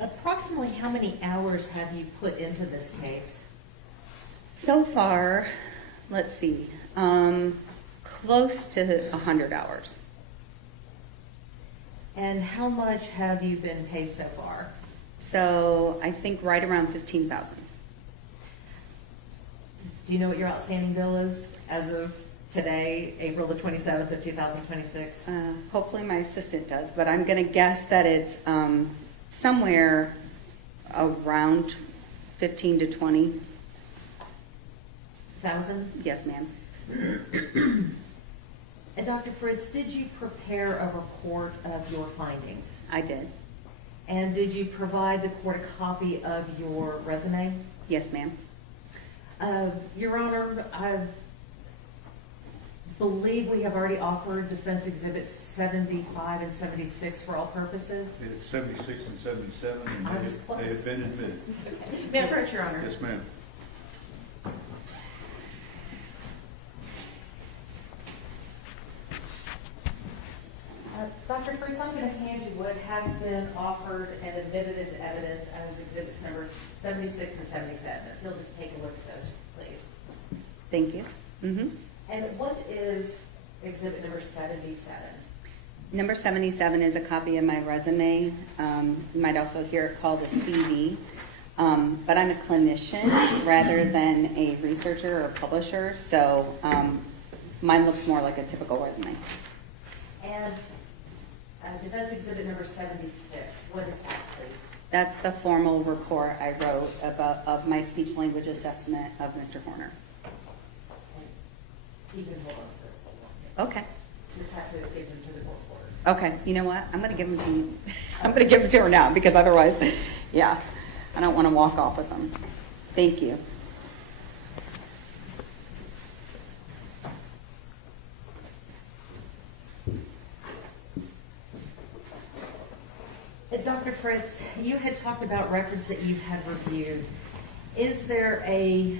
Approximately how many hours have you put into this case? So far, let's see, close to 100 hours. And how much have you been paid so far? So I think right around 15,000. Do you know what your outstanding bill is as of today, April the 27th of 2026? Hopefully my assistant does, but I'm going to guess that it's somewhere around 15 to 20. 1,000? Yes, ma'am. And Dr. Fritz, did you prepare a report of your findings? I did. And did you provide the court a copy of your resume? Yes, ma'am. Your Honor, I believe we have already offered Defense Exhibits 75 and 76 for all purposes. It's 76 and 77, I was close. they have been admitted. May I approach, Your Honor? Yes, ma'am. Dr. Fritz, I'm going to hand you what has been offered and admitted into evidence as exhibits number 76 and 77. If you'll just take a look at those, please. Thank you. Mm-hmm. And what is exhibit number 77? Number 77 is a copy of my resume. You might also hear it called a CV. But I'm a clinician rather than a researcher or publisher, so mine looks more like a typical resume. And defense exhibit number 76, what is that, please? That's the formal report I wrote of my speech language assessment of Mr. Horner. You can hold on for a second. Okay. Just have to give them to the court reporter. Okay. You know what? I'm going to give them to you. I'm going to give them to her now because otherwise, yeah, I don't want to walk off with them. Thank you. Dr. Fritz, you had talked about records that you had reviewed. Is there a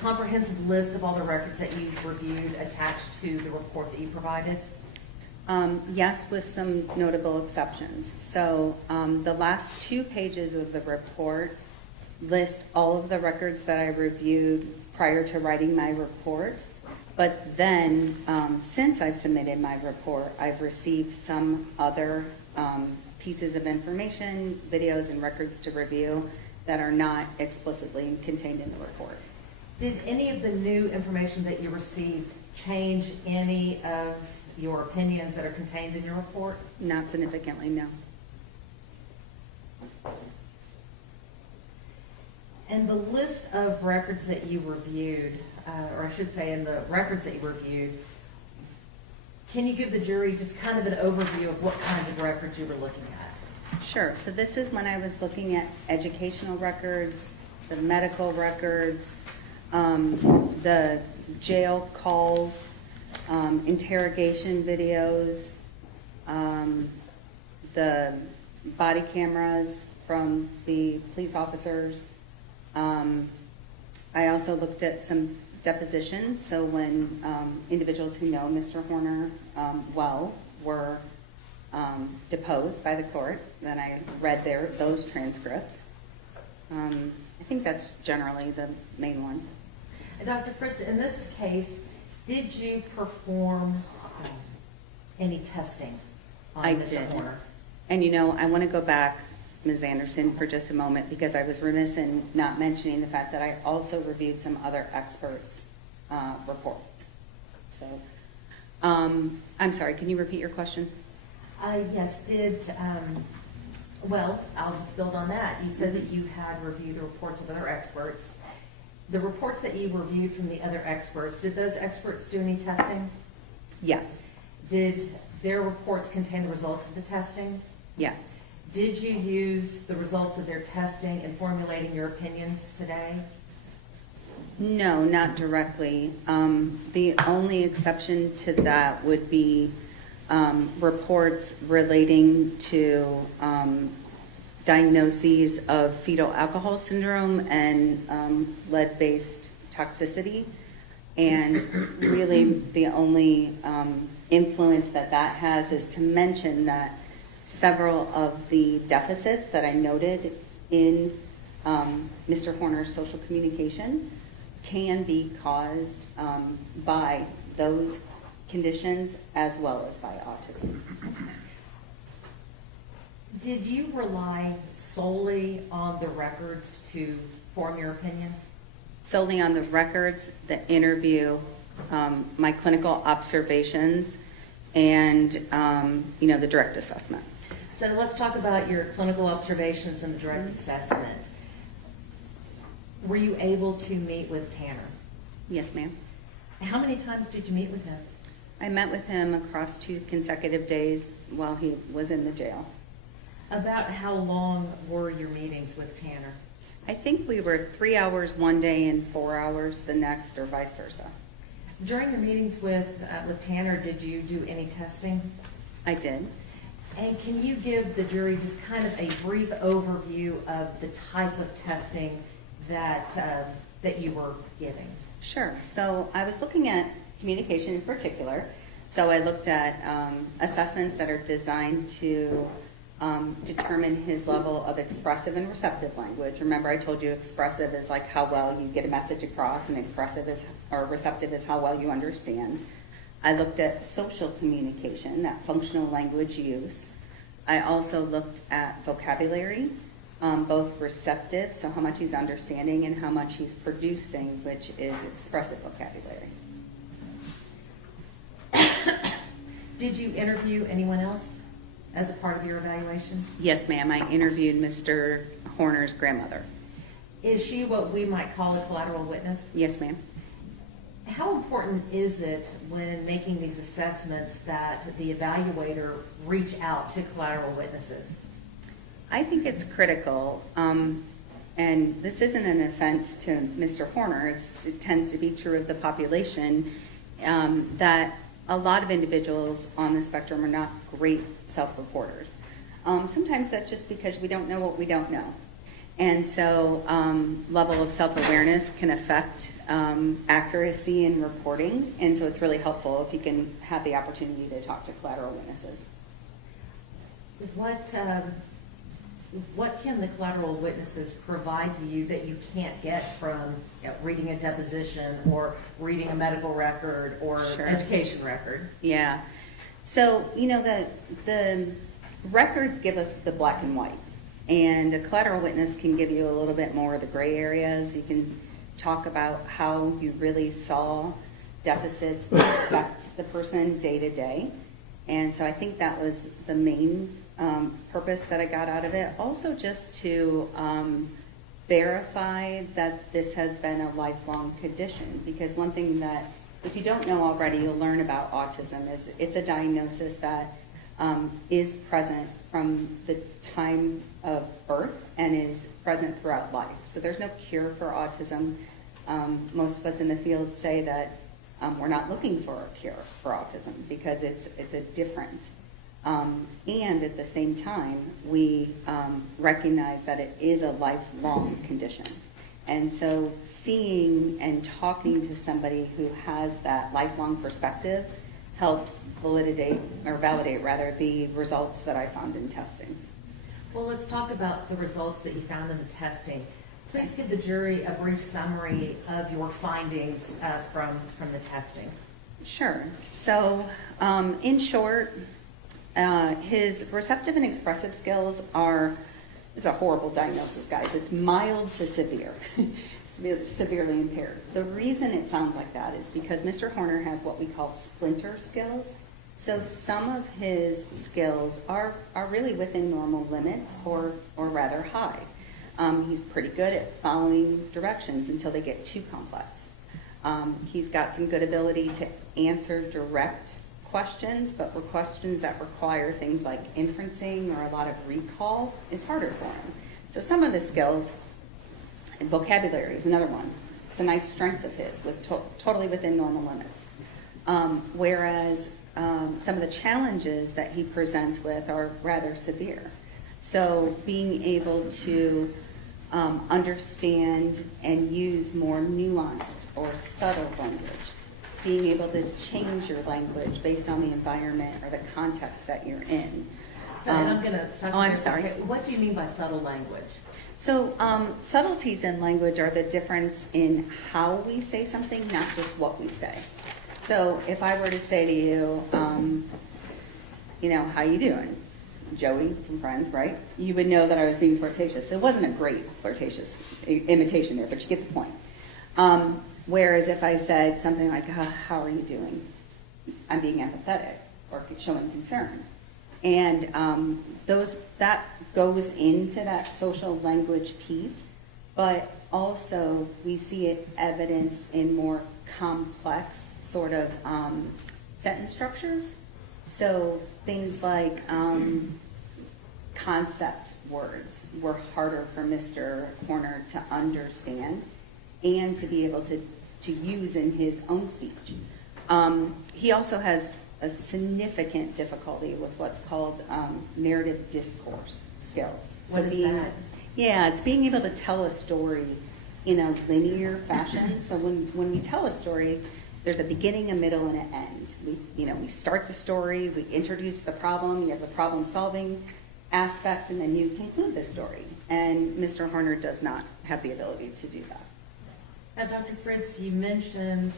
comprehensive list of all the records that you've reviewed attached to the report that you provided? Yes, with some notable exceptions. So the last 2 pages of the report list all of the records that I reviewed prior to writing my report. But then, since I've submitted my report, I've received some other pieces of information, videos, and records to review that are not explicitly contained in the report. Did any of the new information that you received change any of your opinions that are contained in your report? Not significantly, no. And the list of records that you reviewed, or I should say in the records that you reviewed, can you give the jury just kind of an overview of what kinds of records you were looking at? Sure. So this is when I was looking at educational records, the medical records, the jail calls, interrogation videos, the body cameras from the police officers, I also looked at some depositions, so when individuals who know Mr. Horner well were deposed by the court, then I read those transcripts. I think that's generally the main ones. And Dr. Fritz, in this case, did you perform any testing on I Mr. did. Horner? And you know, I want to go back, Ms. Anderson, for just a moment, because I was remiss in not mentioning the fact that I also reviewed some other experts' reports. So, I'm sorry, can you repeat your question? Yes, well, I'll just build on that. You said that you had reviewed the reports of other experts. The reports that you reviewed from the other experts, did those experts do any testing? Yes. Did their reports contain the results of the testing? Yes. Did you use the results of their testing in formulating your opinions today? No, not directly. The only exception to that would be reports relating to diagnoses of fetal alcohol syndrome and lead-based toxicity. And really the only influence that has is to mention that several of the deficits that I noted in Mr. Horner's social communication can be caused by those conditions as well as by autism. Did you rely solely on the records to form your opinion? Solely on the records, the interview, my clinical observations, and the direct assessment. So let's talk about your clinical observations and the direct assessment. Were you able to meet with Tanner? Yes, ma'am. How many times did you meet with him? I met with him across 2 consecutive days while he was in the jail. About how long were your meetings with Tanner? I think we were 3 hours one day and 4 hours the next, or vice versa. During your meetings with Tanner, did you do any testing? I did. And can you give the jury just kind of a brief overview of the type of testing that you were giving? Sure. So I was looking at communication in particular. So I looked at assessments that are designed to determine his level of expressive and receptive language. Remember, I told you expressive is like how well you get a message across, and receptive is how well you understand. I looked at social communication, that functional language use. I also looked at vocabulary, both receptive, so how much he's understanding, and how much he's producing, which is expressive vocabulary. Did you interview anyone else as a part of your evaluation? Yes, ma'am. I interviewed Mr. Horner's grandmother. Is she what we might call a collateral witness? Yes, ma'am. How important is it when making these assessments that the evaluator reach out to collateral witnesses? I think it's critical, and this isn't an offense to Mr. Horner. It tends to be true of the population, that a lot of individuals on the spectrum are not great self-reporters. Sometimes that's just because we don't know what we don't know. And so level of self-awareness can affect accuracy in reporting, and so it's really helpful if you can have the opportunity to talk to collateral witnesses. What can the collateral witnesses provide to you that you can't get from reading a deposition or reading a medical record or Sure. education record? Yeah. So, the records give us the black and white, and a collateral witness can give you a little bit more of the gray areas. You can talk about how you really saw deficits affect the person day to day. And so I think that was the main purpose that I got out of it. Also just to verify that this has been a lifelong condition, because one thing that, if you don't know already, you'll learn about autism is it's a diagnosis that is present from the time of birth and is present throughout life. So there's no cure for autism. Most of us in the field say that we're not looking for a cure for autism because it's a difference. And at the same time, we recognize that it is a lifelong condition. And so seeing and talking to somebody who has that lifelong perspective helps validate the results that I found in testing. Well, let's talk about the results that you found in the testing. Please give the jury a brief summary of your findings from the testing. Sure. So, in short, his receptive and expressive skills it's a horrible diagnosis, guys. It's mild to severe. It's severely impaired. The reason it sounds like that is because Mr. Horner has what we call splinter skills. So some of his skills are really within normal limits or rather high. He's pretty good at following directions until they get too complex. He's got some good ability to answer direct questions, but for questions that require things like inferencing or a lot of recall is harder for him. So some of the skills, and vocabulary is another one. It's a nice strength of his, totally within normal limits. Whereas some of the challenges that he presents with are rather severe. So being able to understand and use more nuanced or subtle language, being able to change your language based on the environment or the context that you're in. So, and I'm going to stop you I'm there. sorry. What do you mean by subtle language? So subtleties in language are the difference in how we say something, not just what we say. So if I were to say to you, how you doing? Joey from Friends, right? You would know that I was being flirtatious. It wasn't a great flirtatious imitation there, but you get the point. Whereas if I said something like, how are you doing? I'm being empathetic or showing concern. And that goes into that social language piece, but also we see it evidenced in more complex sort of sentence structures. So things like concept words were harder for Mr. Horner to understand and to be able to use in his own speech. He also has a significant difficulty with what's called narrative discourse skills. What is that? Yeah, it's being able to tell a story in a linear fashion. So when we tell a story, there's a beginning, a middle, and an end. We start the story, we introduce the problem, you have the problem-solving aspect, and then you conclude the story. And Mr. Horner does not have the ability to do that. Now, Dr. Fritz, you mentioned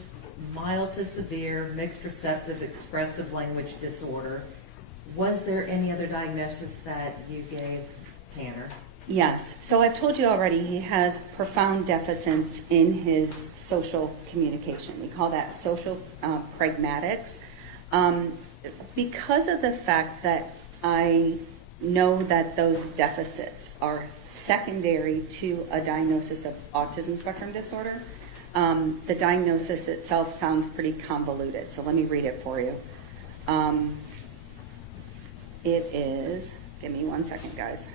mild to severe mixed receptive expressive language disorder. Was there any other diagnosis that you gave Tanner? Yes. So I've told you already he has profound deficits in his social communication. We call that social pragmatics. Because of the fact that I know that those deficits are secondary to a diagnosis of autism spectrum disorder, the diagnosis itself sounds pretty convoluted. So let me read it for you. It is, give me 1 second, guys.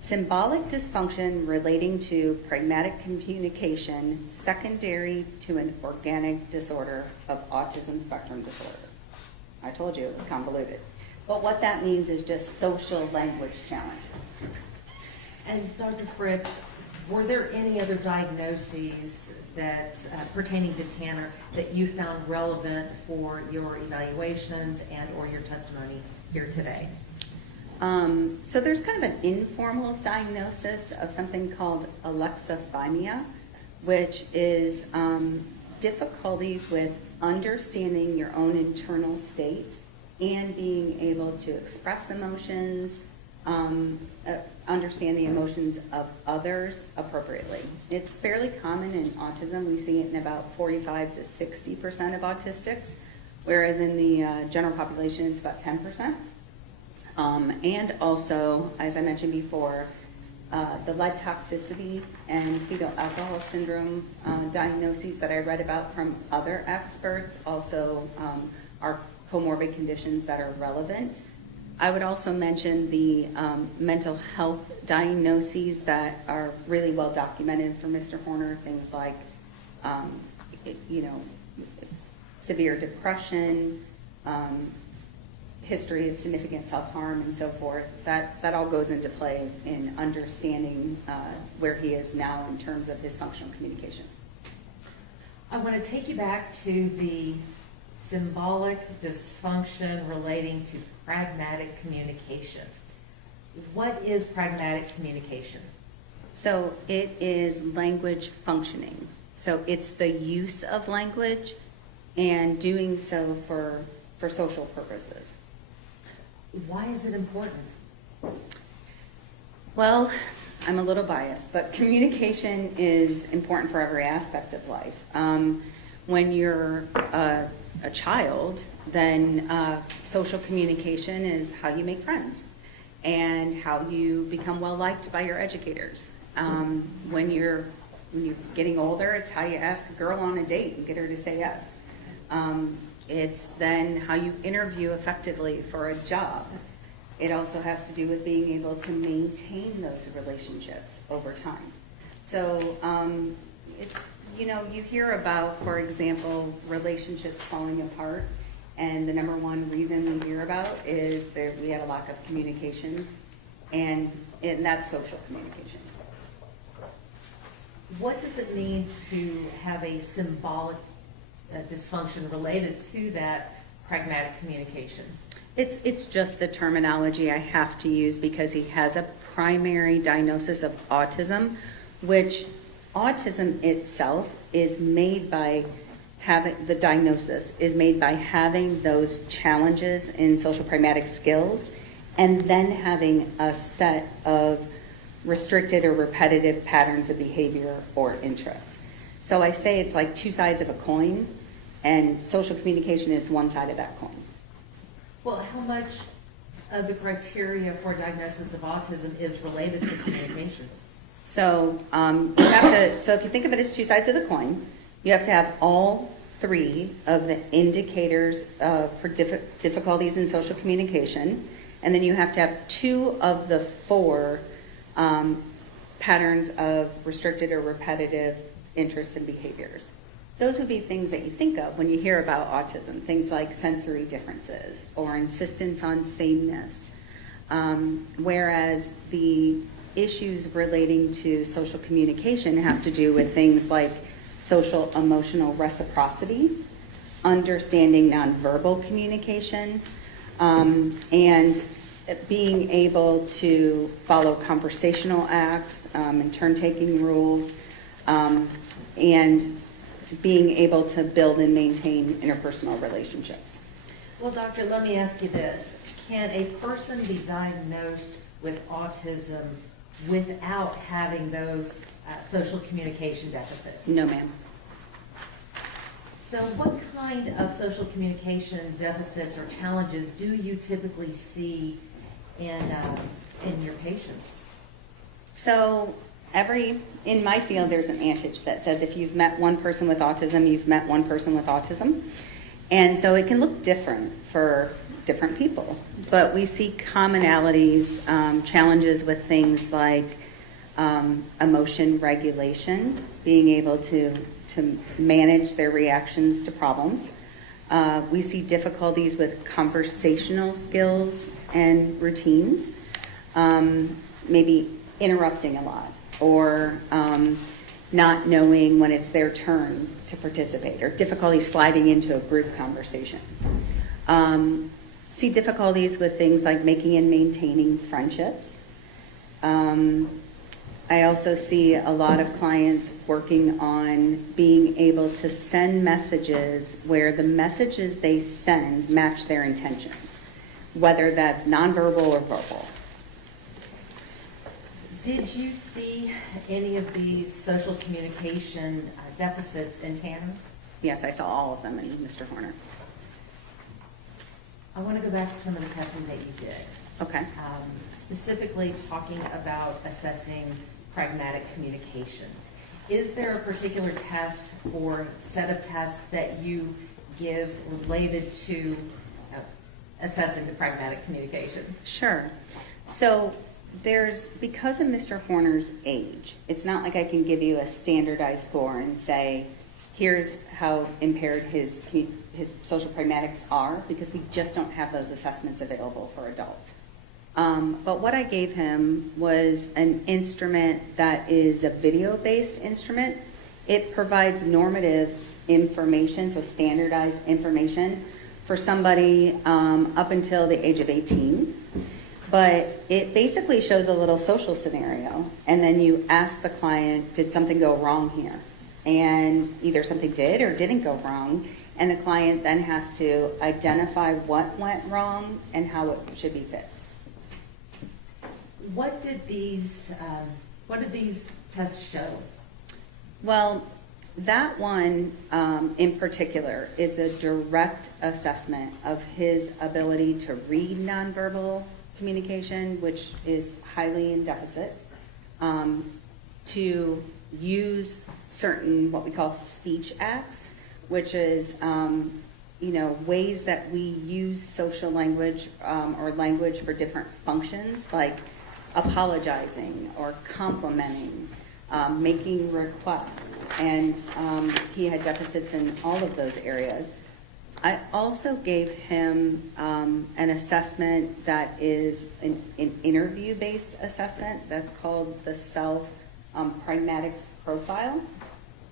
Symbolic dysfunction relating to pragmatic communication secondary to an organic disorder of autism spectrum disorder. I told you it was convoluted. But what that means is just social language challenges. And Dr. Fritz, were there any other diagnoses that pertaining to Tanner that you found relevant for your evaluations and or your testimony here today? So there's kind of an informal diagnosis of something called alexithymia, which is difficulty with understanding your own internal state and being able to express emotions, understand the emotions of others appropriately. It's fairly common in autism. We see it in about 45 to 60% of autistics, whereas in the general population it's about 10%. And also, as I mentioned before, the lead toxicity and fetal alcohol syndrome diagnoses that I read about from other experts also are comorbid conditions that are relevant. I would also mention the mental health diagnoses that are really well documented for Mr. Horner, things like, severe depression, history of significant self-harm and so forth, that all goes into play in understanding where he is now in terms of his functional communication. I want to take you back to the symbolic dysfunction relating to pragmatic communication. What is pragmatic communication? So it is language functioning. So it's the use of language and doing so for social purposes. Why is it important? Well, I'm a little biased, but communication is important for every aspect of life. When you're a child, then social communication is how you make friends and how you become well liked by your educators. When you're getting older, it's how you ask a girl on a date and get her to say yes. It's then how you interview effectively for a job. It also has to do with being able to maintain those relationships over time. So it's, you hear about, for example, relationships falling apart, and the number one reason we hear about is that we have a lack of communication, and that's social communication. What does it mean to have a symbolic dysfunction related to that pragmatic communication? It's just the terminology I have to use because he has a primary diagnosis of autism, which autism itself is made by the diagnosis is made by having those challenges in social pragmatic skills and then having a set of restricted or repetitive patterns of behavior or interests. So I say it's like two sides of a coin, and social communication is one side of that coin. Well, how much of the criteria for diagnosis of autism is related to communication? So you have to. So if you think of it as two sides of the coin, you have to have all three of the indicators for difficulties in social communication, and then you have to have two of the four patterns of restricted or repetitive interests and behaviors. Those would be things that you think of when you hear about autism, things like sensory differences or insistence on sameness, whereas the issues relating to social communication have to do with things like social emotional reciprocity, understanding nonverbal communication, and being able to follow conversational acts and turn-taking rules, and being able to build and maintain interpersonal relationships. Well, doctor, let me ask you this. Can a person be diagnosed with autism without having those social communication deficits? No, ma'am. So what kind of social communication deficits or challenges do you typically see in your patients? So in my field, there's an adage that says if you've met one person with autism, you've met one person with autism. And so it can look different for different people. But we see commonalities, challenges with things like emotion regulation, being able to manage their reactions to problems. We see difficulties with conversational skills and routines, maybe interrupting a lot, or not knowing when it's their turn to participate, or difficulty sliding into a group conversation. See difficulties with things like making and maintaining friendships. I also see a lot of clients working on being able to send messages where the messages they send match their intentions, whether that's nonverbal or verbal. Did you see any of these social communication deficits in Tanner? Yes, I saw all of them in Mr. Horner. I want to go back to some of the testing that you did. Okay. Specifically talking about assessing pragmatic communication. Is there a particular test or set of tests that you give related to assessing the pragmatic communication? Sure. So because of Mr. Horner's age, it's not like I can give you a standardized score and say, here's how impaired his social pragmatics are, because we just don't have those assessments available for adults. But what I gave him was an instrument that is a video-based instrument. It provides normative information, so standardized information for somebody up until the age of 18. But it basically shows a little social scenario, and then you ask the client, did something go wrong here? And either something did or didn't go wrong, and the client then has to identify what went wrong and how it should be fixed. What did these tests show? Well, that one in particular is a direct assessment of his ability to read nonverbal communication, which is highly in deficit, to use certain what we call speech acts, which is ways that we use social language or language for different functions, like apologizing or complimenting, making requests, and he had deficits in all of those areas. I also gave him an assessment that is an interview-based assessment that's called the self-pragmatics profile,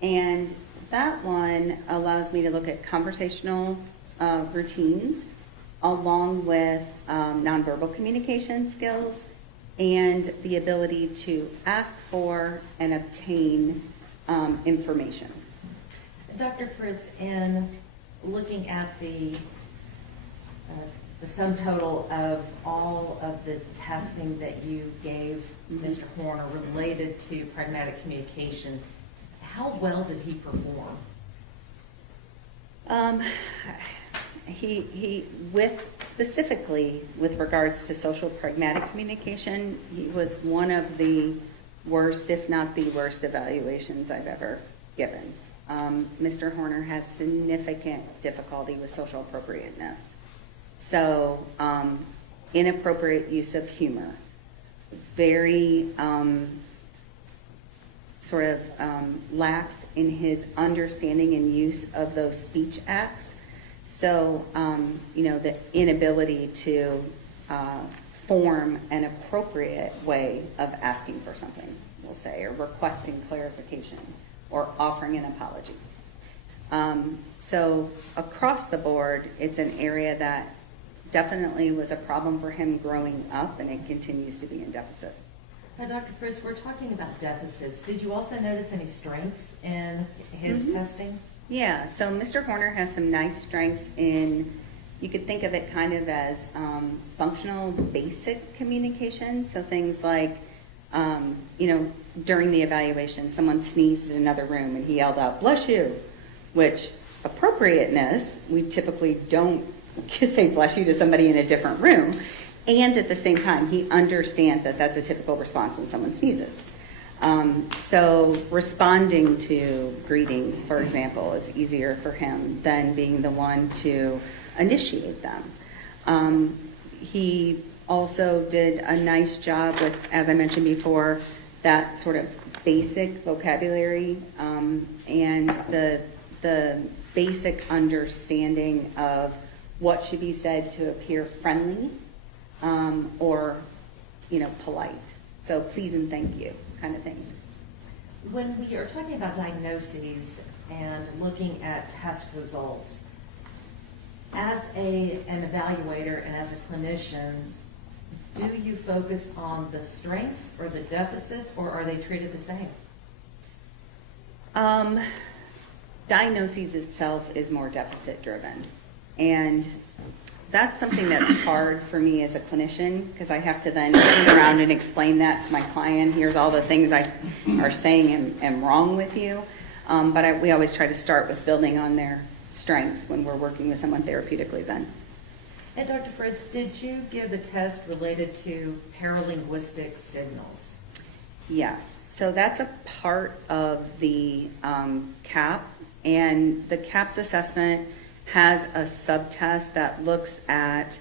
and that one allows me to look at conversational routines along with nonverbal communication skills and the ability to ask for and obtain information. Dr. Fritz, in looking at the sum total of all of the testing that you gave Mr. Horner related to pragmatic communication, how well did he perform? He specifically with regards to social pragmatic communication, he was one of the worst, if not the worst, evaluations I've ever given. Mr. Horner has significant difficulty with social appropriateness. So inappropriate use of humor, very lax in his understanding and use of those speech acts. So, the inability to form an appropriate way of asking for something, we'll say, or requesting clarification, or offering an apology. So across the board, it's an area that definitely was a problem for him growing up, and it continues to be in deficit. Now, Dr. Fritz, we're talking about deficits. Did you also notice any strengths in his testing? Yeah, so Mr. Horner has some nice strengths in, you could think of it kind of as functional basic communication. So things like, during the evaluation, someone sneezed in another room and he yelled out, "Bless you," which appropriateness, we typically don't say bless you to somebody in a different room. And at the same time, he understands that that's a typical response when someone sneezes. So responding to greetings, for example, is easier for him than being the one to initiate them. He also did a nice job with, as I mentioned before, that sort of basic vocabulary and the basic understanding of what should be said to appear friendly or polite. So please and thank you kind of things. When we are talking about diagnoses and looking at test results, as an evaluator and as a clinician, do you focus on the strengths or the deficits, or are they treated the same? Diagnoses itself is more deficit driven, and that's something that's hard for me as a clinician, because I have to then turn around and explain that to my client. Here's all the things I are saying am wrong with you. But we always try to start with building on their strengths when we're working with someone therapeutically then. And Dr. Fritz, did you give a test related to paralinguistic signals? Yes. So that's a part of the CAP, and the CAPS assessment has a subtest that looks at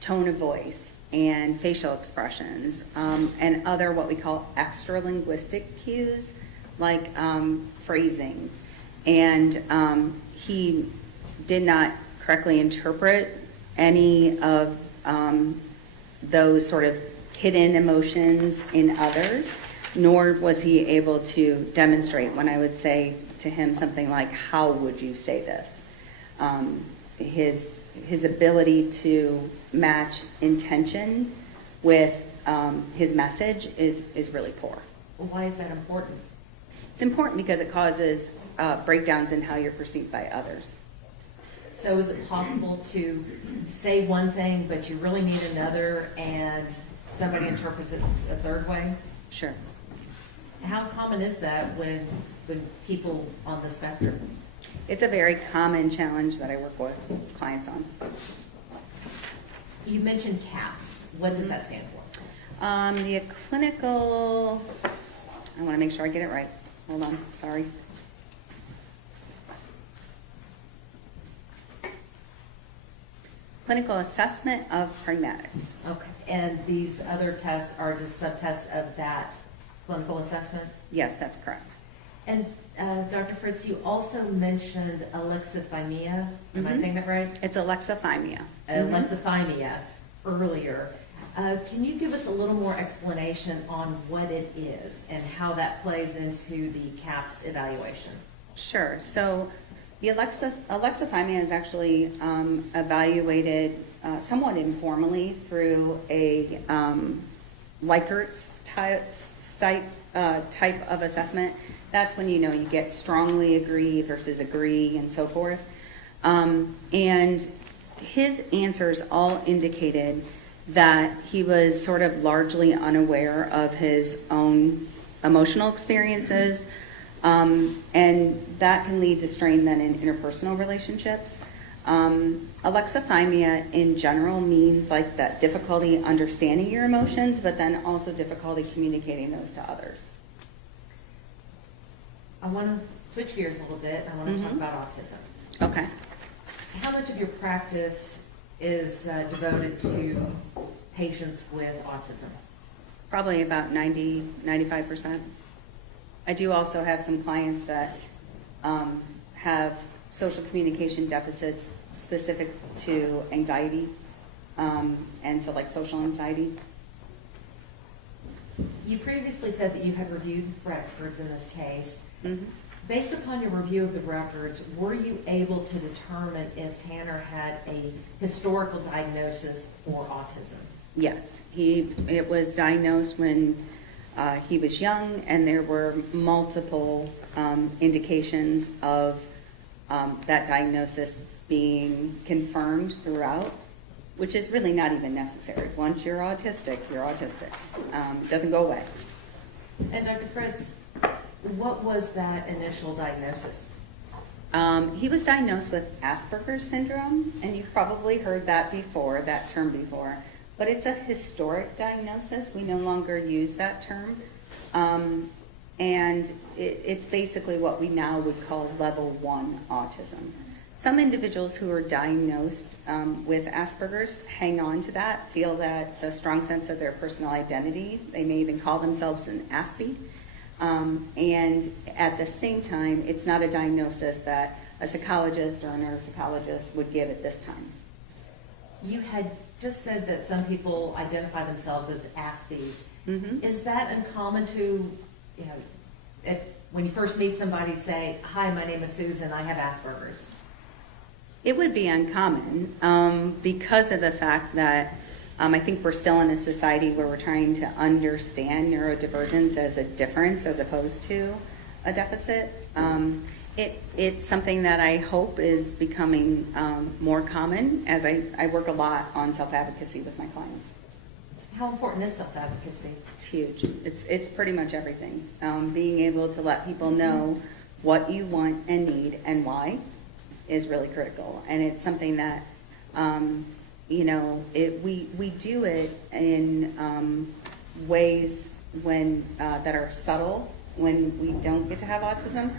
tone of voice and facial expressions and other what we call extra linguistic cues like phrasing And he did not correctly interpret any of those sort of hidden emotions in others, nor was he able to demonstrate when I would say to him something like, how would you say this? His ability to match intention with his message is really poor. Why is that important? It's important because it causes breakdowns in how you're perceived by others. So is it possible to say one thing, but you really mean another, and somebody interprets it a third way? Sure. How common is that when people on the spectrum? It's a very common challenge that I work with clients on. You mentioned CAPS. What does that stand for? The clinical, I want to make sure I get it right. Hold on, sorry. Clinical assessment of pragmatics. Okay. And these other tests are just subtests of that clinical assessment? Yes, that's correct. And Dr. Fritz, you also mentioned alexithymia. Am I Mhm. saying that right? It's alexithymia. Alexithymia earlier. Can you give us a little more explanation on what it is and how that plays into the CAPS evaluation? Sure. So the alexithymia is actually evaluated somewhat informally through a Likert type of assessment. That's when you get strongly agree versus agree and so forth. And his answers all indicated that he was sort of largely unaware of his own emotional experiences, and that can lead to strain then in interpersonal relationships. Alexithymia in general means like that difficulty understanding your emotions, but then also difficulty communicating those to others. I want to switch gears a little bit. I want to talk about autism. Okay. How much of your practice is devoted to patients with autism? Probably about 95%. I do also have some clients that have social communication deficits specific to anxiety, and so like social anxiety. You previously said that you had reviewed records in this case. Mm-hmm. Based upon your review of the records, were you able to determine if Tanner had a historical diagnosis for autism? Yes, it was diagnosed when he was young, and there were multiple indications of that diagnosis being confirmed throughout, which is really not even necessary. Once you're autistic, you're autistic. It doesn't go away. And Dr. Fritz, what was that initial diagnosis? He was diagnosed with Asperger's syndrome, and you've probably heard that term before, but it's a historic diagnosis. We no longer use that term. And it's basically what we now would call level 1 autism. Some individuals who are diagnosed with Asperger's hang on to that, feel that it's a strong sense of their personal identity. They may even call themselves an Aspie. And at the same time, it's not a diagnosis that a psychologist or a neuropsychologist would give at this time. You had just said that some people identify themselves as Aspies. Mm-hmm. Is that uncommon to, when you first meet somebody, say, "Hi, my name is Susan, I have Asperger's"? It would be uncommon because of the fact that I think we're still in a society where we're trying to understand neurodivergence as a difference as opposed to a deficit. It's something that I hope is becoming more common as I work a lot on self-advocacy with my clients. How important is self-advocacy? It's huge. It's pretty much everything. Being able to let people know what you want and need and why is really critical. And it's something that, we do it in ways that are subtle when we don't get to have autism.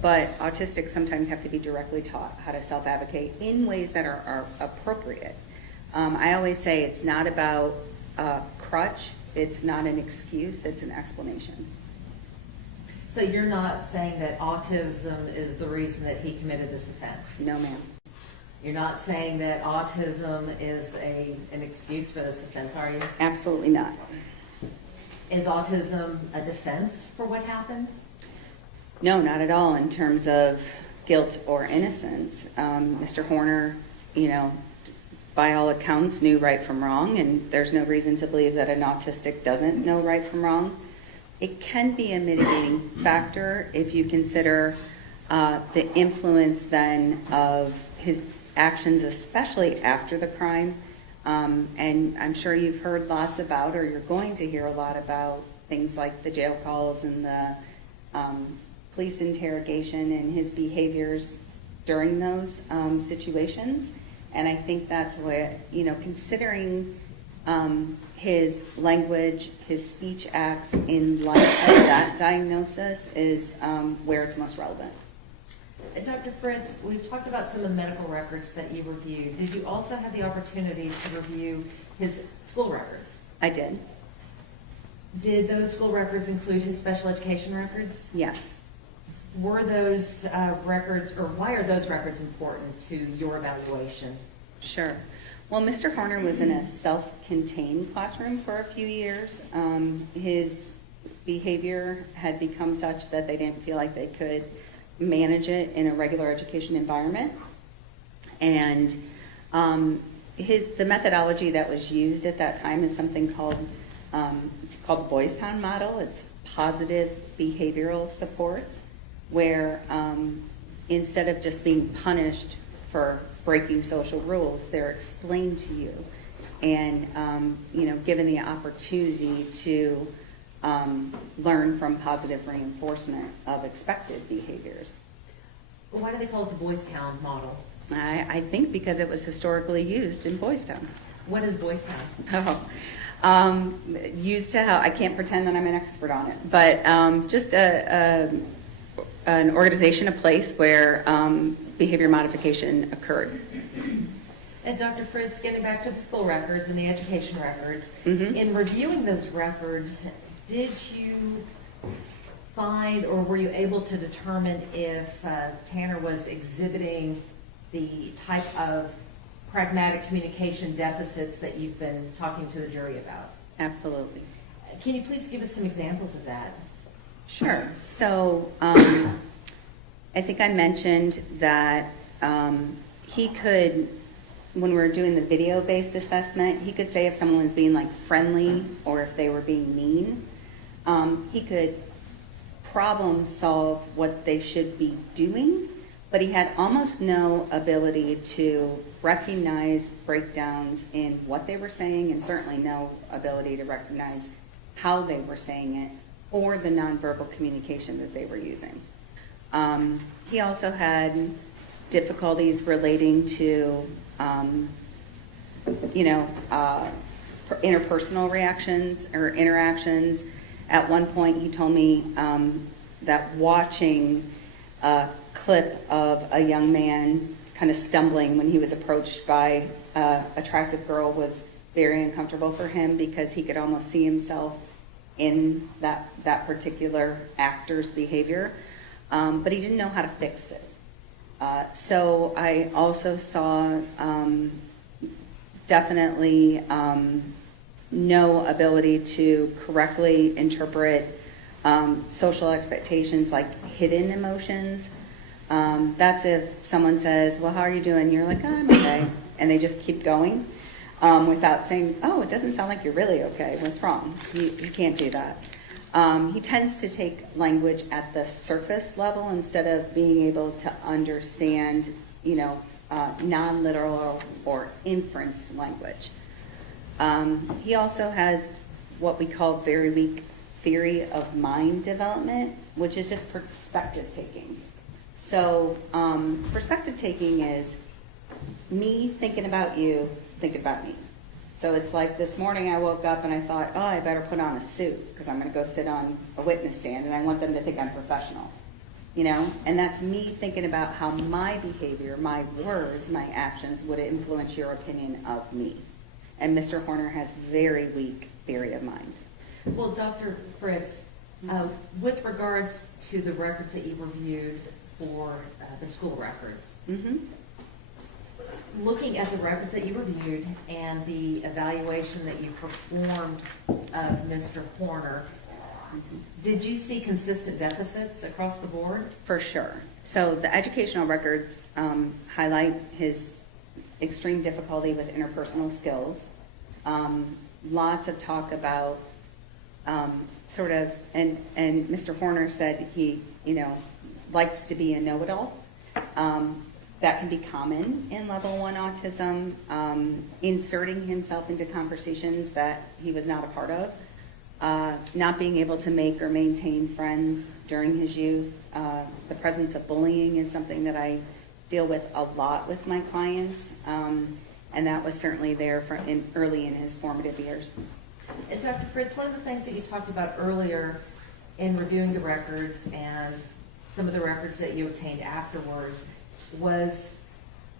But autistics sometimes have to be directly taught how to self-advocate in ways that are appropriate. I always say it's not about a crutch, it's not an excuse, it's an explanation. So you're not saying that autism is the reason that he committed this offense? No, ma'am. You're not saying that autism is an excuse for this offense, are you? Absolutely not. Is autism a defense for what happened? No, not at all in terms of guilt or innocence. Mr. Horner, by all accounts, knew right from wrong, and there's no reason to believe that an autistic doesn't know right from wrong. It can be a mitigating factor if you consider the influence then of his actions, especially after the crime. And I'm sure you've heard lots about, or you're going to hear a lot about, things like the jail calls and the police interrogation and his behaviors during those situations. And I think that's where, considering his language, his speech acts in light of that diagnosis is where it's most relevant. Dr. Fritz, we've talked about some of the medical records that you reviewed. Did you also have the opportunity to review his school records? I did. Did those school records include his special education records? Yes. Were those records, or why are those records important to your evaluation? Sure. Well, Mr. Horner was in a self-contained classroom for a few years. His behavior had become such that they didn't feel like they could manage it in a regular education environment. And the methodology that was used at that time is something called, it's called the Boys Town model. It's positive behavioral supports, where instead of just being punished for breaking social rules, they're explained to you and given the opportunity to learn from positive reinforcement of expected behaviors. Why do they call it the Boys Town model? I think because it was historically used in Boys Town. What is Boys Town? Used to help. I can't pretend that I'm an expert on it, but just an organization, a place where behavior modification occurred. And Dr. Fritz, getting back to the school records and the education records, Mm-hmm. in reviewing those records, did you find, or were you able to determine if Tanner was exhibiting the type of pragmatic communication deficits that you've been talking to the jury about? Absolutely. Can you please give us some examples of that? Sure. So I think I mentioned that he could, when we were doing the video-based assessment, he could say if someone was being friendly or if they were being mean. He could problem solve what they should be doing, but he had almost no ability to recognize breakdowns in what they were saying, and certainly no ability to recognize how they were saying it or the nonverbal communication that they were using. He also had difficulties relating to, interpersonal reactions or interactions. At one point, he told me that watching a clip of a young man kind of stumbling when he was approached by an attractive girl was very uncomfortable for him because he could almost see himself in that particular actor's behavior, but he didn't know how to fix it. So I also saw definitely no ability to correctly interpret social expectations like hidden emotions. That's if someone says, well, how are you doing? You're like, oh, I'm okay. And they just keep going without saying, oh, it doesn't sound like you're really okay. What's wrong? You can't do that. He tends to take language at the surface level instead of being able to understand, non-literal or inferenced language. He also has what we call very weak theory of mind development, which is just perspective taking. So perspective taking is me thinking about you, thinking about me. So it's like this morning I woke up and I thought, oh, I better put on a suit because I'm going to go sit on a witness stand and I want them to think I'm professional. And that's me thinking about how my behavior, my words, my actions would influence your opinion of me. And Mr. Horner has very weak theory of mind. Well, Dr. Fritz, With regards to the records that you reviewed for the school records, Mm-hmm. looking at the records that you reviewed and the evaluation that you performed of Mr. Horner, did you see consistent deficits across the board? For sure. So the educational records highlight his extreme difficulty with interpersonal skills. Lots of talk about sort of, and Mr. Horner said he, likes to be a know-it-all. That can be common in level 1 autism, inserting himself into conversations that he was not a part of, not being able to make or maintain friends during his youth. The presence of bullying is something that I deal with a lot with my clients, and that was certainly there early in his formative years. And Dr. Fritz, one of the things that you talked about earlier in reviewing the records and some of the records that you obtained afterwards was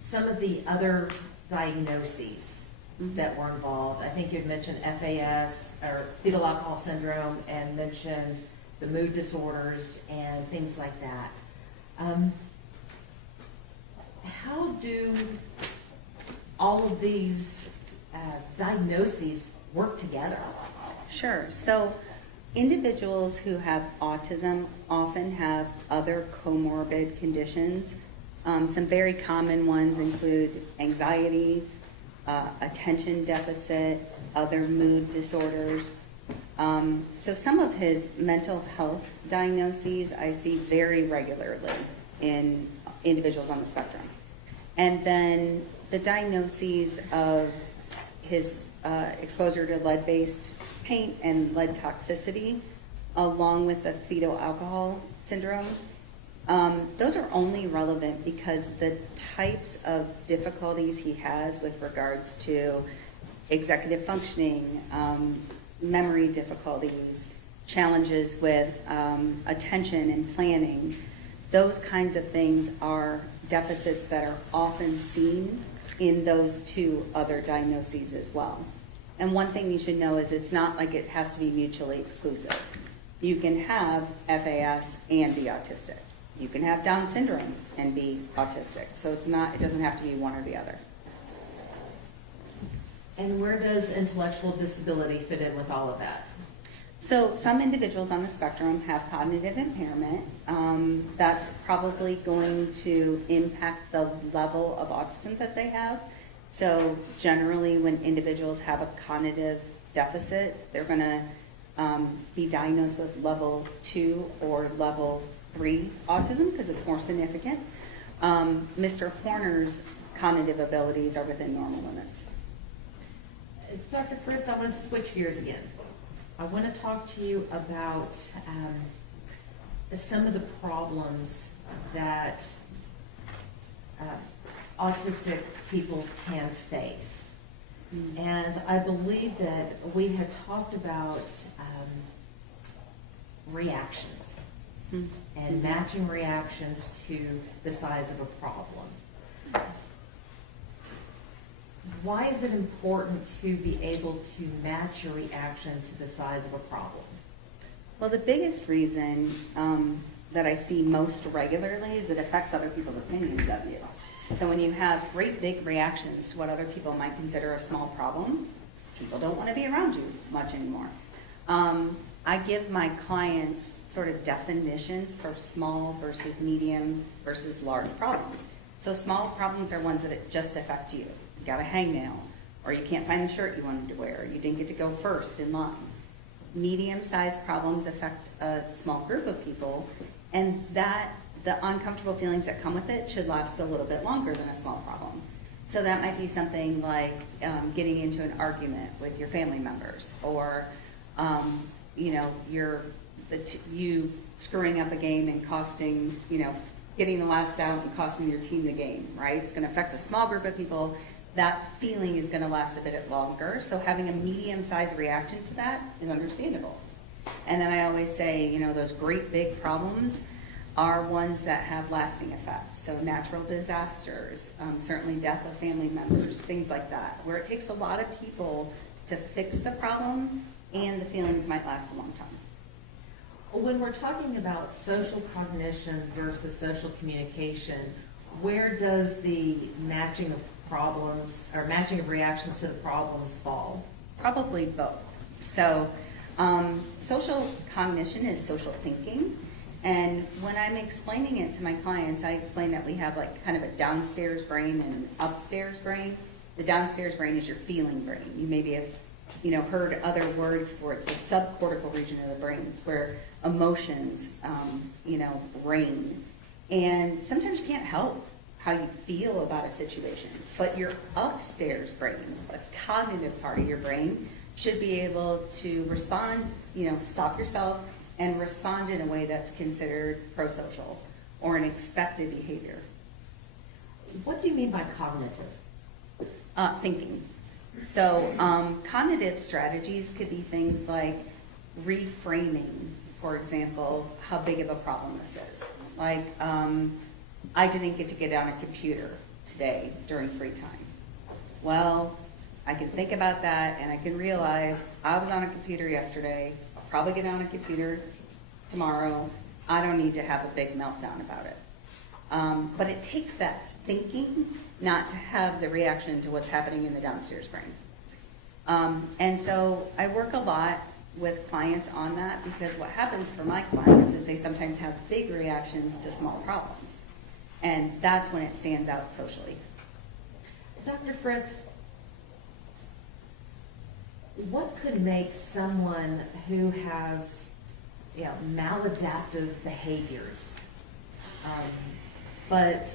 some of the other diagnoses that were involved. I think you had mentioned FAS, or fetal alcohol syndrome, and mentioned the mood disorders and things like that. How do all of these diagnoses work together? Sure. So individuals who have autism often have other comorbid conditions. Some very common ones include anxiety, attention deficit, other mood disorders. So some of his mental health diagnoses I see very regularly in individuals on the spectrum. And then the diagnoses of his exposure to lead-based paint and lead toxicity, along with the fetal alcohol syndrome, those are only relevant because the types of difficulties he has with regards to executive functioning, memory difficulties, challenges with attention and planning, those kinds of things are deficits that are often seen in those two other diagnoses as well. And one thing you should know is it's not like it has to be mutually exclusive. You can have FAS and be autistic. You can have Down syndrome and be autistic. So it doesn't have to be one or the other. And where does intellectual disability fit in with all of that? So some individuals on the spectrum have cognitive impairment. That's probably going to impact the level of autism that they have. So generally when individuals have a cognitive deficit, they're going to be diagnosed with level 2 or level 3 autism because it's more significant. Mr. Horner's cognitive abilities are within normal limits. Dr. Fritz, I want to switch gears again. I want to talk to you about some of the problems that autistic people can face. And I believe that we have talked about reactions and matching reactions to the size of a problem. Why is it important to be able to match your reaction to the size of a problem? Well, the biggest reason that I see most regularly is it affects other people's opinions of you. So when you have great big reactions to what other people might consider a small problem, people don't want to be around you much anymore. I give my clients sort of definitions for small versus medium versus large problems. So small problems are ones that just affect you. You got a hangnail, or you can't find the shirt you wanted to wear, or you didn't get to go first in line. Medium-sized problems affect a small group of people, and the uncomfortable feelings that come with it should last a little bit longer than a small problem. So that might be something like getting into an argument with your family members, or you screwing up a game and costing, getting the last out and costing your team the game, right? It's going to affect a small group of people. That feeling is going to last a bit longer. So having a medium-sized reaction to that is understandable. And then I always say, those great big problems are ones that have lasting effects. So natural disasters, certainly death of family members, things like that, where it takes a lot of people to fix the problem and the feelings might last a long time. When we're talking about social cognition versus social communication, where does the matching of problems or matching of reactions to the problems fall? Probably both. So social cognition is social thinking. And when I'm explaining it to my clients, I explain that we have like kind of a downstairs brain and an upstairs brain. The downstairs brain is your feeling brain. You maybe have heard other words for it. It's the subcortical region of the brain. It's where emotions, reign. And sometimes you can't help how you feel about a situation. But your upstairs brain, the cognitive part of your brain, should be able to respond, stop yourself and respond in a way that's considered prosocial or an expected behavior. What do you mean by cognitive? Thinking. So cognitive strategies could be things like reframing, for example, how big of a problem this is. Like, I didn't get on a computer today during free time. Well, I can think about that and I can realize I was on a computer yesterday, I'll probably get on a computer tomorrow. I don't need to have a big meltdown about it. But it takes that thinking not to have the reaction to what's happening in the downstairs brain. And so I work a lot with clients on that because what happens for my clients is they sometimes have big reactions to small problems. And that's when it stands out socially. Dr. Fritz, what could make someone who has maladaptive behaviors, but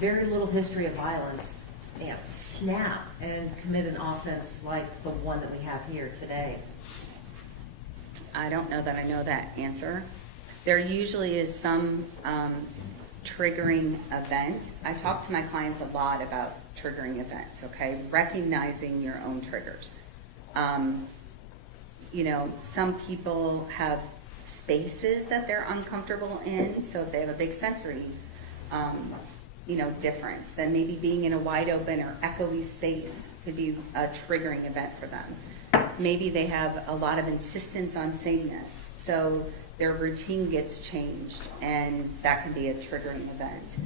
very little history of violence, snap and commit an offense like the one that we have here today? I don't know that I know that answer. There usually is some triggering event. I talk to my clients a lot about triggering events, okay? Recognizing your own triggers. Some people have spaces that they're uncomfortable in, so if they have a big sensory difference, then maybe being in a wide open or echoey space could be a triggering event for them. Maybe they have a lot of insistence on sameness, so their routine gets changed, and that can be a triggering event.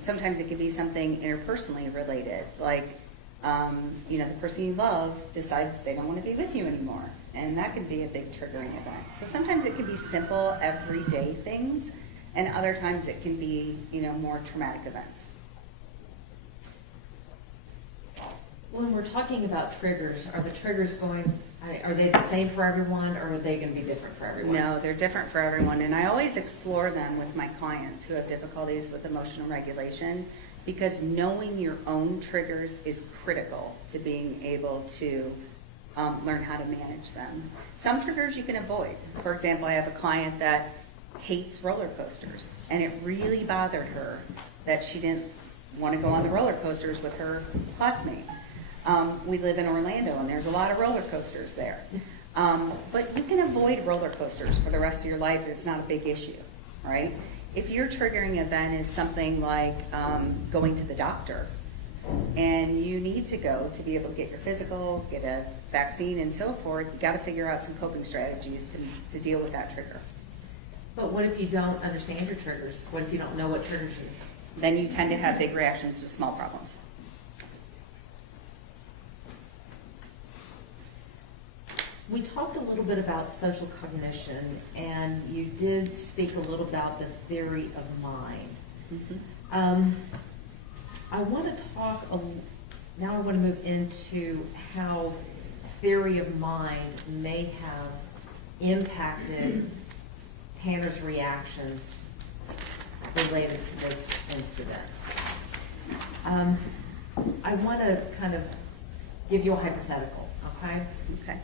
Sometimes it can be something interpersonally related, like the person you love decides they don't want to be with you anymore, and that can be a big triggering event. So sometimes it can be simple, everyday things, and other times it can be, more traumatic events. When we're talking about triggers, are the triggers are they the same for everyone, or are they going to be different for everyone? No, they're different for everyone, and I always explore them with my clients who have difficulties with emotional regulation, because knowing your own triggers is critical to being able to learn how to manage them. Some triggers you can avoid. For example, I have a client that hates roller coasters, and it really bothered her that she didn't want to go on the roller coasters with her classmates. We live in Orlando, and there's a lot of roller coasters there. But you can avoid roller coasters for the rest of your life. It's not a big issue, right? If your triggering event is something like going to the doctor, and you need to go to be able to get your physical, get a vaccine, and so forth, you've got to figure out some coping strategies to deal with that trigger. But what if you don't understand your triggers? What if you don't know what triggers you? Then you tend to have big reactions to small problems. We talked a little bit about social cognition, and you did speak a little about the theory of mind. Mm-hmm. I want to talk, now I want to move into how theory of mind may have impacted Tanner's reactions related to this incident. I want to kind of give you a hypothetical, okay? Okay.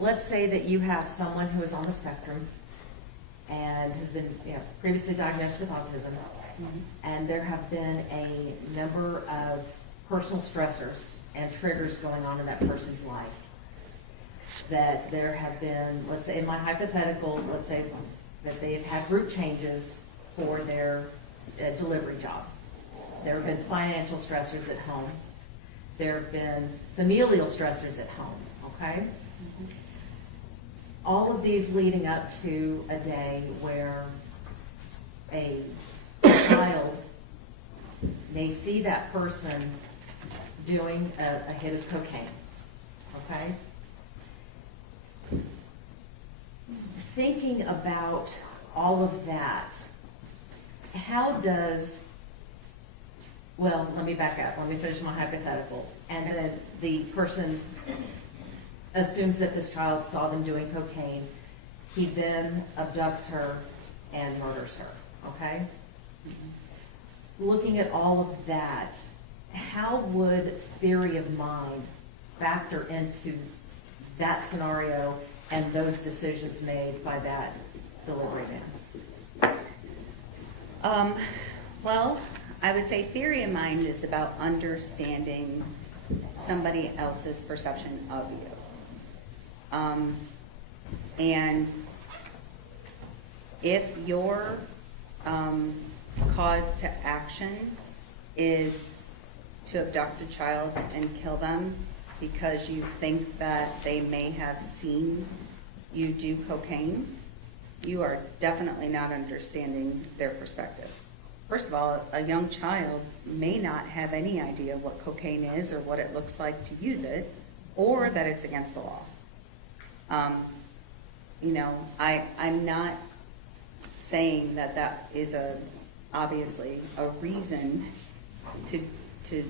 Let's say that you have someone who is on the spectrum and has been previously diagnosed with autism, and there have been a number of personal stressors and triggers going on in that person's life. That there have been, let's say in my hypothetical, let's say that they have had group changes for their delivery job. There have been financial stressors at home. There have been familial stressors at home, okay? all of these leading up to a day where a child may see that person doing a hit of cocaine, okay? Thinking about all of that, how does, well, let me back up, let me finish my hypothetical. And then the person assumes that this child saw them doing cocaine. He then abducts her and murders her, okay? Looking at all of that, how would theory of mind factor into that scenario and those decisions made by that delivery man? Well, I would say theory of mind is about understanding somebody else's perception of you. And if your cause to action is to abduct a child and kill them because you think that they may have seen you do cocaine, you are definitely not understanding their perspective. First of all, a young child may not have any idea what cocaine is or what it looks like to use it, or that it's against the law. I'm not saying that that is obviously a reason to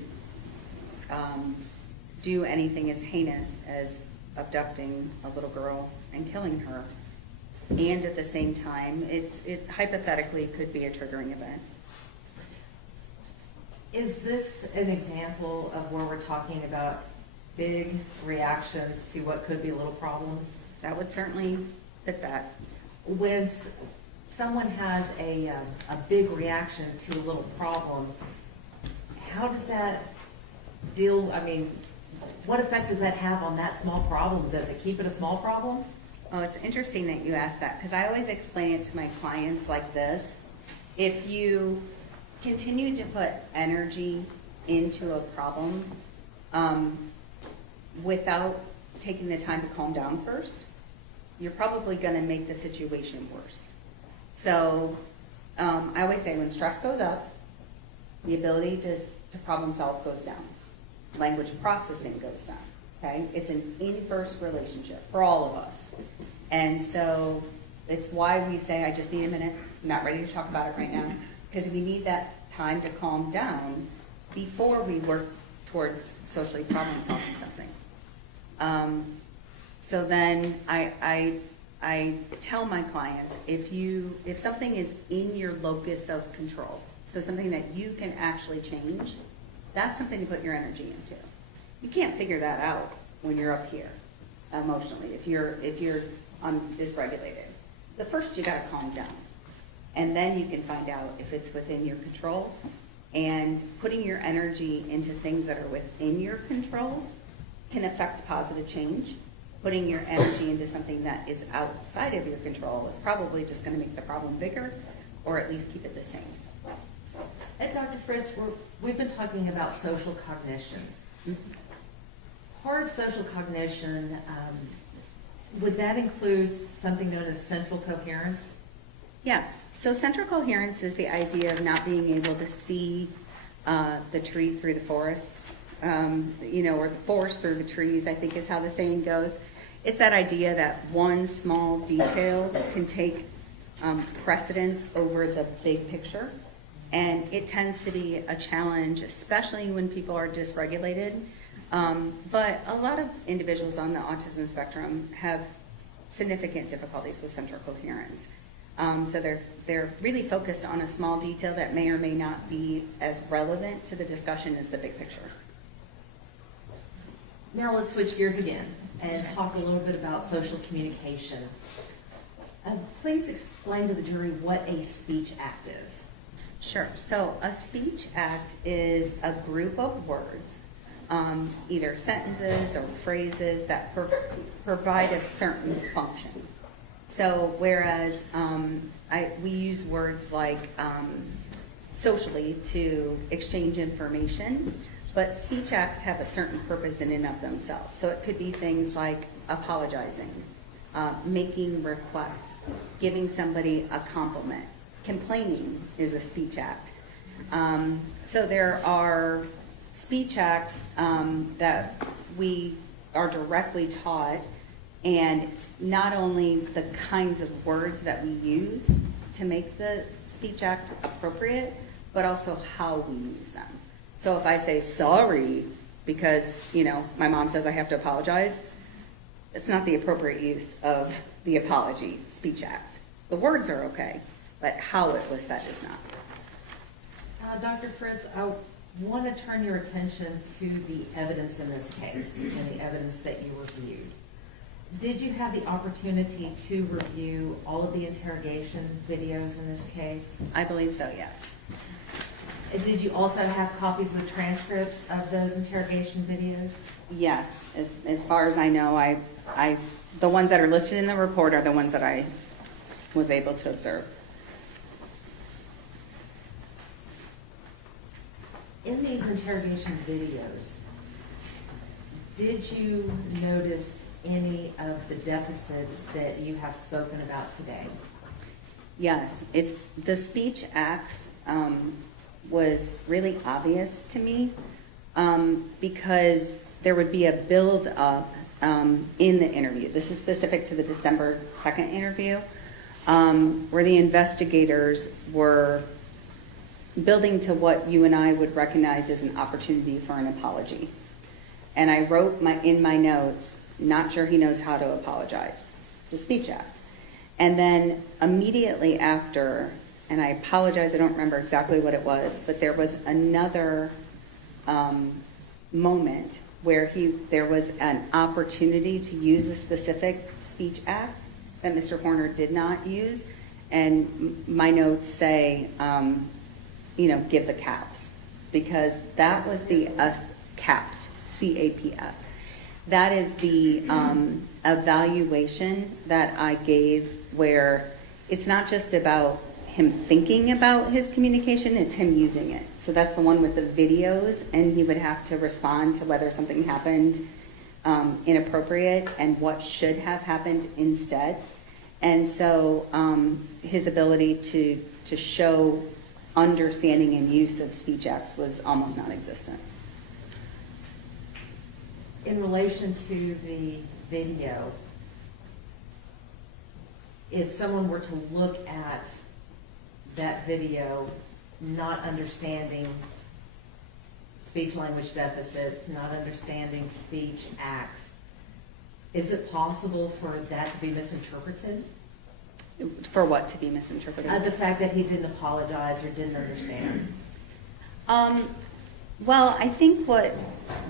do anything as heinous as abducting a little girl and killing her. And at the same time, it hypothetically could be a triggering event. Is this an example of where we're talking about big reactions to what could be little problems? That would certainly fit that. When someone has a big reaction to a little problem, how does that deal, what effect does that have on that small problem? Does it keep it a small problem? Oh, it's interesting that you asked that, because I always explain it to my clients like this. If you continue to put energy into a problem without taking the time to calm down first, you're probably going to make the situation worse. So I always say when stress goes up, the ability to problem solve goes down. Language processing goes down. Okay? It's an inverse relationship for all of us. And so it's why we say, I just need a minute. I'm not ready to talk about it right now. Because we need that time to calm down before we work towards socially problem solving something. So then I tell my clients, if something is in your locus of control, so something that you can actually change, that's something to put your energy into. You can't figure that out when you're up here emotionally, if you're dysregulated. So first you got to calm down. And then you can find out if it's within your control. And putting your energy into things that are within your control can affect positive change. Putting your energy into something that is outside of your control is probably just going to make the problem bigger, or at least keep it the same. And Dr. Fritz, we've been talking about social cognition. Part of social cognition, would that include something known as central coherence? Yes. So central coherence is the idea of not being able to see the tree through the forest, or the forest through the trees, I think is how the saying goes. It's that idea that one small detail can take precedence over the big picture. And it tends to be a challenge, especially when people are dysregulated. But a lot of individuals on the autism spectrum have significant difficulties with central coherence. So they're really focused on a small detail that may or may not be as relevant to the discussion as the big picture. Now let's switch gears again and talk a little bit about social communication. Please explain to the jury what a speech act is. Sure. So a speech act is a group of words, either sentences or phrases that provide a certain function. So whereas we use words like socially to exchange information, but speech acts have a certain purpose in and of themselves. So it could be things like apologizing, making requests, giving somebody a compliment. Complaining is a speech act. So there are speech acts that we are directly taught, and not only the kinds of words that we use to make the speech act appropriate, but also how we use them. So if I say sorry because, my mom says I have to apologize, it's not the appropriate use of the apology speech act. The words are okay, but how it was said is not. Dr. Fritz, I want to turn your attention to the evidence in this case and the evidence that you reviewed. Did you have the opportunity to review all of the interrogation videos in this case? I believe so, yes. Did you also have copies of the transcripts of those interrogation videos? Yes, as far as I know, the ones that are listed in the report are the ones that I was able to observe. In these interrogation videos, did you notice any of the deficits that you have spoken about today? Yes, it's the speech acts was really obvious to me because there would be a build up in the interview. This is specific to the December 2nd interview, where the investigators were building to what you and I would recognize as an opportunity for an apology. And I wrote in my notes, not sure he knows how to apologize. It's a speech act. And then immediately after, and I apologize, I don't remember exactly what it was, but there was another moment where there was an opportunity to use a specific speech act that Mr. Horner did not use. And my notes say, give the caps, because that was the caps, CAPS. That is the evaluation that I gave, where it's not just about him thinking about his communication, it's him using it. So that's the one with the videos, and he would have to respond to whether something happened inappropriate and what should have happened instead. And so his ability to show understanding and use of speech acts was almost non-existent. In relation to the video, if someone were to look at that video, not understanding speech language deficits, not understanding speech acts, is it possible for that to be misinterpreted? For what to be misinterpreted? The fact that he didn't apologize or didn't understand. Well, I think what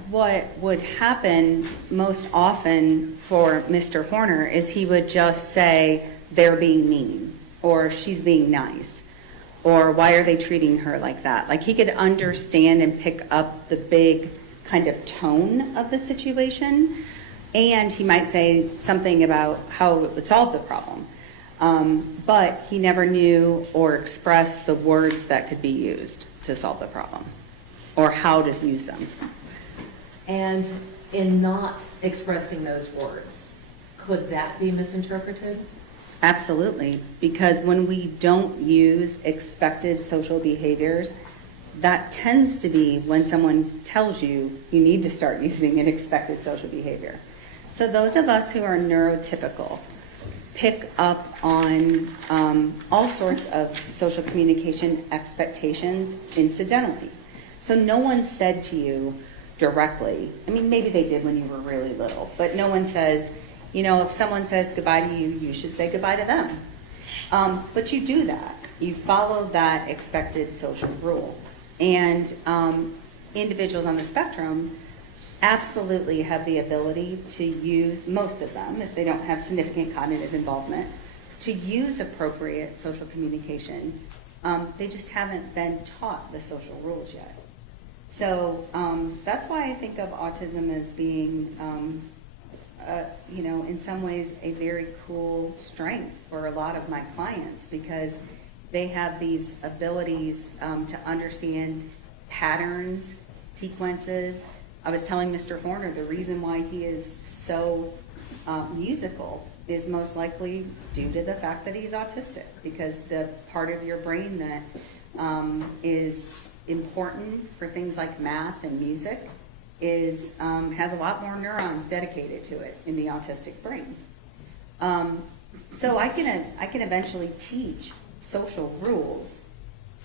would happen most often for Mr. Horner is he would just say, they're being mean, or she's being nice, or why are they treating her like that? Like, he could understand and pick up the big kind of tone of the situation, and he might say something about how it would solve the problem. But he never knew or expressed the words that could be used to solve the problem, or how to use them. And in not expressing those words, could that be misinterpreted? Absolutely, because when we don't use expected social behaviors, that tends to be when someone tells you you need to start using an expected social behavior. So those of us who are neurotypical pick up on all sorts of social communication expectations incidentally. So no one said to you directly, I mean, maybe they did when you were really little, but no one says, if someone says goodbye to you, you should say goodbye to them. But you do that. You follow that expected social rule. And individuals on the spectrum absolutely have the ability to use, most of them, if they don't have significant cognitive involvement, to use appropriate social communication. They just haven't been taught the social rules yet. So that's why I think of autism as being, in some ways a very cool strength for a lot of my clients, because they have these abilities to understand patterns, sequences. I was telling Mr. Horner the reason why he is so musical is most likely due to the fact that he's autistic, because the part of your brain that is important for things like math and music is has a lot more neurons dedicated to it in the autistic brain. So I can eventually teach social rules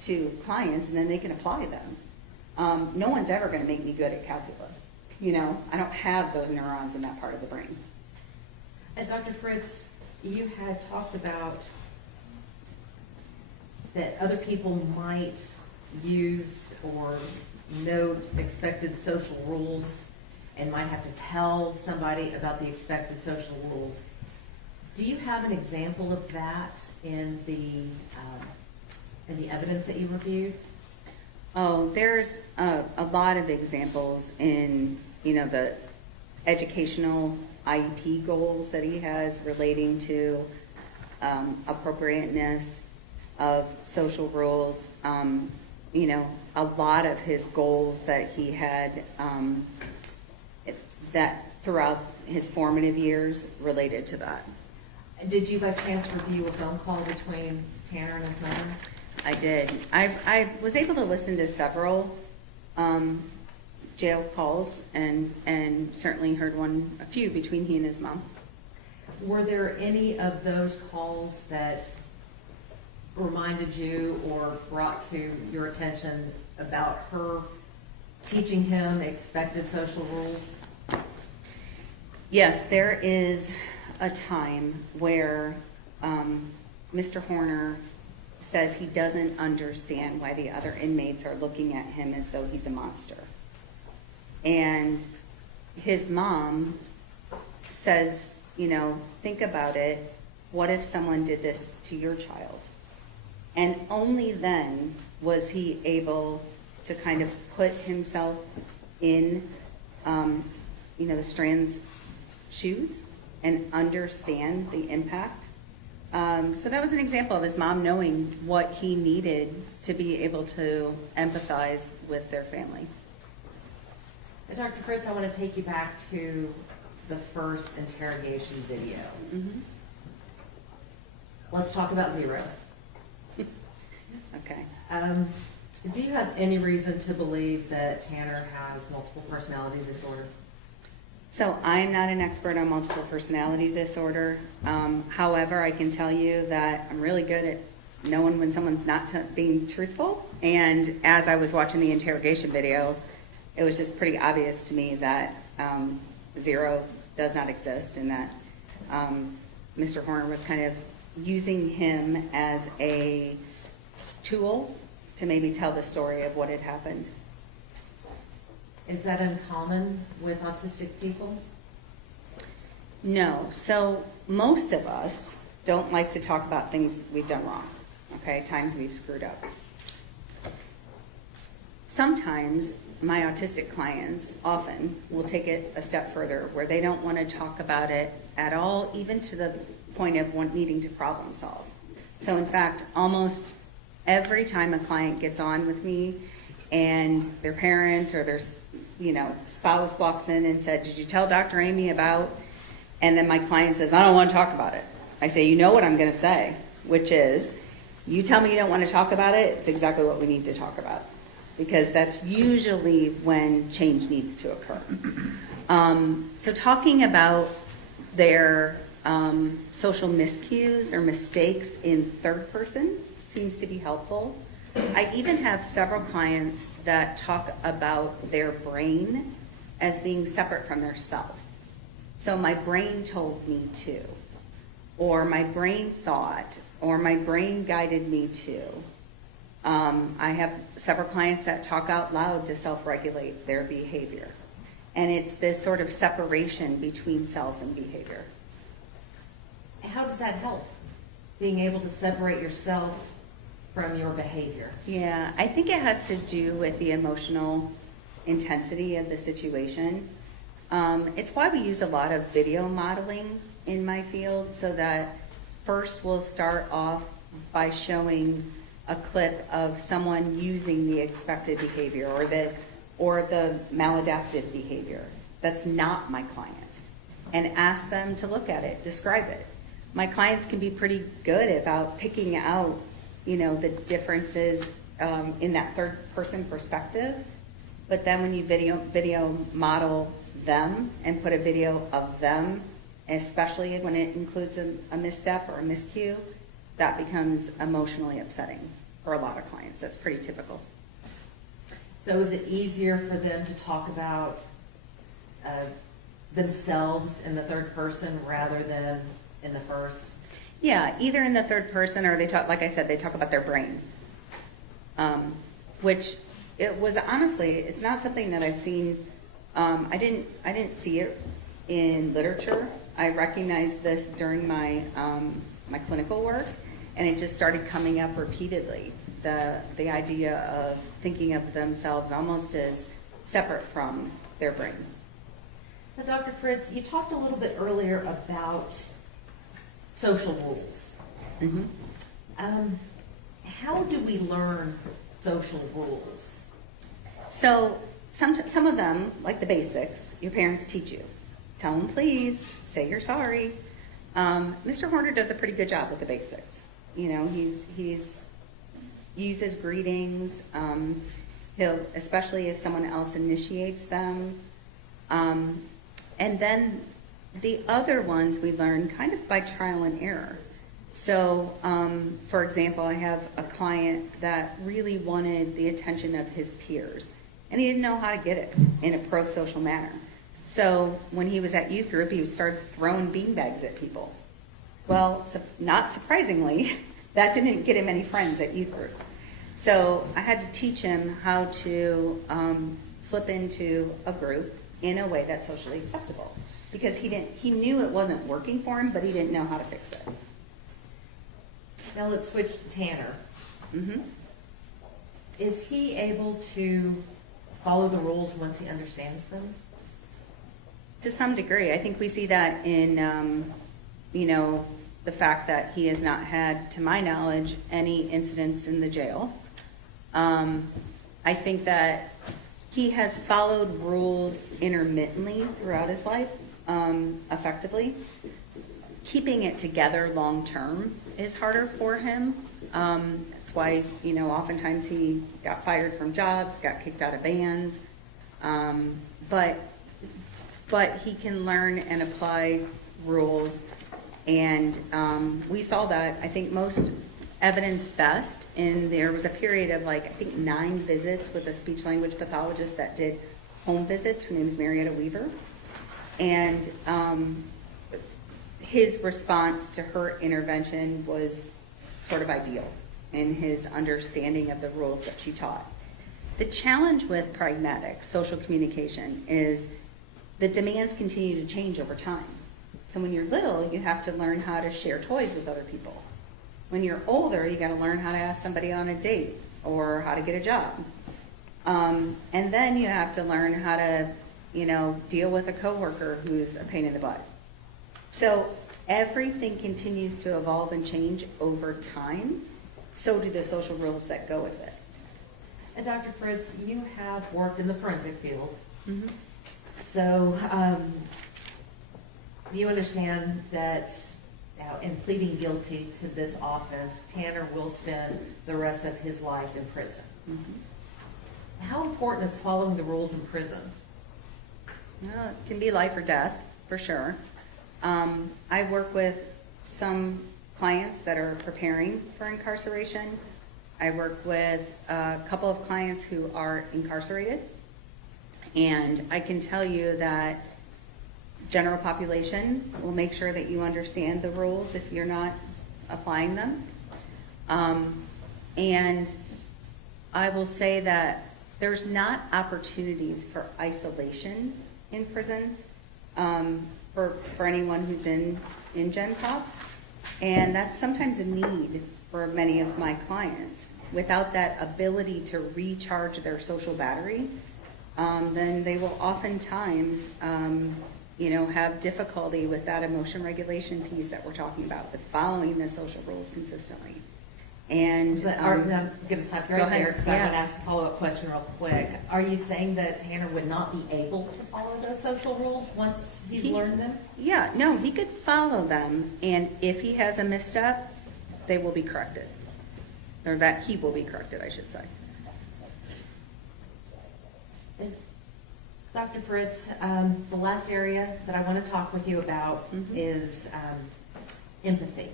to clients, and then they can apply them. No one's ever going to make me good at calculus. You know, I don't have those neurons in that part of the brain. And Dr. Fritz, you had talked about that other people might use or note expected social rules and might have to tell somebody about the expected social rules. Do you have an example of that in the evidence that you reviewed? Oh, there's a lot of examples in, you know, the educational IEP goals that he has relating to appropriateness of social rules. You know, a lot of his goals that he had that throughout his formative years related to that. Did you by chance review a phone call between Tanner and his mother? I did. I was able to listen to several jail calls and certainly heard a few between he and his mom. Were there any of those calls that reminded you or brought to your attention about her teaching him expected social rules? Yes, there is a time where Mr. Horner says he doesn't understand why the other inmates are looking at him as though he's a monster. And his mom says, you know, think about it. What if someone did this to your child? And only then was he able to kind of put himself in, you know, the Strand's shoes and understand the impact. So that was an example of his mom knowing what he needed to be able to empathize with their family. And Dr. Fritz, I want to take you back to the first interrogation video. Mm-hmm. Let's talk about Zero. Okay. Do you have any reason to believe that Tanner has multiple personality disorder? So I'm not an expert on multiple personality disorder. However, I can tell you that I'm really good at knowing when someone's not being truthful. And as I was watching the interrogation video, it was just pretty obvious to me that Zero does not exist, and that Mr. Horner was kind of using him as a tool to maybe tell the story of what had happened. Is that uncommon with autistic people? No. So most of us don't like to talk about things we've done wrong, okay, times we've screwed up. Sometimes my autistic clients often will take it a step further where they don't want to talk about it at all, even to the point of needing to problem solve. So in fact, almost every time a client gets on with me and their parent or their spouse walks in and said, "Did you tell Dr. Amy about?" And then my client says, "I don't want to talk about it." I say, "You know what I'm going to say, which is, you tell me you don't want to talk about it, it's exactly what we need to talk about." Because that's usually when change needs to occur. So talking about their social miscues or mistakes in third person seems to be helpful. I even have several clients that talk about their brain as being separate from their self. So my brain told me to, or my brain thought, or my brain guided me to. I have several clients that talk out loud to self-regulate their behavior. And it's this sort of separation between self and behavior. How does that help? Being able to separate yourself from your behavior? Yeah, I think it has to do with the emotional intensity of the situation. It's why we use a lot of video modeling in my field, so that first we'll start off by showing a clip of someone using the expected behavior or the maladaptive behavior. That's not my client. and ask them to look at it, describe it. My clients can be pretty good about picking out, the differences in that third person perspective. But then when you video model them and put a video of them, especially when it includes a misstep or a miscue, that becomes emotionally upsetting for a lot of clients. That's pretty typical. So is it easier for them to talk about themselves in the third person rather than in the first? Yeah, either in the third person or they talk, like I said, they talk about their brain. Which it was honestly, it's not something that I've seen. I didn't see it in literature. I recognized this during my my clinical work, and it just started coming up repeatedly. The idea of thinking of themselves almost as separate from their brain. Now, Dr. Fritz, you talked a little bit earlier about social rules. Mm-hmm. How do we learn social rules? So some of them, like the basics, your parents teach you. Tell them please, say you're sorry. Mr. Horner does a pretty good job with the basics. He's uses greetings. He'll, especially if someone else initiates them. And then the other ones we learn kind of by trial and error. So, for example, I have a client that really wanted the attention of his peers, and he didn't know how to get it in a pro-social manner. So when he was at youth group, he would start throwing beanbags at people. Well, not surprisingly, that didn't get him any friends at youth group. So I had to teach him how to slip into a group in a way that's socially acceptable, because he knew it wasn't working for him, but he didn't know how to fix it. Now let's switch to Tanner. Mm-hmm. Is he able to follow the rules once he understands them? To some degree. I think we see that in, the fact that he has not had, to my knowledge, any incidents in the jail. I think that he has followed rules intermittently throughout his life, effectively. Keeping it together long term is harder for him. That's why, oftentimes he got fired from jobs, got kicked out of bands. But he can learn and apply rules. And we saw that, I think, most evidence best. And there was a period of 9 visits with a speech language pathologist that did home visits. Her name is Marietta Weaver. And his response to her intervention was sort of ideal in his understanding of the rules that she taught. The challenge with pragmatic social communication is the demands continue to change over time. So when you're little, you have to learn how to share toys with other people. When you're older, you got to learn how to ask somebody on a date or how to get a job. And then you have to learn how to, deal with a coworker who's a pain in the butt. So everything continues to evolve and change over time. So do the social rules that go with it. And Dr. Fritz, you have worked in the forensic field. Mm-hmm. So you understand that in pleading guilty to this offense, Tanner will spend the rest of his life in prison. Mm-hmm. How important is following the rules in prison? Well, it can be life or death, for sure. I work with some clients that are preparing for incarceration. I work with a couple of clients who are incarcerated. And I can tell you that general population will make sure that you understand the rules if you're not applying them. And I will say that there's not opportunities for isolation in prison for anyone who's in Gen Pop. And that's sometimes a need for many of my clients. Without that ability to recharge their social battery, then they will oftentimes have difficulty with that emotion regulation piece that we're talking about, with following the social rules consistently. And But I'm going to stop you go right ahead. there, because I Yeah. want to ask a follow-up question real quick. Are you saying that Tanner would not be able to follow those social rules once he's He- learned them? yeah, no, he could follow them, and if he has a misstep, they will be corrected. Or that he will be corrected, I should say. Dr. Fritz, the last area that I want to talk with you about is empathy.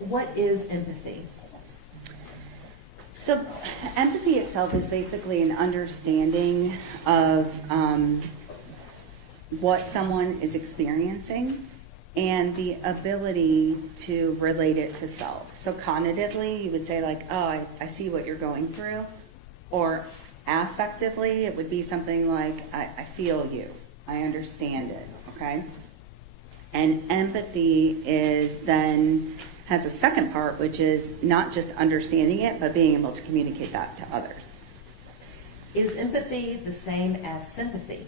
What is empathy? So empathy itself is basically an understanding of what someone is experiencing and the ability to relate it to self. So cognitively, you would say like, oh, I see what you're going through. Or affectively, it would be something like, I feel you. I understand it, okay? And empathy is then has a second part, which is not just understanding it, but being able to communicate that to others. Is empathy the same as sympathy?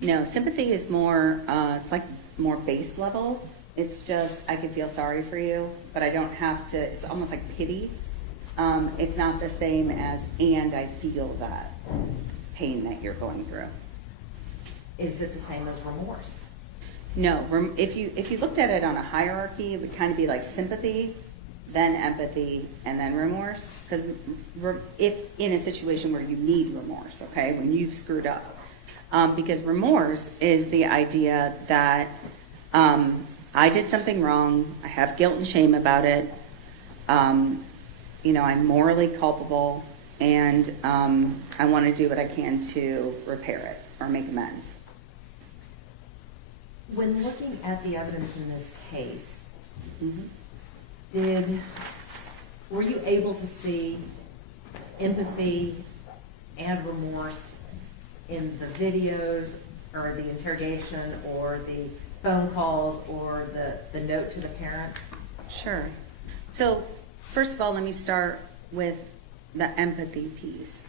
No, sympathy is more, it's like more base level. It's just, I can feel sorry for you, but I don't have to, it's almost like pity. It's not the same as, and I feel that pain that you're going through. Is it the same as remorse? No, if you looked at it on a hierarchy, it would kind of be like sympathy, then empathy, and then remorse. Because if in a situation where you need remorse, okay, when you've screwed up. Because remorse is the idea that I did something wrong, I have guilt and shame about it, I'm morally culpable, and I want to do what I can to repair it or make amends. When looking at the evidence in this case, were you able to see empathy and remorse in the videos or the interrogation or the phone calls or the note to the parents? Sure. So first of all, let me start with the empathy piece.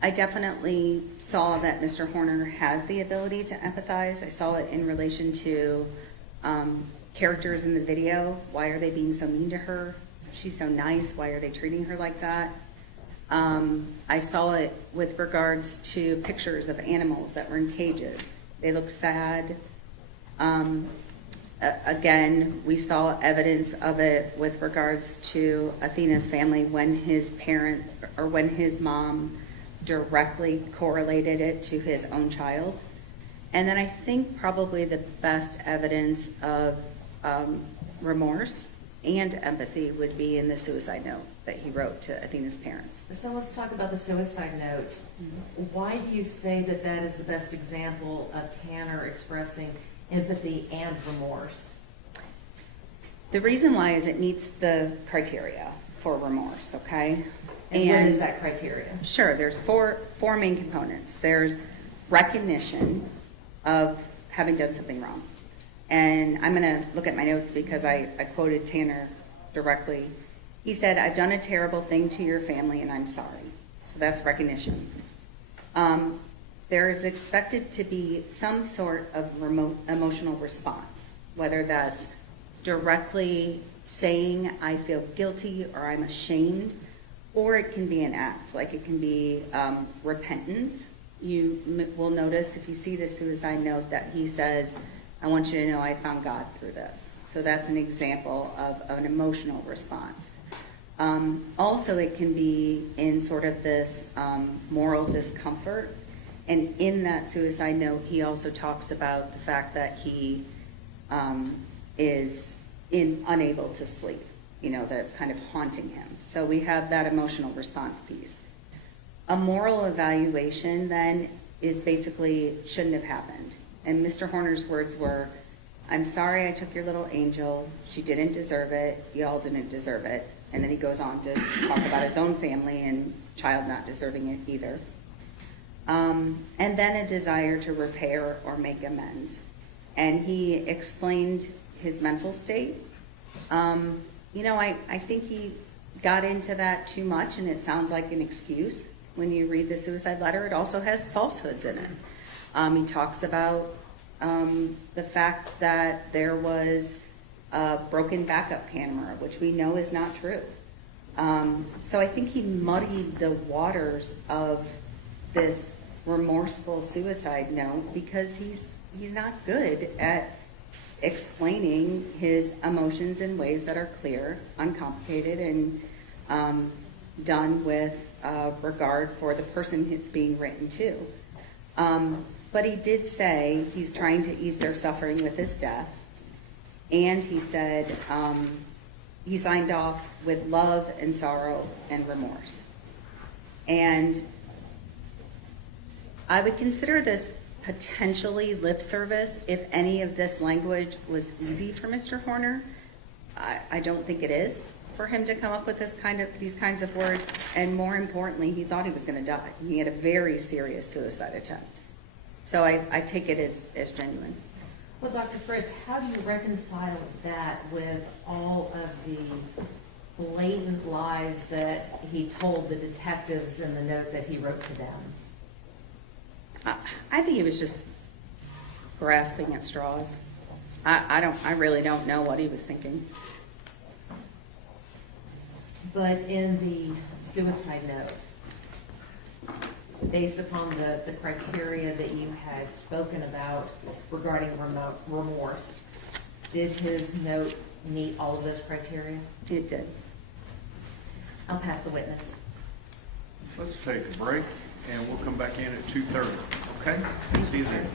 I definitely saw that Mr. Horner has the ability to empathize. I saw it in relation to characters in the video. Why are they being so mean to her? She's so nice. Why are they treating her like that? I saw it with regards to pictures of animals that were in cages. They look sad. Again, we saw evidence of it with regards to Athena's family when his parents or when his mom directly correlated it to his own child. And then I think probably the best evidence of remorse and empathy would be in the suicide note that he wrote to Athena's parents. So let's talk about the suicide note. Why do you say that that is the best example of Tanner expressing empathy and remorse? The reason why is it meets the criteria for remorse, okay? And what is that criteria? Sure, there's four main components. There's recognition of having done something wrong. And I'm going to look at my notes because I quoted Tanner directly. He said, I've done a terrible thing to your family and I'm sorry. So that's recognition. There is expected to be some sort of emotional response, whether that's directly saying I feel guilty or I'm ashamed, or it can be an act, like it can be repentance. You will notice if you see the suicide note that he says, I want you to know I found God through this. So that's an example of an emotional response. Also, it can be in sort of this moral discomfort. And in that suicide note, he also talks about the fact that he is unable to sleep, that it's kind of haunting him. So we have that emotional response piece. A moral evaluation then is basically shouldn't have happened. And Mr. Horner's words were, I'm sorry I took your little angel. She didn't deserve it. Y'all didn't deserve it. And then he goes on to talk about his own family and child not deserving it either. And then a desire to repair or make amends. And he explained his mental state. I think he got into that too much, and it sounds like an excuse. When you read the suicide letter, it also has falsehoods in it. He talks about the fact that there was a broken backup camera, which we know is not true. So I think he muddied the waters of this remorseful suicide note because he's not good at explaining his emotions in ways that are clear, uncomplicated, and done with regard for the person it's being written to. But he did say he's trying to ease their suffering with his death, and he said he signed off with love and sorrow and remorse. And I would consider this potentially lip service if any of this language was easy for Mr. Horner. I don't think it is for him to come up with these kinds of words. And more importantly, he thought he was going to die. He had a very serious suicide attempt. So I take it as genuine. Well, Dr. Fritz, how do you reconcile that with all of the blatant lies that he told the detectives in the note that he wrote to them? I think he was just grasping at straws. I really don't know what he was thinking. But in the suicide note, based upon the criteria that you had spoken about regarding remorse, did his note meet all of those criteria? It did. I'll pass the witness. Let's take a break, and we'll come back in at 2:30, okay? See you then.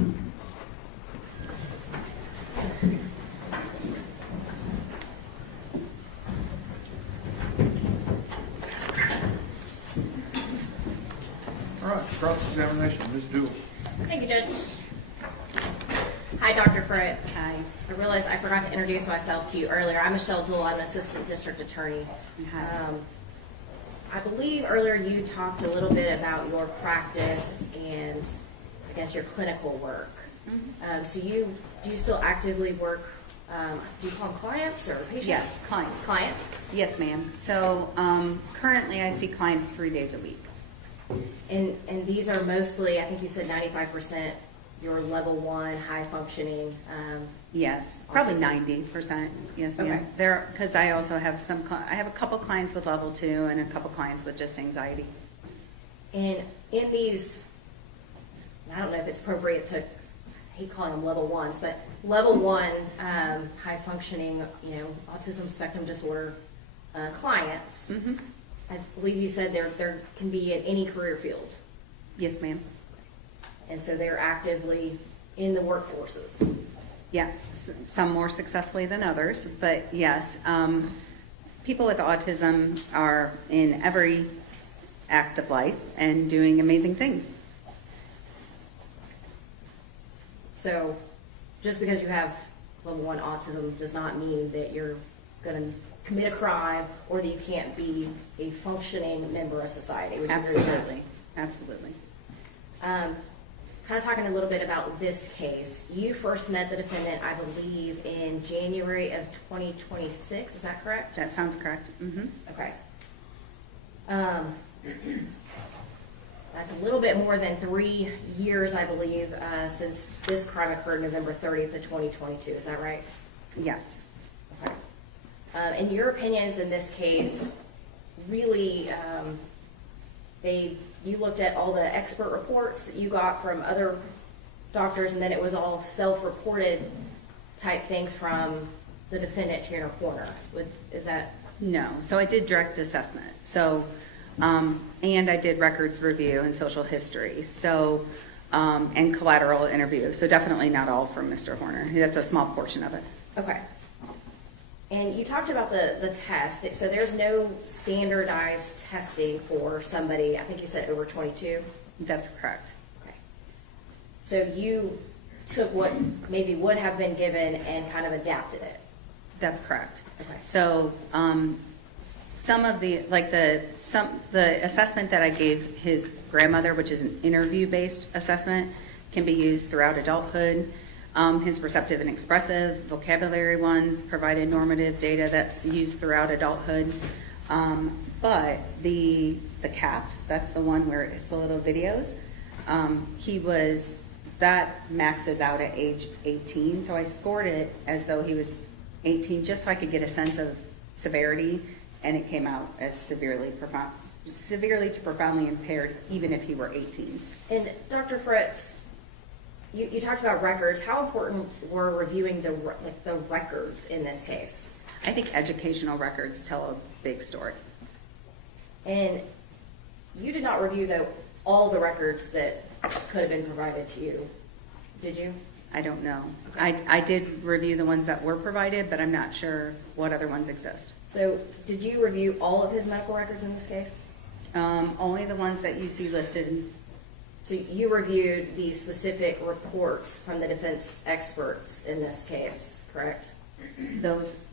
All right, cross-examination, Ms. Jewell. Thank you, Judge. Hi, Dr. Fritz. Hi. I realized I forgot to introduce myself to you earlier. I'm Michelle Duell. I'm an assistant district attorney. Hi. I believe earlier you talked a little bit about your practice and I guess your clinical work. So do you still actively work, do you call them clients or patients? Yes, clients. Clients? Yes, ma'am. So currently I see clients 3 days a week. And these are mostly, I think you said 95% your level 1 high functioning. Yes, probably Autism. 90%. Yes, Okay. ma'am. There, because I also have I have a couple clients with level 2 and a couple clients with just anxiety. And in these, I don't know if it's appropriate to, I hate calling them level 1s, but level 1 high functioning, autism spectrum disorder clients. Mm-hmm. I believe you said there can be in any career field. Yes, ma'am. And so they're actively in the workforces. Yes, some more successfully than others, but yes, people with autism are in every act of life and doing amazing things. So just because you have level 1 autism does not mean that you're going to commit a crime or that you can't be a functioning member of society. Would you agree with that? Absolutely, absolutely. Kind of talking a little bit about this case. You first met the defendant, I believe, in January of 2026. Is that correct? That sounds correct. Mm-hmm. Okay. That's a little bit more than 3 years, I believe, since this crime occurred November 30th of 2022. Is that right? Yes. Okay. And your opinions in this case, really, you looked at all the expert reports that you got from other doctors, and then it was all self-reported type things from the defendant to your corner. Is that? No. So I did direct assessment. So, and I did records review and social history. So, and collateral interview. So definitely not all from Mr. Horner. That's a small portion of it. Okay. And you talked about the test. So there's no standardized testing for somebody, I think you said over 22? That's correct. Okay. So you took what maybe would have been given and kind of adapted it? That's correct. Okay. So some of the assessment that I gave his grandmother, which is an interview-based assessment, can be used throughout adulthood. His receptive and expressive vocabulary ones provided normative data that's used throughout adulthood. But the CAPS, that's the one where it's the little videos, that maxes out at age 18. So I scored it as though he was 18 just so I could get a sense of severity, and it came out as severely to profoundly impaired even if he were 18. And Dr. Fritz, you talked about records. How important were reviewing the records in this case? I think educational records tell a big story. And you did not review all the records that could have been provided to you, did you? I don't know. Okay. I did review the ones that were provided, but I'm not sure what other ones exist. So did you review all of his medical records in this case? Only the ones that you see listed. So you reviewed the specific reports from the defense experts in this case, correct?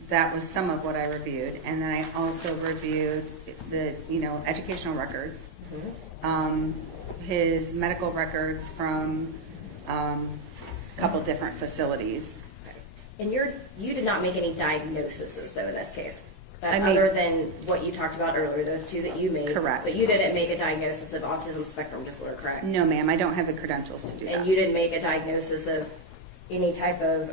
That was some of what I reviewed, and then I also reviewed the educational records, his medical records from a couple different facilities. And you did not make any diagnoses though in this case, I made- other than what you talked about earlier, those two that you made. Correct. But you didn't make a diagnosis of autism spectrum disorder, correct? No, ma'am, I don't have the credentials to do that. And you didn't make a diagnosis of any type of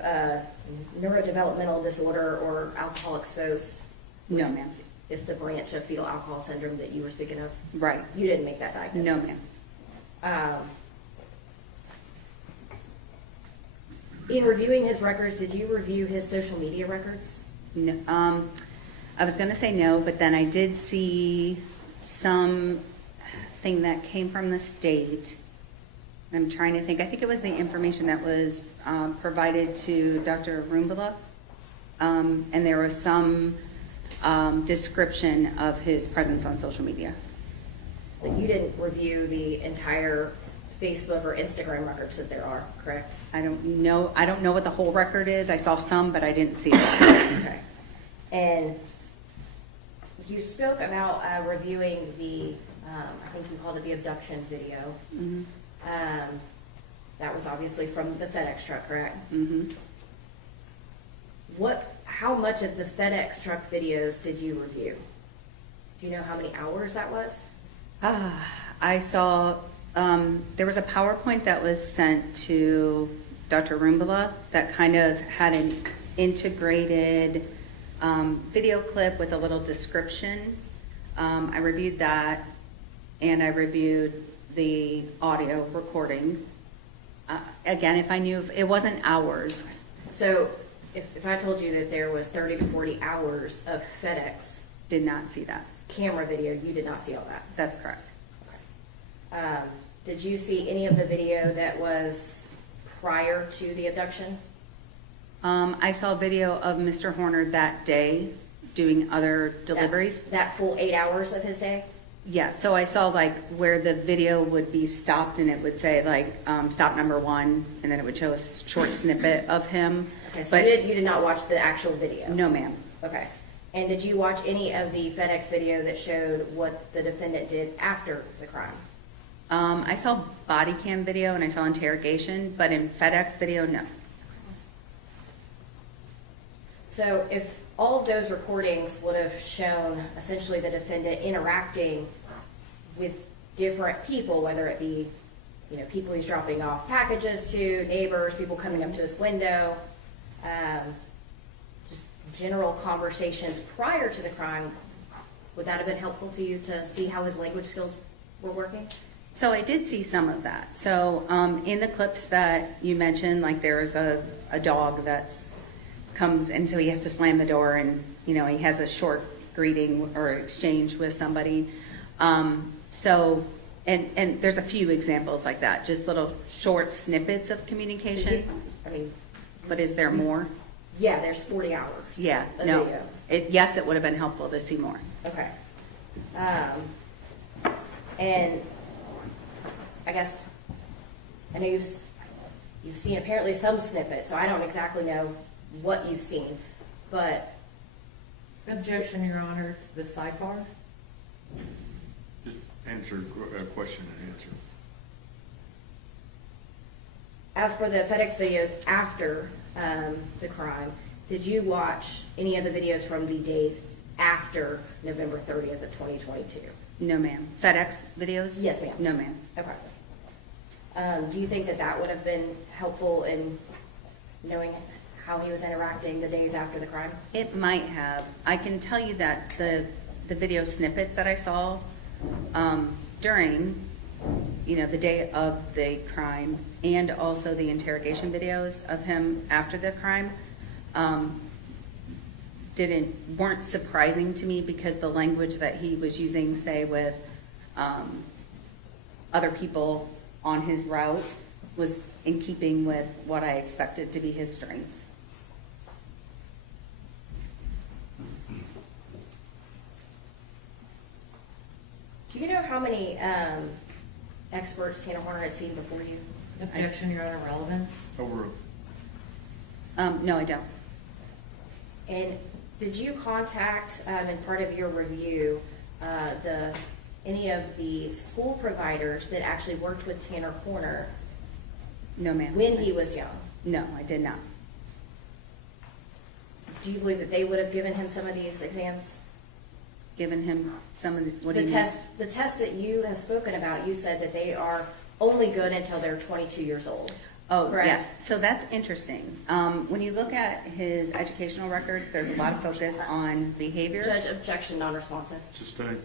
neurodevelopmental disorder or alcohol exposed? No, ma'am. If the branch of fetal alcohol syndrome that you were speaking of? Right. You didn't make that diagnosis? No, ma'am. In reviewing his records, did you review his social media records? No, I was going to say no, but then I did see some thing that came from the state. I'm trying to think. I think it was the information that was provided to Dr. Rumbala. And there was some description of his presence on social media. But you didn't review the entire Facebook or Instagram records that there are, correct? I don't know what the whole record is. I saw some, but I didn't see it. Okay. And you spoke about reviewing the, I think you called it the abduction video. Mm-hmm. That was obviously from the FedEx truck, correct? Mm-hmm. How much of the FedEx truck videos did you review? Do you know how many hours that was? I saw, there was a PowerPoint that was sent to Dr. Rumbala that kind of had an integrated video clip with a little description. I reviewed that, and I reviewed the audio recording. Again, if I knew, it wasn't hours. So if I told you that there was 30 to 40 hours of FedEx Did not see that. camera video, you did not see all that? That's correct. Did you see any of the video that was prior to the abduction? I saw a video of Mr. Horner that day doing other deliveries. That full 8 hours of his day? Yeah, so I saw like where the video would be stopped and it would say like stop number 1, and then it would show a short snippet of him. Okay, so But you did not watch the actual video? no, ma'am. Okay. And did you watch any of the FedEx video that showed what the defendant did after the crime? I saw body cam video and I saw interrogation, but in FedEx video, no. So if all of those recordings would have shown essentially the defendant interacting with different people, whether it be, people he's dropping off packages to, neighbors, people coming up to his window, just general conversations prior to the crime, would that have been helpful to you to see how his language skills were working? So I did see some of that. So in the clips that you mentioned, like there's a dog that's comes, and so he has to slam the door, and he has a short greeting or exchange with somebody. So there's a few examples like that, just little short snippets of communication. But is there more? Yeah, there's 40 hours. Yeah, of no. video. Yes, it would have been helpful to see more. Okay. And I guess, I know you've seen apparently some snippets, so I don't exactly know what you've seen, but. Objection, Your Honor, to the sidebar. Just answer question and answer. As for the FedEx videos after the crime, did you watch any of the videos from the days after November 30th of 2022? No, ma'am. FedEx videos? Yes, ma'am. No, ma'am. Okay. Do you think that that would have been helpful in knowing how he was interacting the days after the crime? It might have. I can tell you that the video snippets that I saw during, the day of the crime, and also the interrogation videos of him after the crime, weren't surprising to me, because the language that he was using, say with other people on his route, was in keeping with what I expected to be his strengths. Do you know how many experts Tanner Horner had seen before you? Objection, Your Honor, relevance. Over. No, I don't. And did you contact, in part of your review, any of the school providers that actually worked with Tanner Horner No, ma'am. when he was young? No, I did not. Do you believe that they would have given him some of these exams? Given him some of what do you mean? The test that you have spoken about, you said that they are only good until they're 22 years old. Oh, correct? yes. So that's interesting. When you look at his educational records, there's a lot of focus on behavior. Judge, objection, non-responsive. Sustain.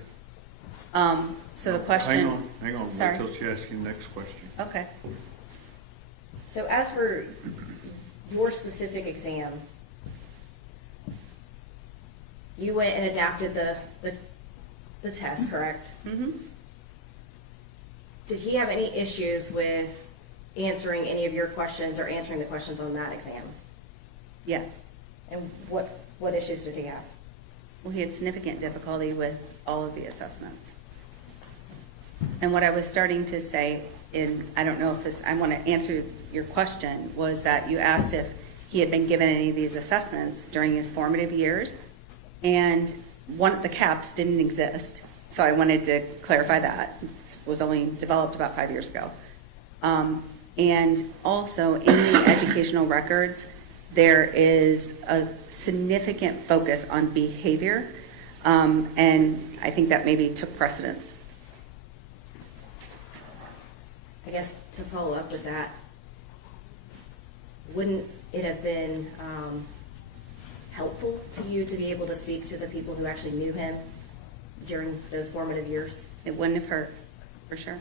So the question. Hang on. Sorry. Wait till she asks you the next question. Okay. So as for your specific exam, you went and adapted the test, correct? Mm-hmm. Did he have any issues with answering any of your questions or answering the questions on that exam? Yes. And what issues did he have? Well, he had significant difficulty with all of the assessments. And what I was starting to say, and I don't know if this, I want to answer your question, was that you asked if he had been given any of these assessments during his formative years, and one of the CAPS didn't exist. So I wanted to clarify that. It was only developed about 5 years ago. And also in the educational records, there is a significant focus on behavior, and I think that maybe took precedence. I guess to follow up with that, wouldn't it have been helpful to you to be able to speak to the people who actually knew him during those formative years? It wouldn't have hurt, for sure.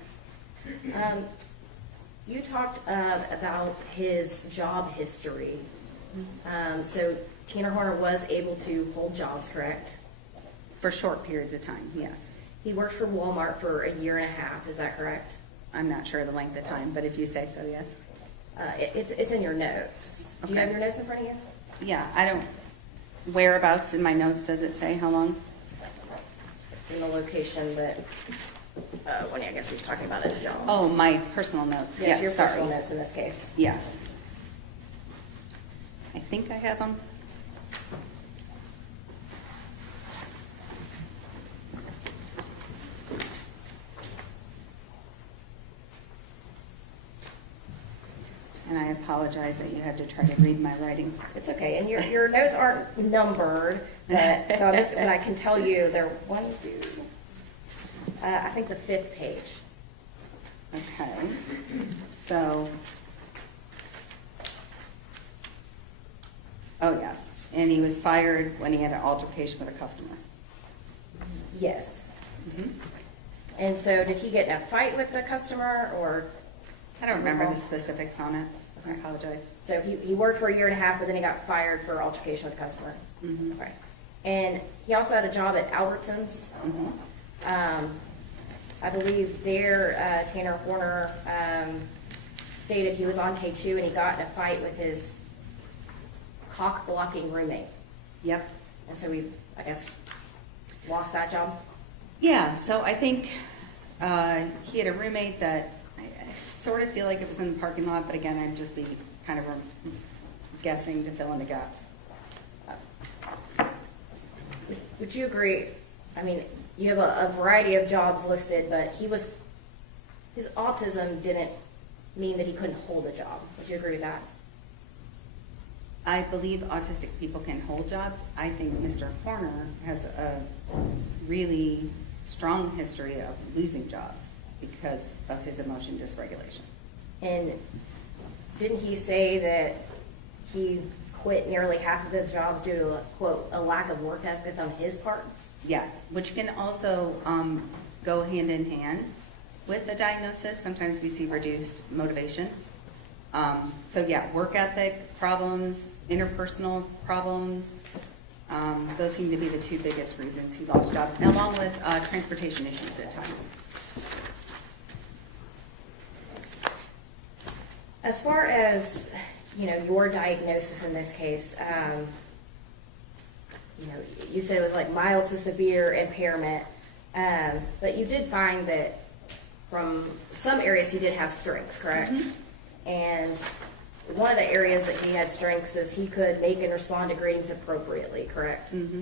You talked about his job history. So Tanner Horner was able to hold jobs, correct? For short periods of time, yes. He worked for Walmart for a year and a half, is that correct? I'm not sure the length of time, but if you say so, yes. It's in your notes. Do you Okay. have your notes in front of you? Yeah, I don't, whereabouts in my notes does it say how long? It's in the location, but, well, yeah, I guess he's talking about his job. Oh, my personal notes. Yes, your sorry. personal notes in this case. Yes. I think I have them. And I apologize that you had to try to read my writing. It's okay, and your notes aren't numbered, but, but I can tell you they're I think the 5th page. Okay, so, oh yes, and he was fired when he had an altercation with a customer. Yes. Mhm. And so did he get in a fight with the customer, or? I don't remember the specifics on it. I apologize. So he worked for a year and a half, but then he got fired for altercation with a customer. Mhm. Okay. And he also had a job at Albertsons. Mhm. I believe there, Tanner Horner stated he was on K2 and he got in a fight with his cock-blocking roommate. Yep. And so we, I guess, lost that job. Yeah, so I think he had a roommate that I sort of feel like it was in the parking lot, but again, I'm just kind of guessing to fill in the gaps. Would you agree? I mean, you have a variety of jobs listed, but his autism didn't mean that he couldn't hold a job. Would you agree with that? I believe autistic people can hold jobs. I think Mr. Horner has a really strong history of losing jobs because of his emotion dysregulation. And didn't he say that he quit nearly half of his jobs due to, quote, a lack of work ethic on his part? Yes, which can also go hand in hand with the diagnosis. Sometimes we see reduced motivation. So yeah, work ethic problems, interpersonal problems, those seem to be the two biggest reasons he lost jobs, along with transportation issues at times. As far as, your diagnosis in this case, you said it was like mild to severe impairment, but you did find that from some areas he did have strengths, correct? Mm-hmm. And one of the areas that he had strengths is he could make and respond to greetings appropriately, correct? Mm-hmm.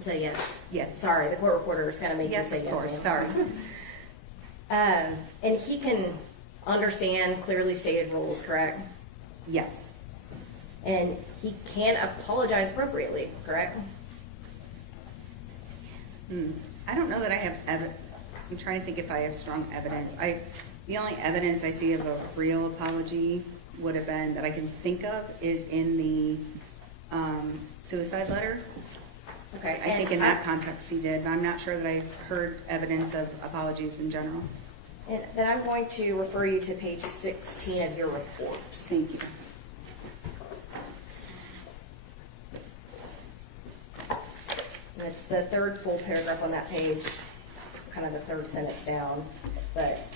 So yes. Yes. Sorry, the court reporter is going to make Yes, you say of yes. course. ma'am. Sorry. And he can understand clearly stated rules, correct? Yes. And he can apologize appropriately, correct? I don't know that I have I'm trying to think if I have strong evidence. The only evidence I see of a real apology would have been, that I can think of, is in the suicide letter. Okay. I think in that context he did, but I'm not sure that I've heard evidence of apologies in general. And then I'm going to refer you to page 16 of your report. Thank you. And it's the third full paragraph on that page, kind of the third sentence down. But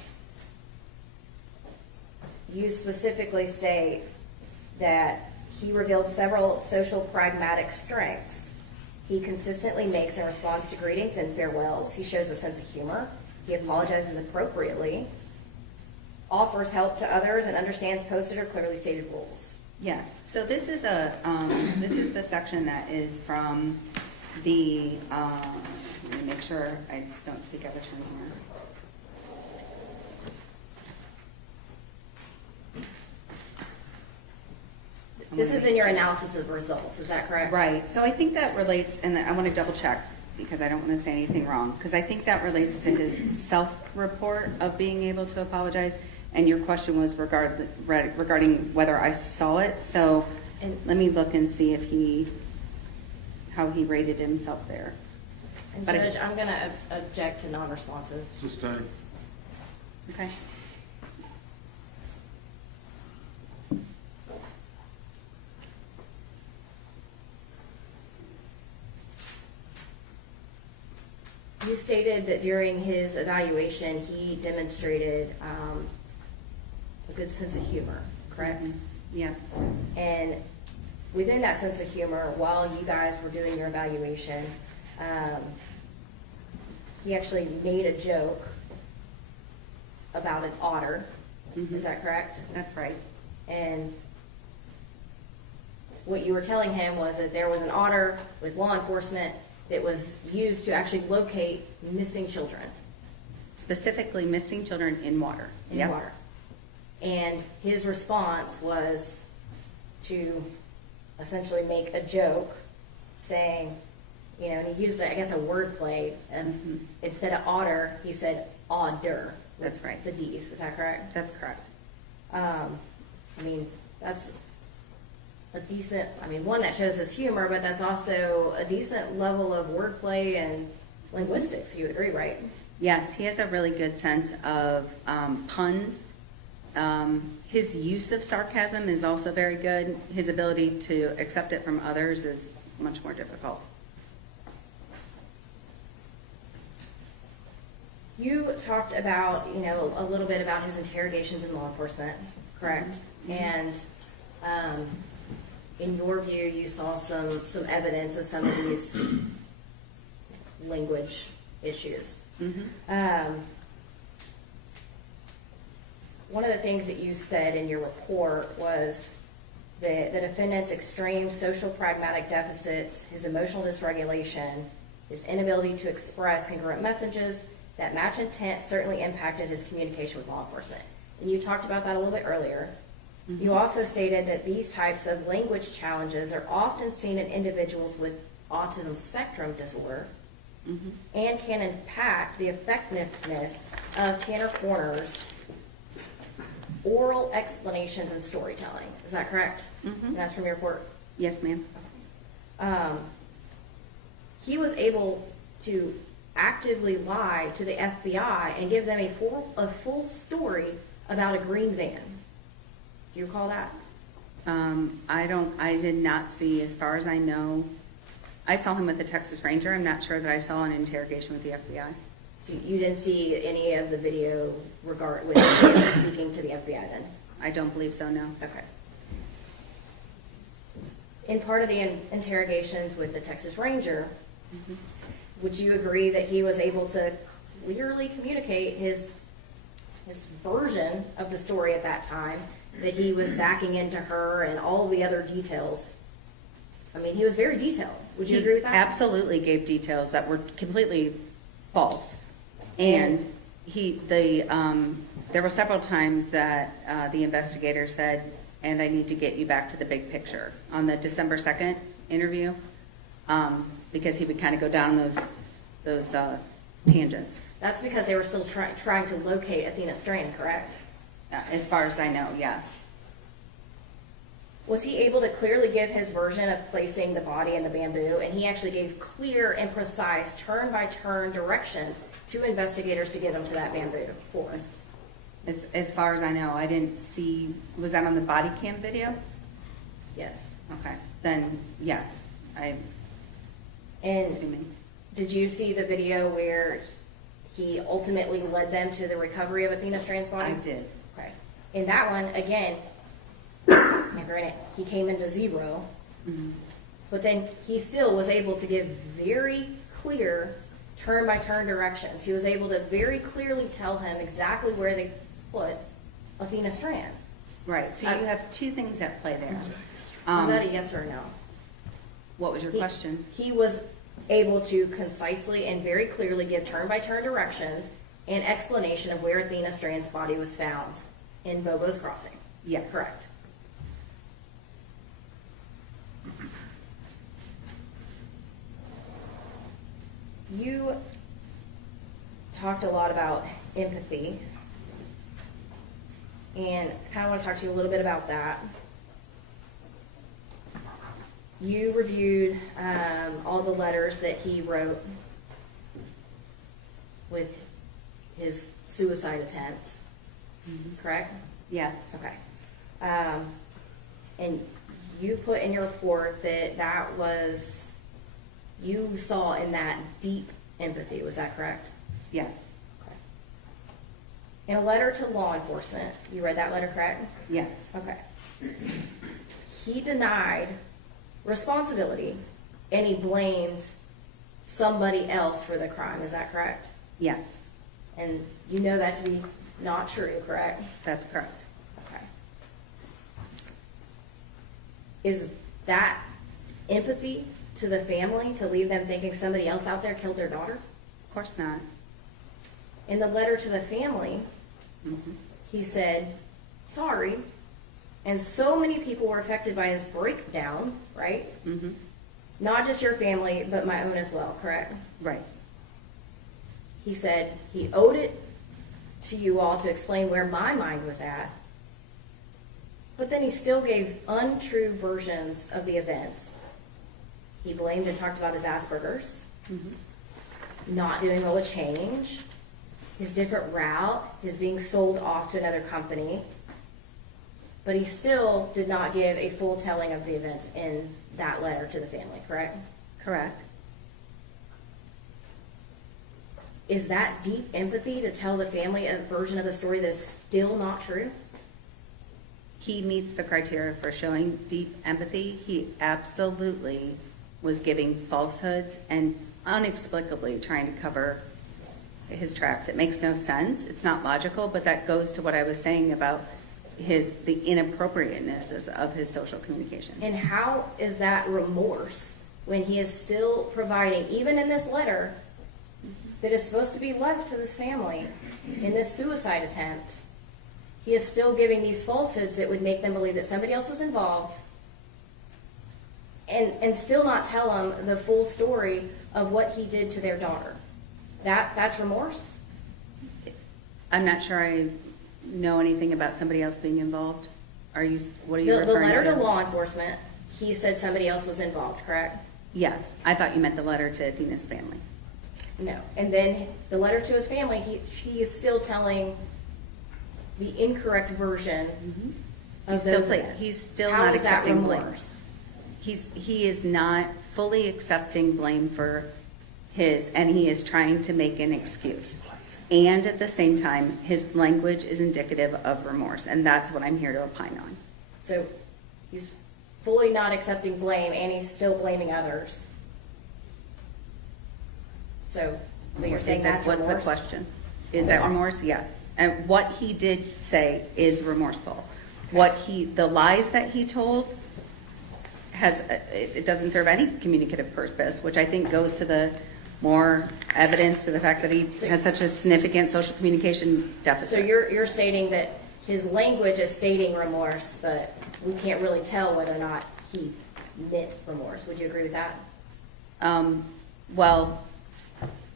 you specifically state that he revealed several social pragmatic strengths. He consistently makes in response to greetings and farewells. He shows a sense of humor. He apologizes appropriately, offers help to others, and understands posted or clearly stated rules. Yes, so this is the section that is from the, let me make sure I don't speak out of turn here. This is in your analysis of results, is that correct? Right, so I think that relates, and I want to double check because I don't want to say anything wrong, because I think that relates to his self-report of being able to apologize, and your question was regarding whether I saw it, so let me look and see if how he rated himself there. And But Judge, I'm going to object to non-responsive. Sustained. Okay. You stated that during his evaluation, he demonstrated a good sense of humor, correct? Yeah. And within that sense of humor, while you guys were doing your evaluation, he actually made a joke about an otter. Is that correct? That's right. And what you were telling him was that there was an otter with law enforcement that was used to actually locate missing children. Specifically missing children in water. In Yep. water. And his response was to essentially make a joke saying, you know, and he used, I guess, a word play, and instead of otter, he said odder. That's right. The D's, is that correct? That's correct. I mean, that's a decent, I mean, one that shows his humor, but that's also a decent level of wordplay and linguistics, you would agree, right? Yes, he has a really good sense of puns. His use of sarcasm is also very good. His ability to accept it from others is much more difficult. You talked about, you know, a little bit about his interrogations in law enforcement, correct? And in your view, you saw some evidence of some of these language issues. One of the things that you said in your report was that the defendant's extreme social pragmatic deficits, his emotional dysregulation, his inability to express congruent messages that match intent certainly impacted his communication with law enforcement. And you talked about that a little bit earlier. You also stated that these types of language challenges are often seen in individuals with autism spectrum disorder and can impact the effectiveness of Tanner Corner's oral explanations and storytelling. Is that correct? And that's from your report? Yes, ma'am. He was able to actively lie to the FBI and give them a full story about a green van. Do you recall that? I did not see, as far as I know, I saw him with the Texas Ranger. I'm not sure that I saw an interrogation with the FBI. So you didn't see any of the video when he was speaking to the FBI then? I don't believe so, no. Okay. In part of the interrogations with the Texas Ranger, would you agree that he was able to clearly communicate his version of the story at that time, that he was backing into her and all the other details? I mean, he was very detailed. Would you agree with that? Absolutely gave details that were completely false. And there were several times that the investigator said, and I need to get you back to the big picture on the December 2nd interview, because he would kind of go down those tangents. That's because they were still trying to locate Athena Strand, correct? As far as I know, yes. Was he able to clearly give his version of placing the body in the bamboo? And he actually gave clear and precise turn-by-turn directions to investigators to get them to that bamboo forest. As far as I know, I didn't see, was that on the body cam video? Yes. Okay, then yes, I'm And assuming. did you see the video where he ultimately led them to the recovery of Athena Strand's body? I did. Okay. In that one, again, now granted, he came into 0, but then he still was able to give very clear turn-by-turn directions. He was able to very clearly tell him exactly where they put Athena Strand. Right, so you have two things at play there. Was that a yes or a no? What was your question? He was able to concisely and very clearly give turn-by-turn directions and explanation of where Athena Strand's body was found in Bobo's Crossing. Yes. Correct. You talked a lot about empathy, and I kind of want to talk to you a little bit about that. You reviewed all the letters that he wrote with his suicide attempt, correct? Yes. Okay. And you put in your report that that was, you saw in that deep empathy, was that correct? Yes. Okay. In a letter to law enforcement, you read that letter, correct? Yes. Okay. He denied responsibility and he blamed somebody else for the crime, is that correct? Yes. And you know that to be not true, correct? That's correct. Okay. Is that empathy to the family to leave them thinking somebody else out there killed their daughter? Of course not. In the letter to the family, he said, sorry, and so many people were affected by his breakdown, right? Not just your family, but my own as well, correct? Right. He said he owed it to you all to explain where my mind was at, but then he still gave untrue versions of the events. He blamed and talked about his Asperger's, not doing well with change, his different route, his being sold off to another company, but he still did not give a full telling of the events in that letter to the family, correct? Correct. Is that deep empathy to tell the family a version of the story that's still not true? He meets the criteria for showing deep empathy. He absolutely was giving falsehoods and inexplicably trying to cover his tracks. It makes no sense. It's not logical, but that goes to what I was saying about the inappropriateness of his social communication. And how is that remorse when he is still providing, even in this letter, that is supposed to be left to this family in this suicide attempt, he is still giving these falsehoods that would make them believe that somebody else was involved and still not tell them the full story of what he did to their daughter. That's remorse? I'm not sure I know anything about somebody else being involved. What are you The referring letter to? to law enforcement, he said somebody else was involved, correct? Yes. I thought you meant the letter to Athena's family. No. And then the letter to his family, he is still telling the incorrect version of those events. He's still How not is that accepting blame. remorse? He is not fully accepting blame for and he is trying to make an excuse. And at the same time, his language is indicative of remorse, and that's what I'm here to opine on. So he's fully not accepting blame and he's still blaming others. So, but you're saying that's What's remorse? the question? Is that remorse? Yes. And what he did say is remorseful. The lies that he told it doesn't serve any communicative purpose, which I think goes to the more evidence to the fact that he has such a significant social communication deficit. So you're stating that his language is stating remorse, but we can't really tell whether or not he meant remorse. Would you agree with that? Well,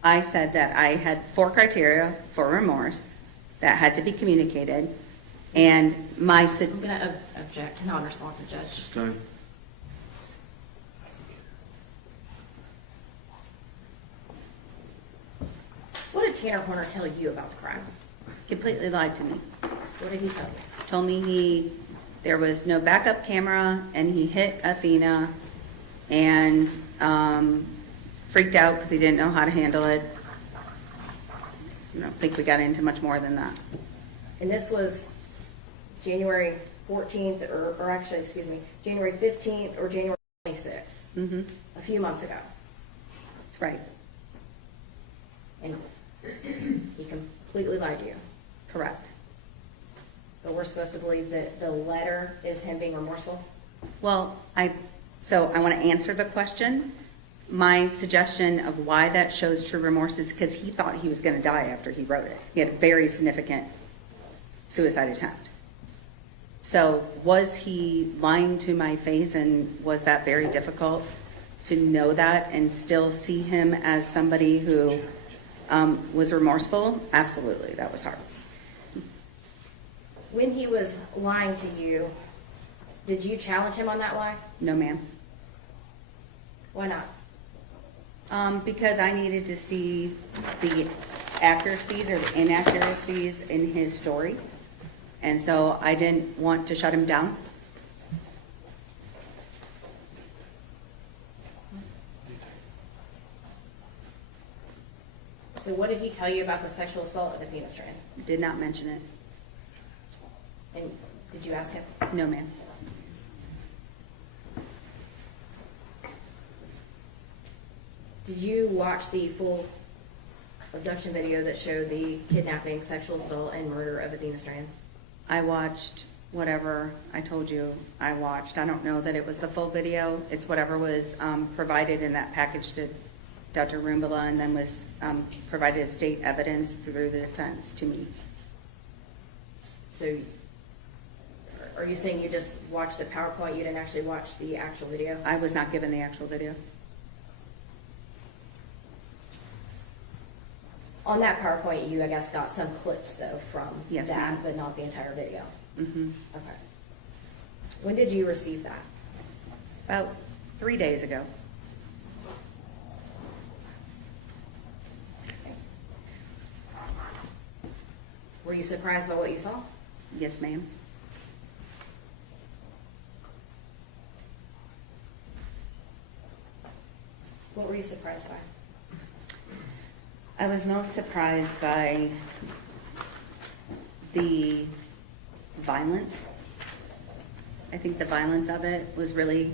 I said that I had 4 criteria for remorse that had to be communicated, and I'm going to object to non-responsive, Judge. This time, What did Tanner Horner tell you about the crime? completely lied to me. What did he tell you? Told me there was no backup camera, and he hit Athena, and freaked out because he didn't know how to handle it. I don't think we got into much more than that. And this was January 14th, or actually, excuse me, January 15th or January 26th, Mm-hmm. a few months ago. That's right. And he completely lied to you. Correct. But we're supposed to believe that the letter is him being remorseful? Well, so I want to answer the question. My suggestion of why that shows true remorse is because he thought he was going to die after he wrote it. He had a very significant suicide attempt. So was he lying to my face, and was that very difficult to know that and still see him as somebody who was remorseful? Absolutely, that was hard. When he was lying to you, did you challenge him on that lie? No, ma'am. Why not? Because I needed to see the accuracies or the inaccuracies in his story. And so I didn't want to shut him down. So what did he tell you about the sexual assault at Athena Strand? Did not mention it. And did you ask him? No, ma'am. Did you watch the full abduction video that showed the kidnapping, sexual assault, and murder of Athena Strand? I watched whatever I told you I watched. I don't know that it was the full video. It's whatever was provided in that package to Dr. Rumbala, and then was provided as state evidence through the defense to me. So are you saying you just watched a PowerPoint, you didn't actually watch the actual video? I was not given the actual video. On that PowerPoint, you, I guess, got some clips, though, from Yes, that, ma'am. but not the entire video. Mm-hmm. Okay. When did you receive that? About 3 days ago. Were you surprised by what you saw? Yes, ma'am. What were you surprised by? I was most surprised by the violence. I think the violence of it was really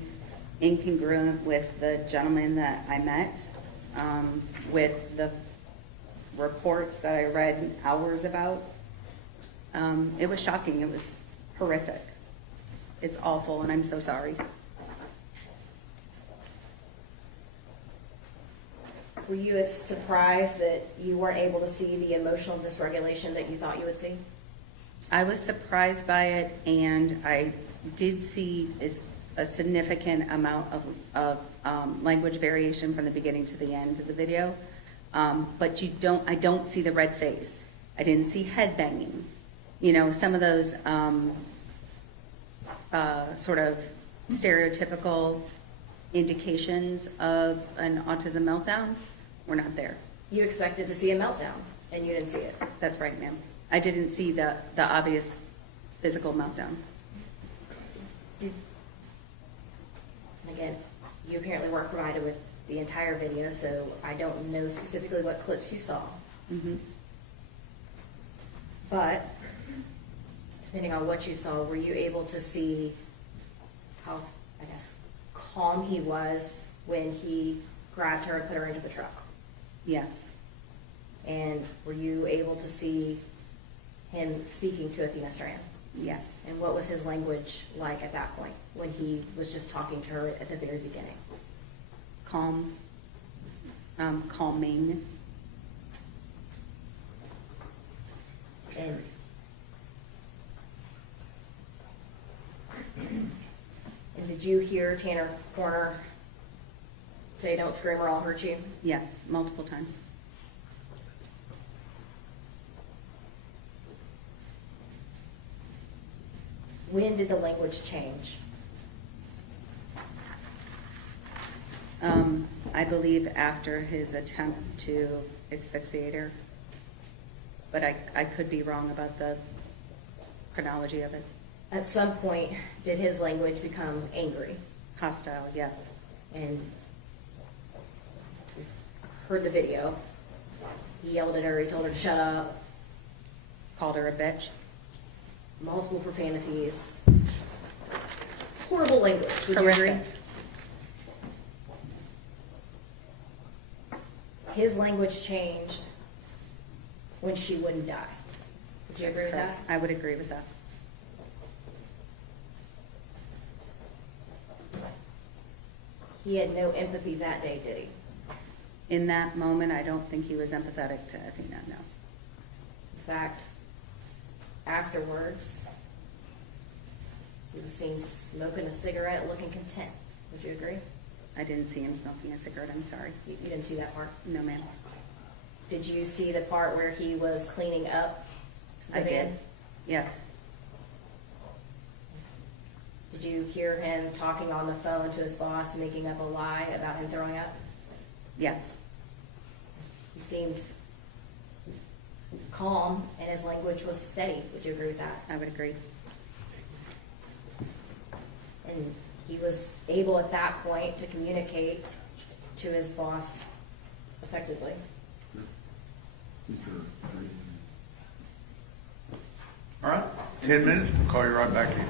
incongruent with the gentleman that I met, with the reports that I read hours about. It was shocking. It was horrific. It's awful, and I'm so sorry. Were you as surprised that you weren't able to see the emotional dysregulation that you thought you would see? I was surprised by it, and I did see a significant amount of language variation from the beginning to the end of the video. But I don't see the red face. I didn't see head banging. You know, some of those sort of stereotypical indications of an autism meltdown were not there. You expected to see a meltdown, and you didn't see it. That's right, ma'am. I didn't see the obvious physical meltdown. Again, you apparently weren't provided with the entire video, so I don't know specifically what clips you saw. Mm-hmm. But depending on what you saw, were you able to see how, I guess, calm he was when he grabbed her and put her into the truck? Yes. And were you able to see him speaking to Athena Strand? Yes. And what was his language like at that point when he was just talking to her at the very beginning? Calm. Calming. And did you hear Tanner Horner say, "Don't scream or I'll hurt you"? Yes, multiple times. When did the language change? I believe after his attempt to asphyxiate her, but I could be wrong about the chronology of it. At some point, did his language become angry? Hostile, yes. And we heard the video. He yelled at her, he told her to shut up. Called her a bitch. multiple profanities, horrible language. Would you agree? Horrific. His language changed when she wouldn't die. Would you agree with that? I would agree with that. He had no empathy that day, did he? In that moment, I don't think he was empathetic to Athena, no. In fact, afterwards, he was seen smoking a cigarette, looking content. Would you agree? I didn't see him smoking a cigarette, I'm sorry. You didn't see that part? No, ma'am. Did you see the part where he was cleaning up the I van? did, yes. Did you hear him talking on the phone to his boss, making up a lie about him throwing up? Yes, He seemed calm, and his language was steady. Would you agree with that? I would agree. And he was able at that point to communicate to his boss effectively. All right, 10 minutes, we'll call you right back in.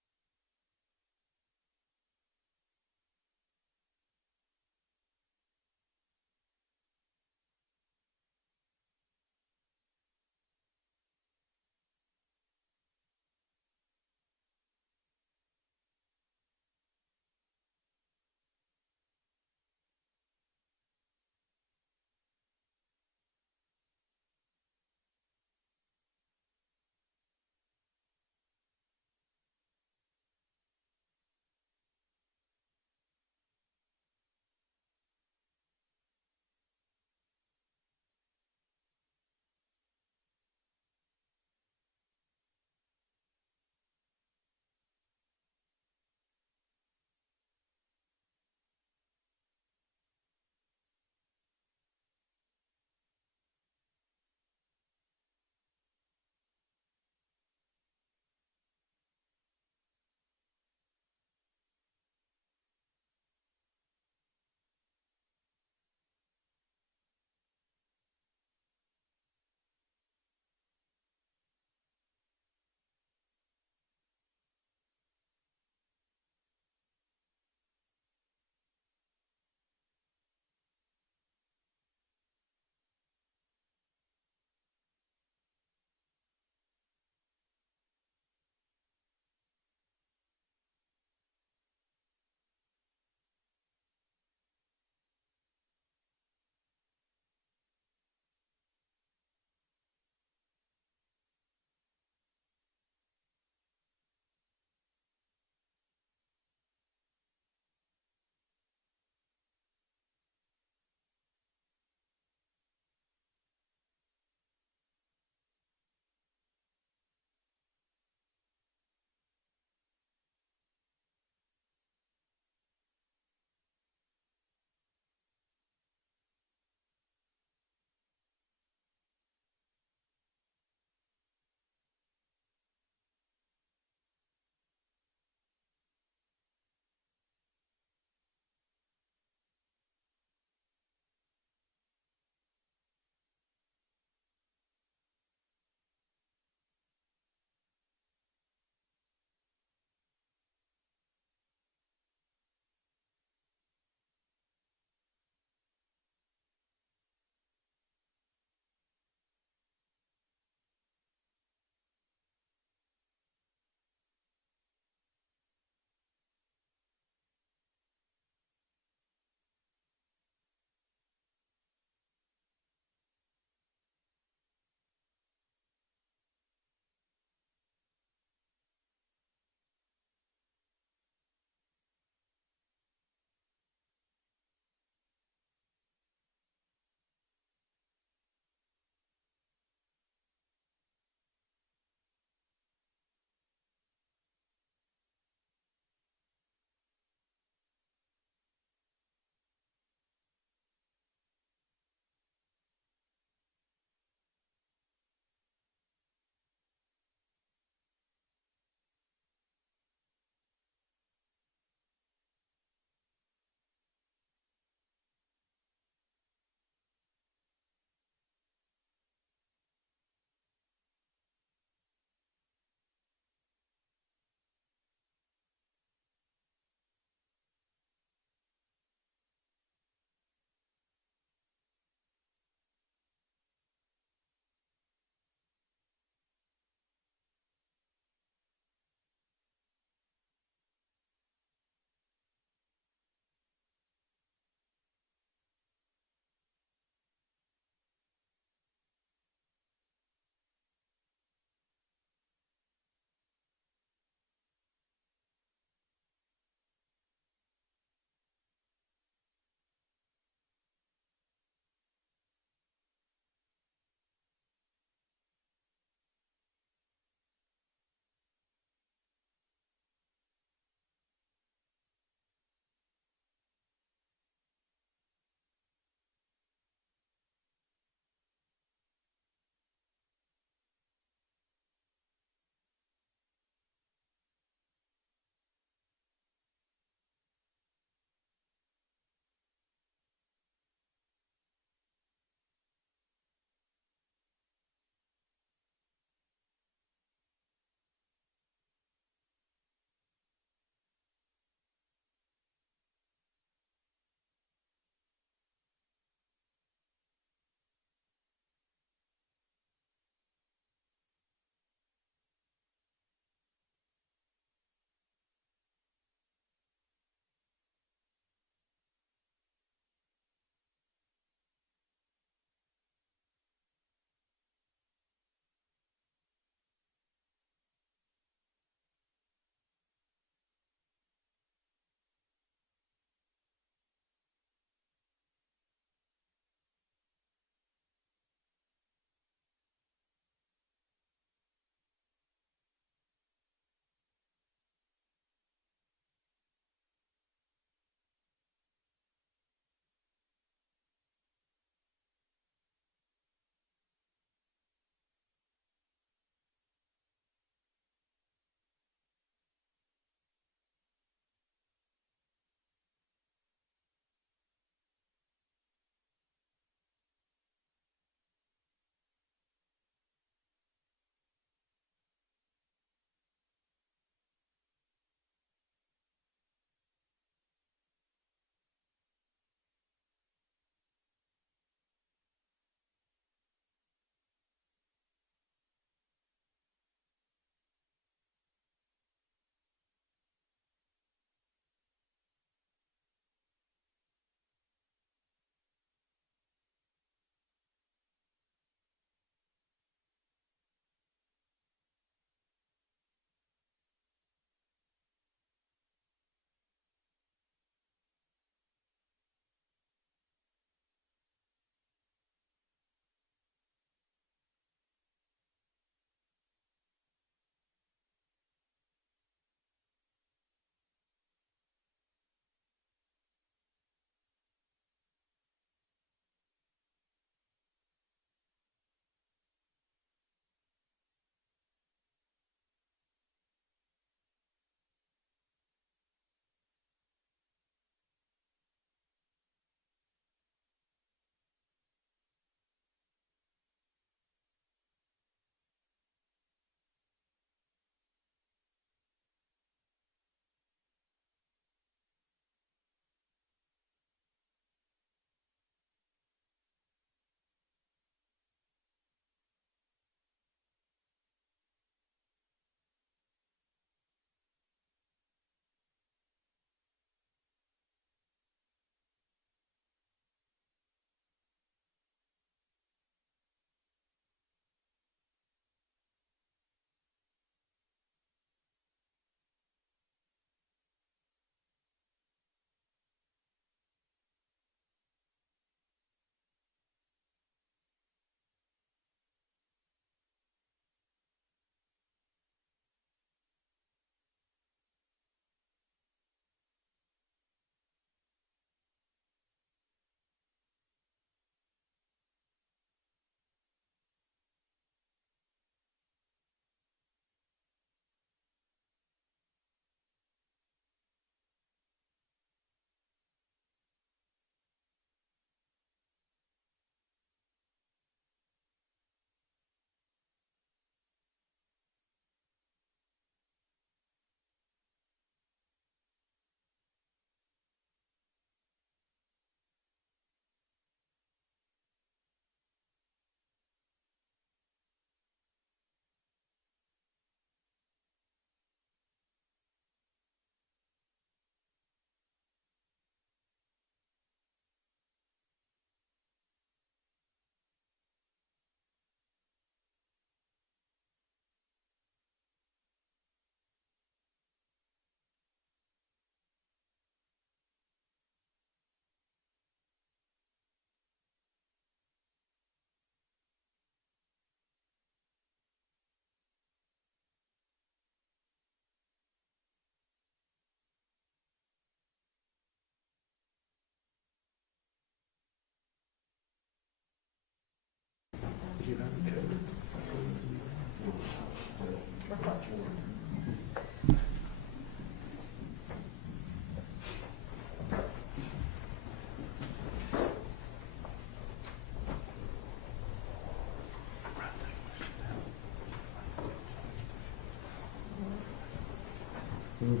Thank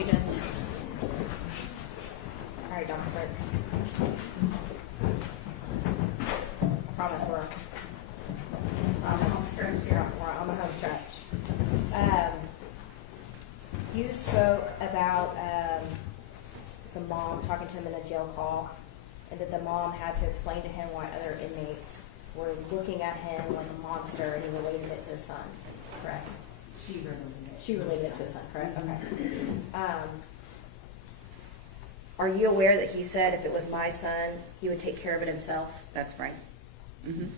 you, Judge. All right, Dr. Fritz. I promise we're on the home stretch. You spoke about the mom talking to him in a jail call, and that the mom had to explain to him why other inmates were looking at him like a monster, and he related it to his son, correct? She related it to his son, correct? Okay. Are you aware that he said if it was my son, he would take care of it himself? That's right. Mhm.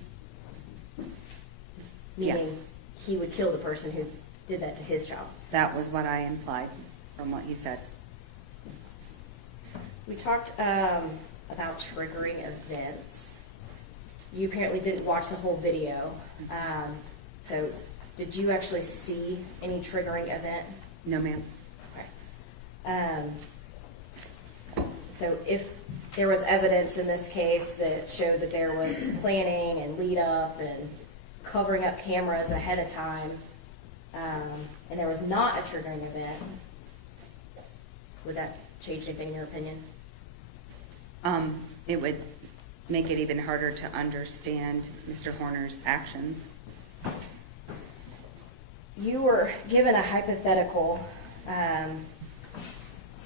Meaning Yes. he would kill the person who did that to his job. That was what I implied from what you said. We talked about triggering events. You apparently didn't watch the whole video. So did you actually see any triggering event? No, ma'am. Okay. So if there was evidence in this case that showed that there was planning and lead up and covering up cameras ahead of time, and there was not a triggering event, would that change anything in your opinion? It would make it even harder to understand Mr. Horner's actions. You were given a hypothetical that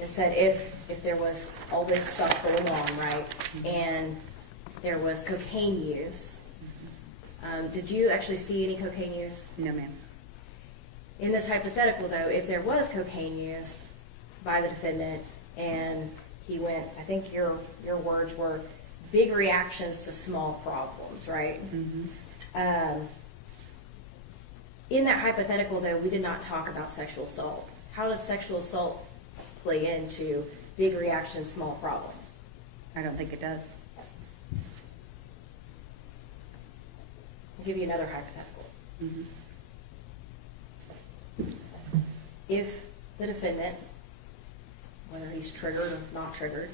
said if there was all this stuff going on, right, and there was cocaine use, did you actually see any cocaine use? No, ma'am. In this hypothetical, though, if there was cocaine use by the defendant and he went, I think your words were big reactions to small problems, right? Mm-hmm. In that hypothetical, though, we did not talk about sexual assault. How does sexual assault play into big reactions, small problems? I don't think it does. I'll give you another hypothetical. Mm-hmm. If the defendant, whether he's triggered or not triggered,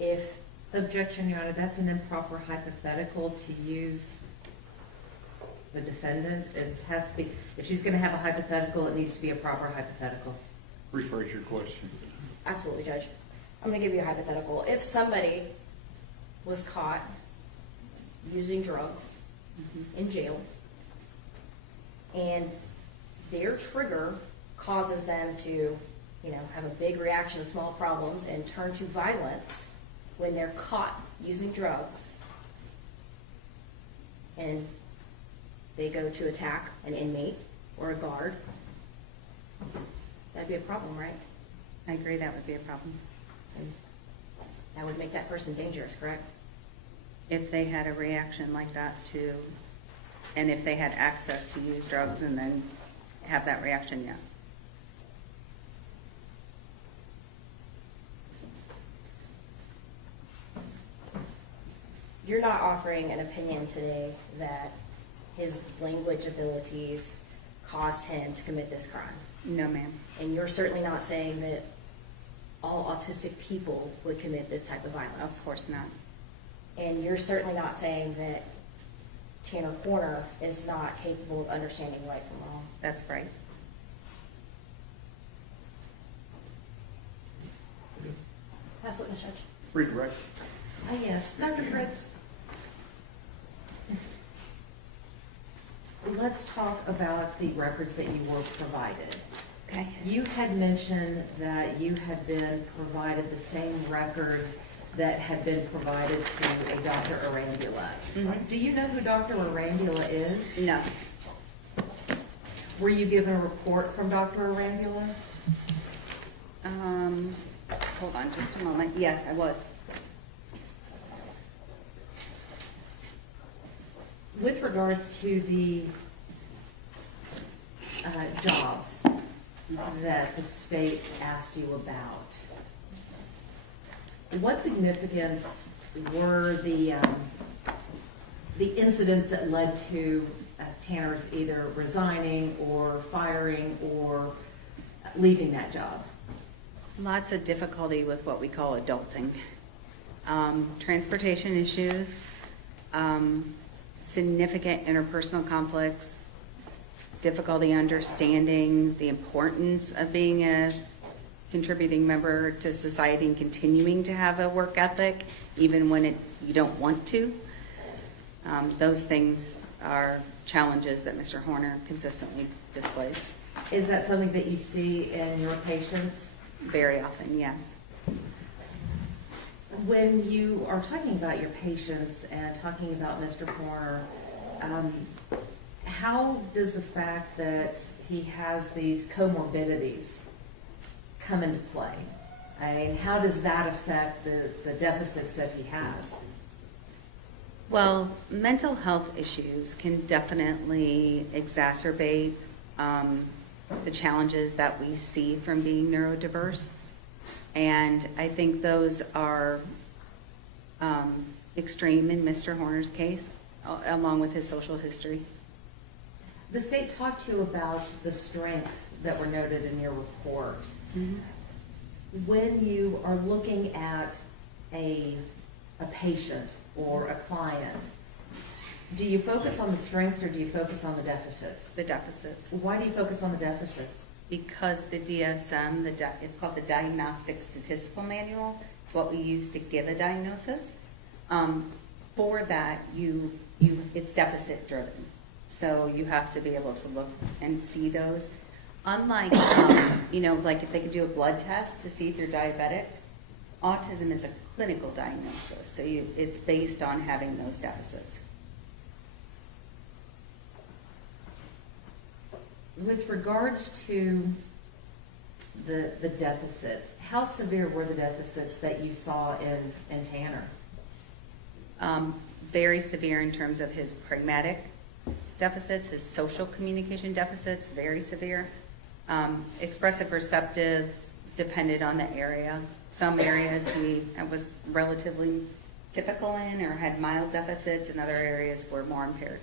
if Objection, Your Honor, that's an improper hypothetical to use the defendant. It has to be, if she's going to have a hypothetical, it needs to be a proper hypothetical. Rephrase your question. Absolutely, Judge. I'm going to give you a hypothetical. If somebody was caught using drugs in jail, and their trigger causes them to, have a big reaction to small problems and turn to violence when they're caught using drugs, and they go to attack an inmate or a guard, that'd be a problem, right? I agree that would be a problem. And that would make that person dangerous, correct? If they had a reaction like that to, and if they had access to use drugs and then have that reaction, yes. You're not offering an opinion today that his language abilities caused him to commit this crime. No, ma'am. And you're certainly not saying that all autistic people would commit this type of violence. Of course not. And you're certainly not saying that Tanner Corner is not capable of understanding right from wrong. That's right. Pass witness, Judge. Redirect. Yes, Dr. Fritz. Let's talk about the records that you were provided. Okay. You had mentioned that you had been provided the same records that had been provided to a Dr. Arangula. Mhm. Do you know who Dr. Arangula is? No. Were you given a report from Dr. Arangula? Hold on just a moment. Yes, I was. With regards to the jobs that the state asked you about, what significance were the incidents that led to Tanner's either resigning or firing or leaving that job? Lots of difficulty with what we call adulting. Transportation issues, significant interpersonal conflicts, difficulty understanding the importance of being a contributing member to society and continuing to have a work ethic, even when you don't want to. Those things are challenges that Mr. Horner consistently displays. Is that something that you see in your patients? Very often, yes. When you are talking about your patients and talking about Mr. Horner, how does the fact that he has these comorbidities come into play? I mean, how does that affect the deficits that he has? Well, mental health issues can definitely exacerbate the challenges that we see from being neurodiverse. And I think those are extreme in Mr. Horner's case, along with his social history. The state talked to you about the strengths that were noted in your report. Mm-hmm. When you are looking at a patient or a client, do you focus on the strengths or do you focus on the deficits? The deficits. Why do you focus on the deficits? Because the DSM, it's called the Diagnostic Statistical Manual. It's what we use to give a diagnosis. For that, it's deficit driven. So you have to be able to look and see those. Unlike, like if they could do a blood test to see if you're diabetic, autism is a clinical diagnosis. So it's based on having those deficits. With regards to the deficits, how severe were the deficits that you saw in Tanner? Very severe in terms of his pragmatic deficits, his social communication deficits, very severe. Expressive receptive depended on the area. Some areas he was relatively typical in or had mild deficits, and other areas were more impaired.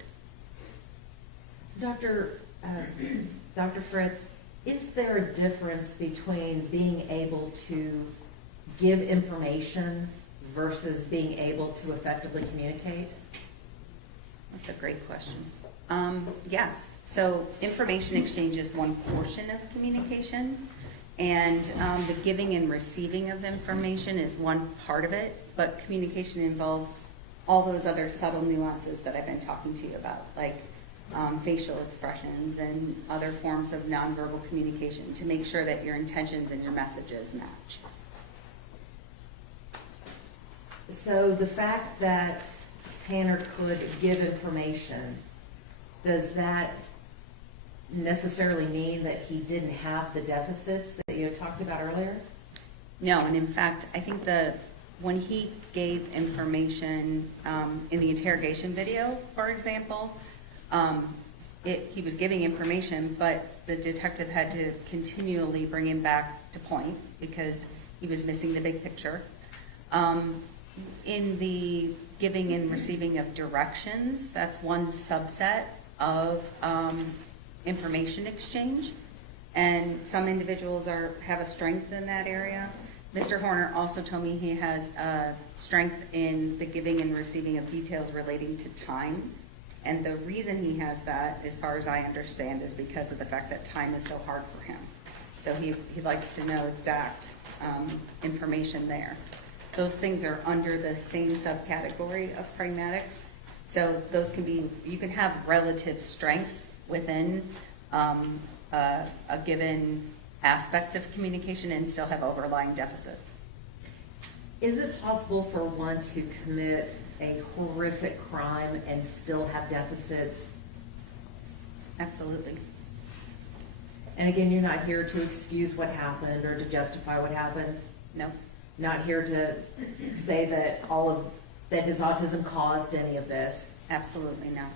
Dr. Fritz, is there a difference between being able to give information versus being able to effectively communicate? That's a great question. Yes. So information exchange is one portion of communication, and the giving and receiving of information is one part of it, but communication involves all those other subtle nuances that I've been talking to you about, like facial expressions and other forms of nonverbal communication to make sure that your intentions and your messages match. So the fact that Tanner could give information, does that necessarily mean that he didn't have the deficits that you had talked about earlier? No, and in fact, I think when he gave information in the interrogation video, for example, he was giving information, but the detective had to continually bring him back to point because he was missing the big picture. In the giving and receiving of directions, that's one subset of information exchange, and some individuals have a strength in that area. Mr. Horner also told me he has a strength in the giving and receiving of details relating to time. And the reason he has that, as far as I understand, is because of the fact that time is so hard for him. So he likes to know exact information there. Those things are under the same subcategory of pragmatics. So those you can have relative strengths within a given aspect of communication and still have overlying deficits. Is it possible for one to commit a horrific crime and still have deficits? Absolutely. And again, you're not here to excuse what happened or to justify what happened? No. Not here to say that that his autism caused any of this? Absolutely not.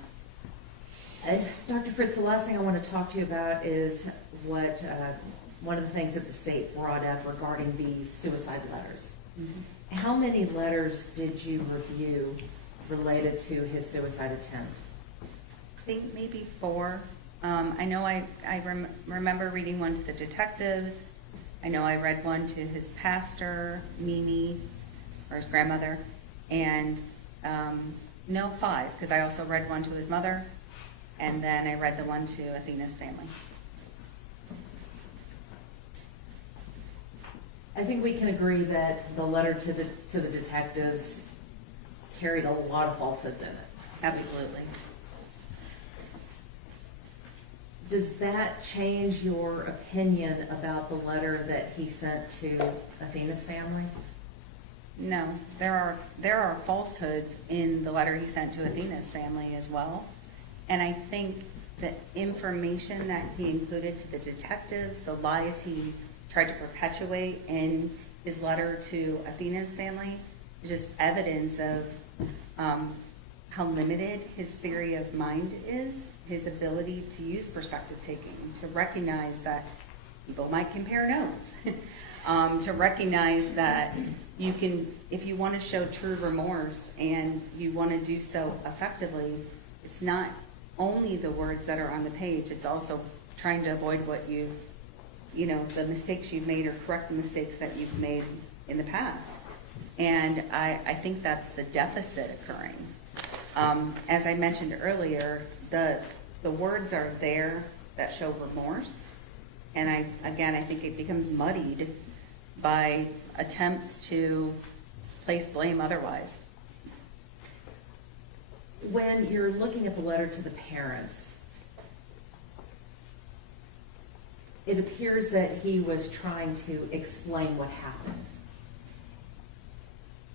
Dr. Fritz, the last thing I want to talk to you about is one of the things that the state brought up regarding these suicide letters. Mm-hmm. How many letters did you review related to his suicide attempt? I think maybe 4. I know I remember reading one to the detectives, I know I read one to his pastor, Mimi, or his grandmother, and no, 5, because I also read one to his mother, and then I read the one to Athena's family. I think we can agree that the letter to the detectives carried a lot of falsehoods in it. Absolutely. Does that change your opinion about the letter that he sent to Athena's family? No, there are falsehoods in the letter he sent to Athena's family as well. And I think the information that he included to the detectives, the lies he tried to perpetuate in his letter to Athena's family, is just evidence of how limited his theory of mind is, his ability to use perspective taking, to recognize that people might compare notes, to recognize that you can, if you want to show true remorse and you want to do so effectively, it's not only the words that are on the page, it's also trying to avoid what the mistakes you've made or correct the mistakes that you've made in the past. And I think that's the deficit occurring. As I mentioned earlier, the words are there that show remorse. And I think it becomes muddied by attempts to place blame otherwise. When you're looking at the letter to the parents, it appears that he was trying to explain what happened.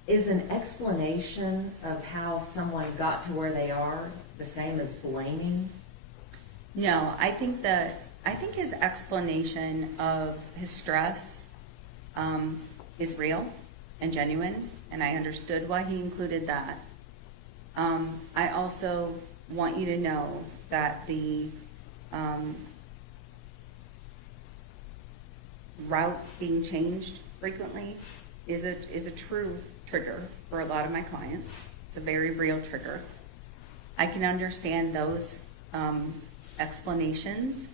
Is an explanation of how someone got to where they are the same as blaming? No, I think his explanation of his stress is real and genuine, and I understood why he included that. I also want you to know that the route being changed frequently is a true trigger for a lot of my clients. It's a very real trigger. I can understand those explanations.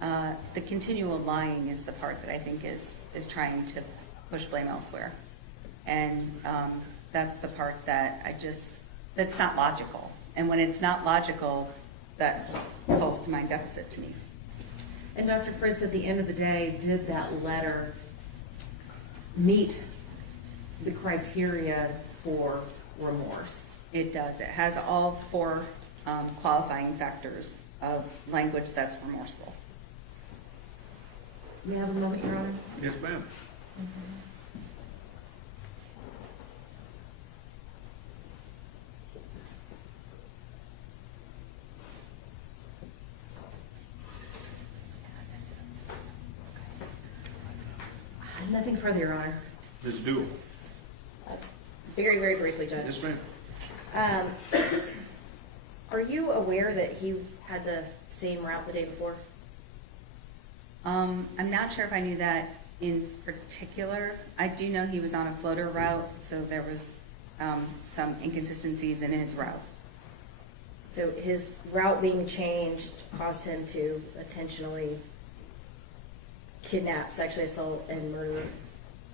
The continual lying is the part that I think is trying to push blame elsewhere. And that's the part that that's not logical. And when it's not logical, that calls to mind deficit to me. And Dr. Fritz, at the end of the day, did that letter meet the criteria for remorse? It does. It has all 4 qualifying factors of language that's remorseful. We have a moment, Your Honor? Yes, ma'am. Nothing further, Your Honor. Ms. Dool. Very, very briefly, Judge. Yes, ma'am. Are you aware that he had the same route the day before? I'm not sure if I knew that in particular. I do know he was on a floater route, so there was some inconsistencies in his route. So his route being changed caused him to intentionally kidnap, sexually assault, and murder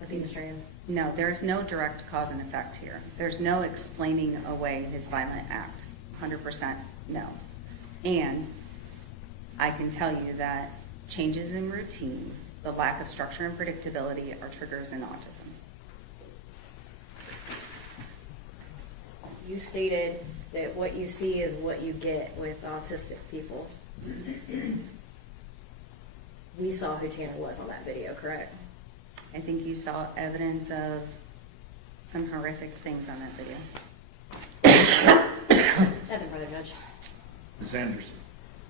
Athena Strand? No, there's no direct cause and effect here. There's no explaining away his violent act. 100% no. And I can tell you that changes in routine, the lack of structure and predictability are triggers in autism. You stated that what you see is what you get with autistic people. We saw who Tanner was on that video, correct? I think you saw evidence of some horrific things on that video. Nothing further, Judge. Ms. Anderson.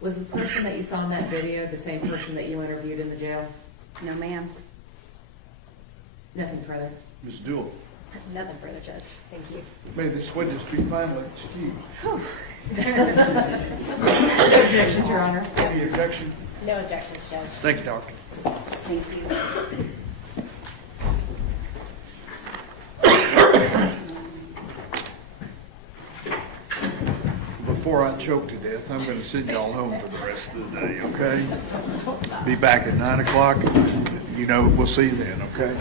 Was the person that you saw in that video the same person that you interviewed in the jail? No, ma'am. Nothing further. Ms. Dool. Nothing further, Judge. Thank you. May this witness be finally excused. No objections, Your Honor. Any objection? No objections, Judge. Thank you, Doctor. Thank you. Before I choke to death, I'm going to send y'all home for the rest of the day, okay? Be back at 9 o'clock. You know, we'll see you then, okay?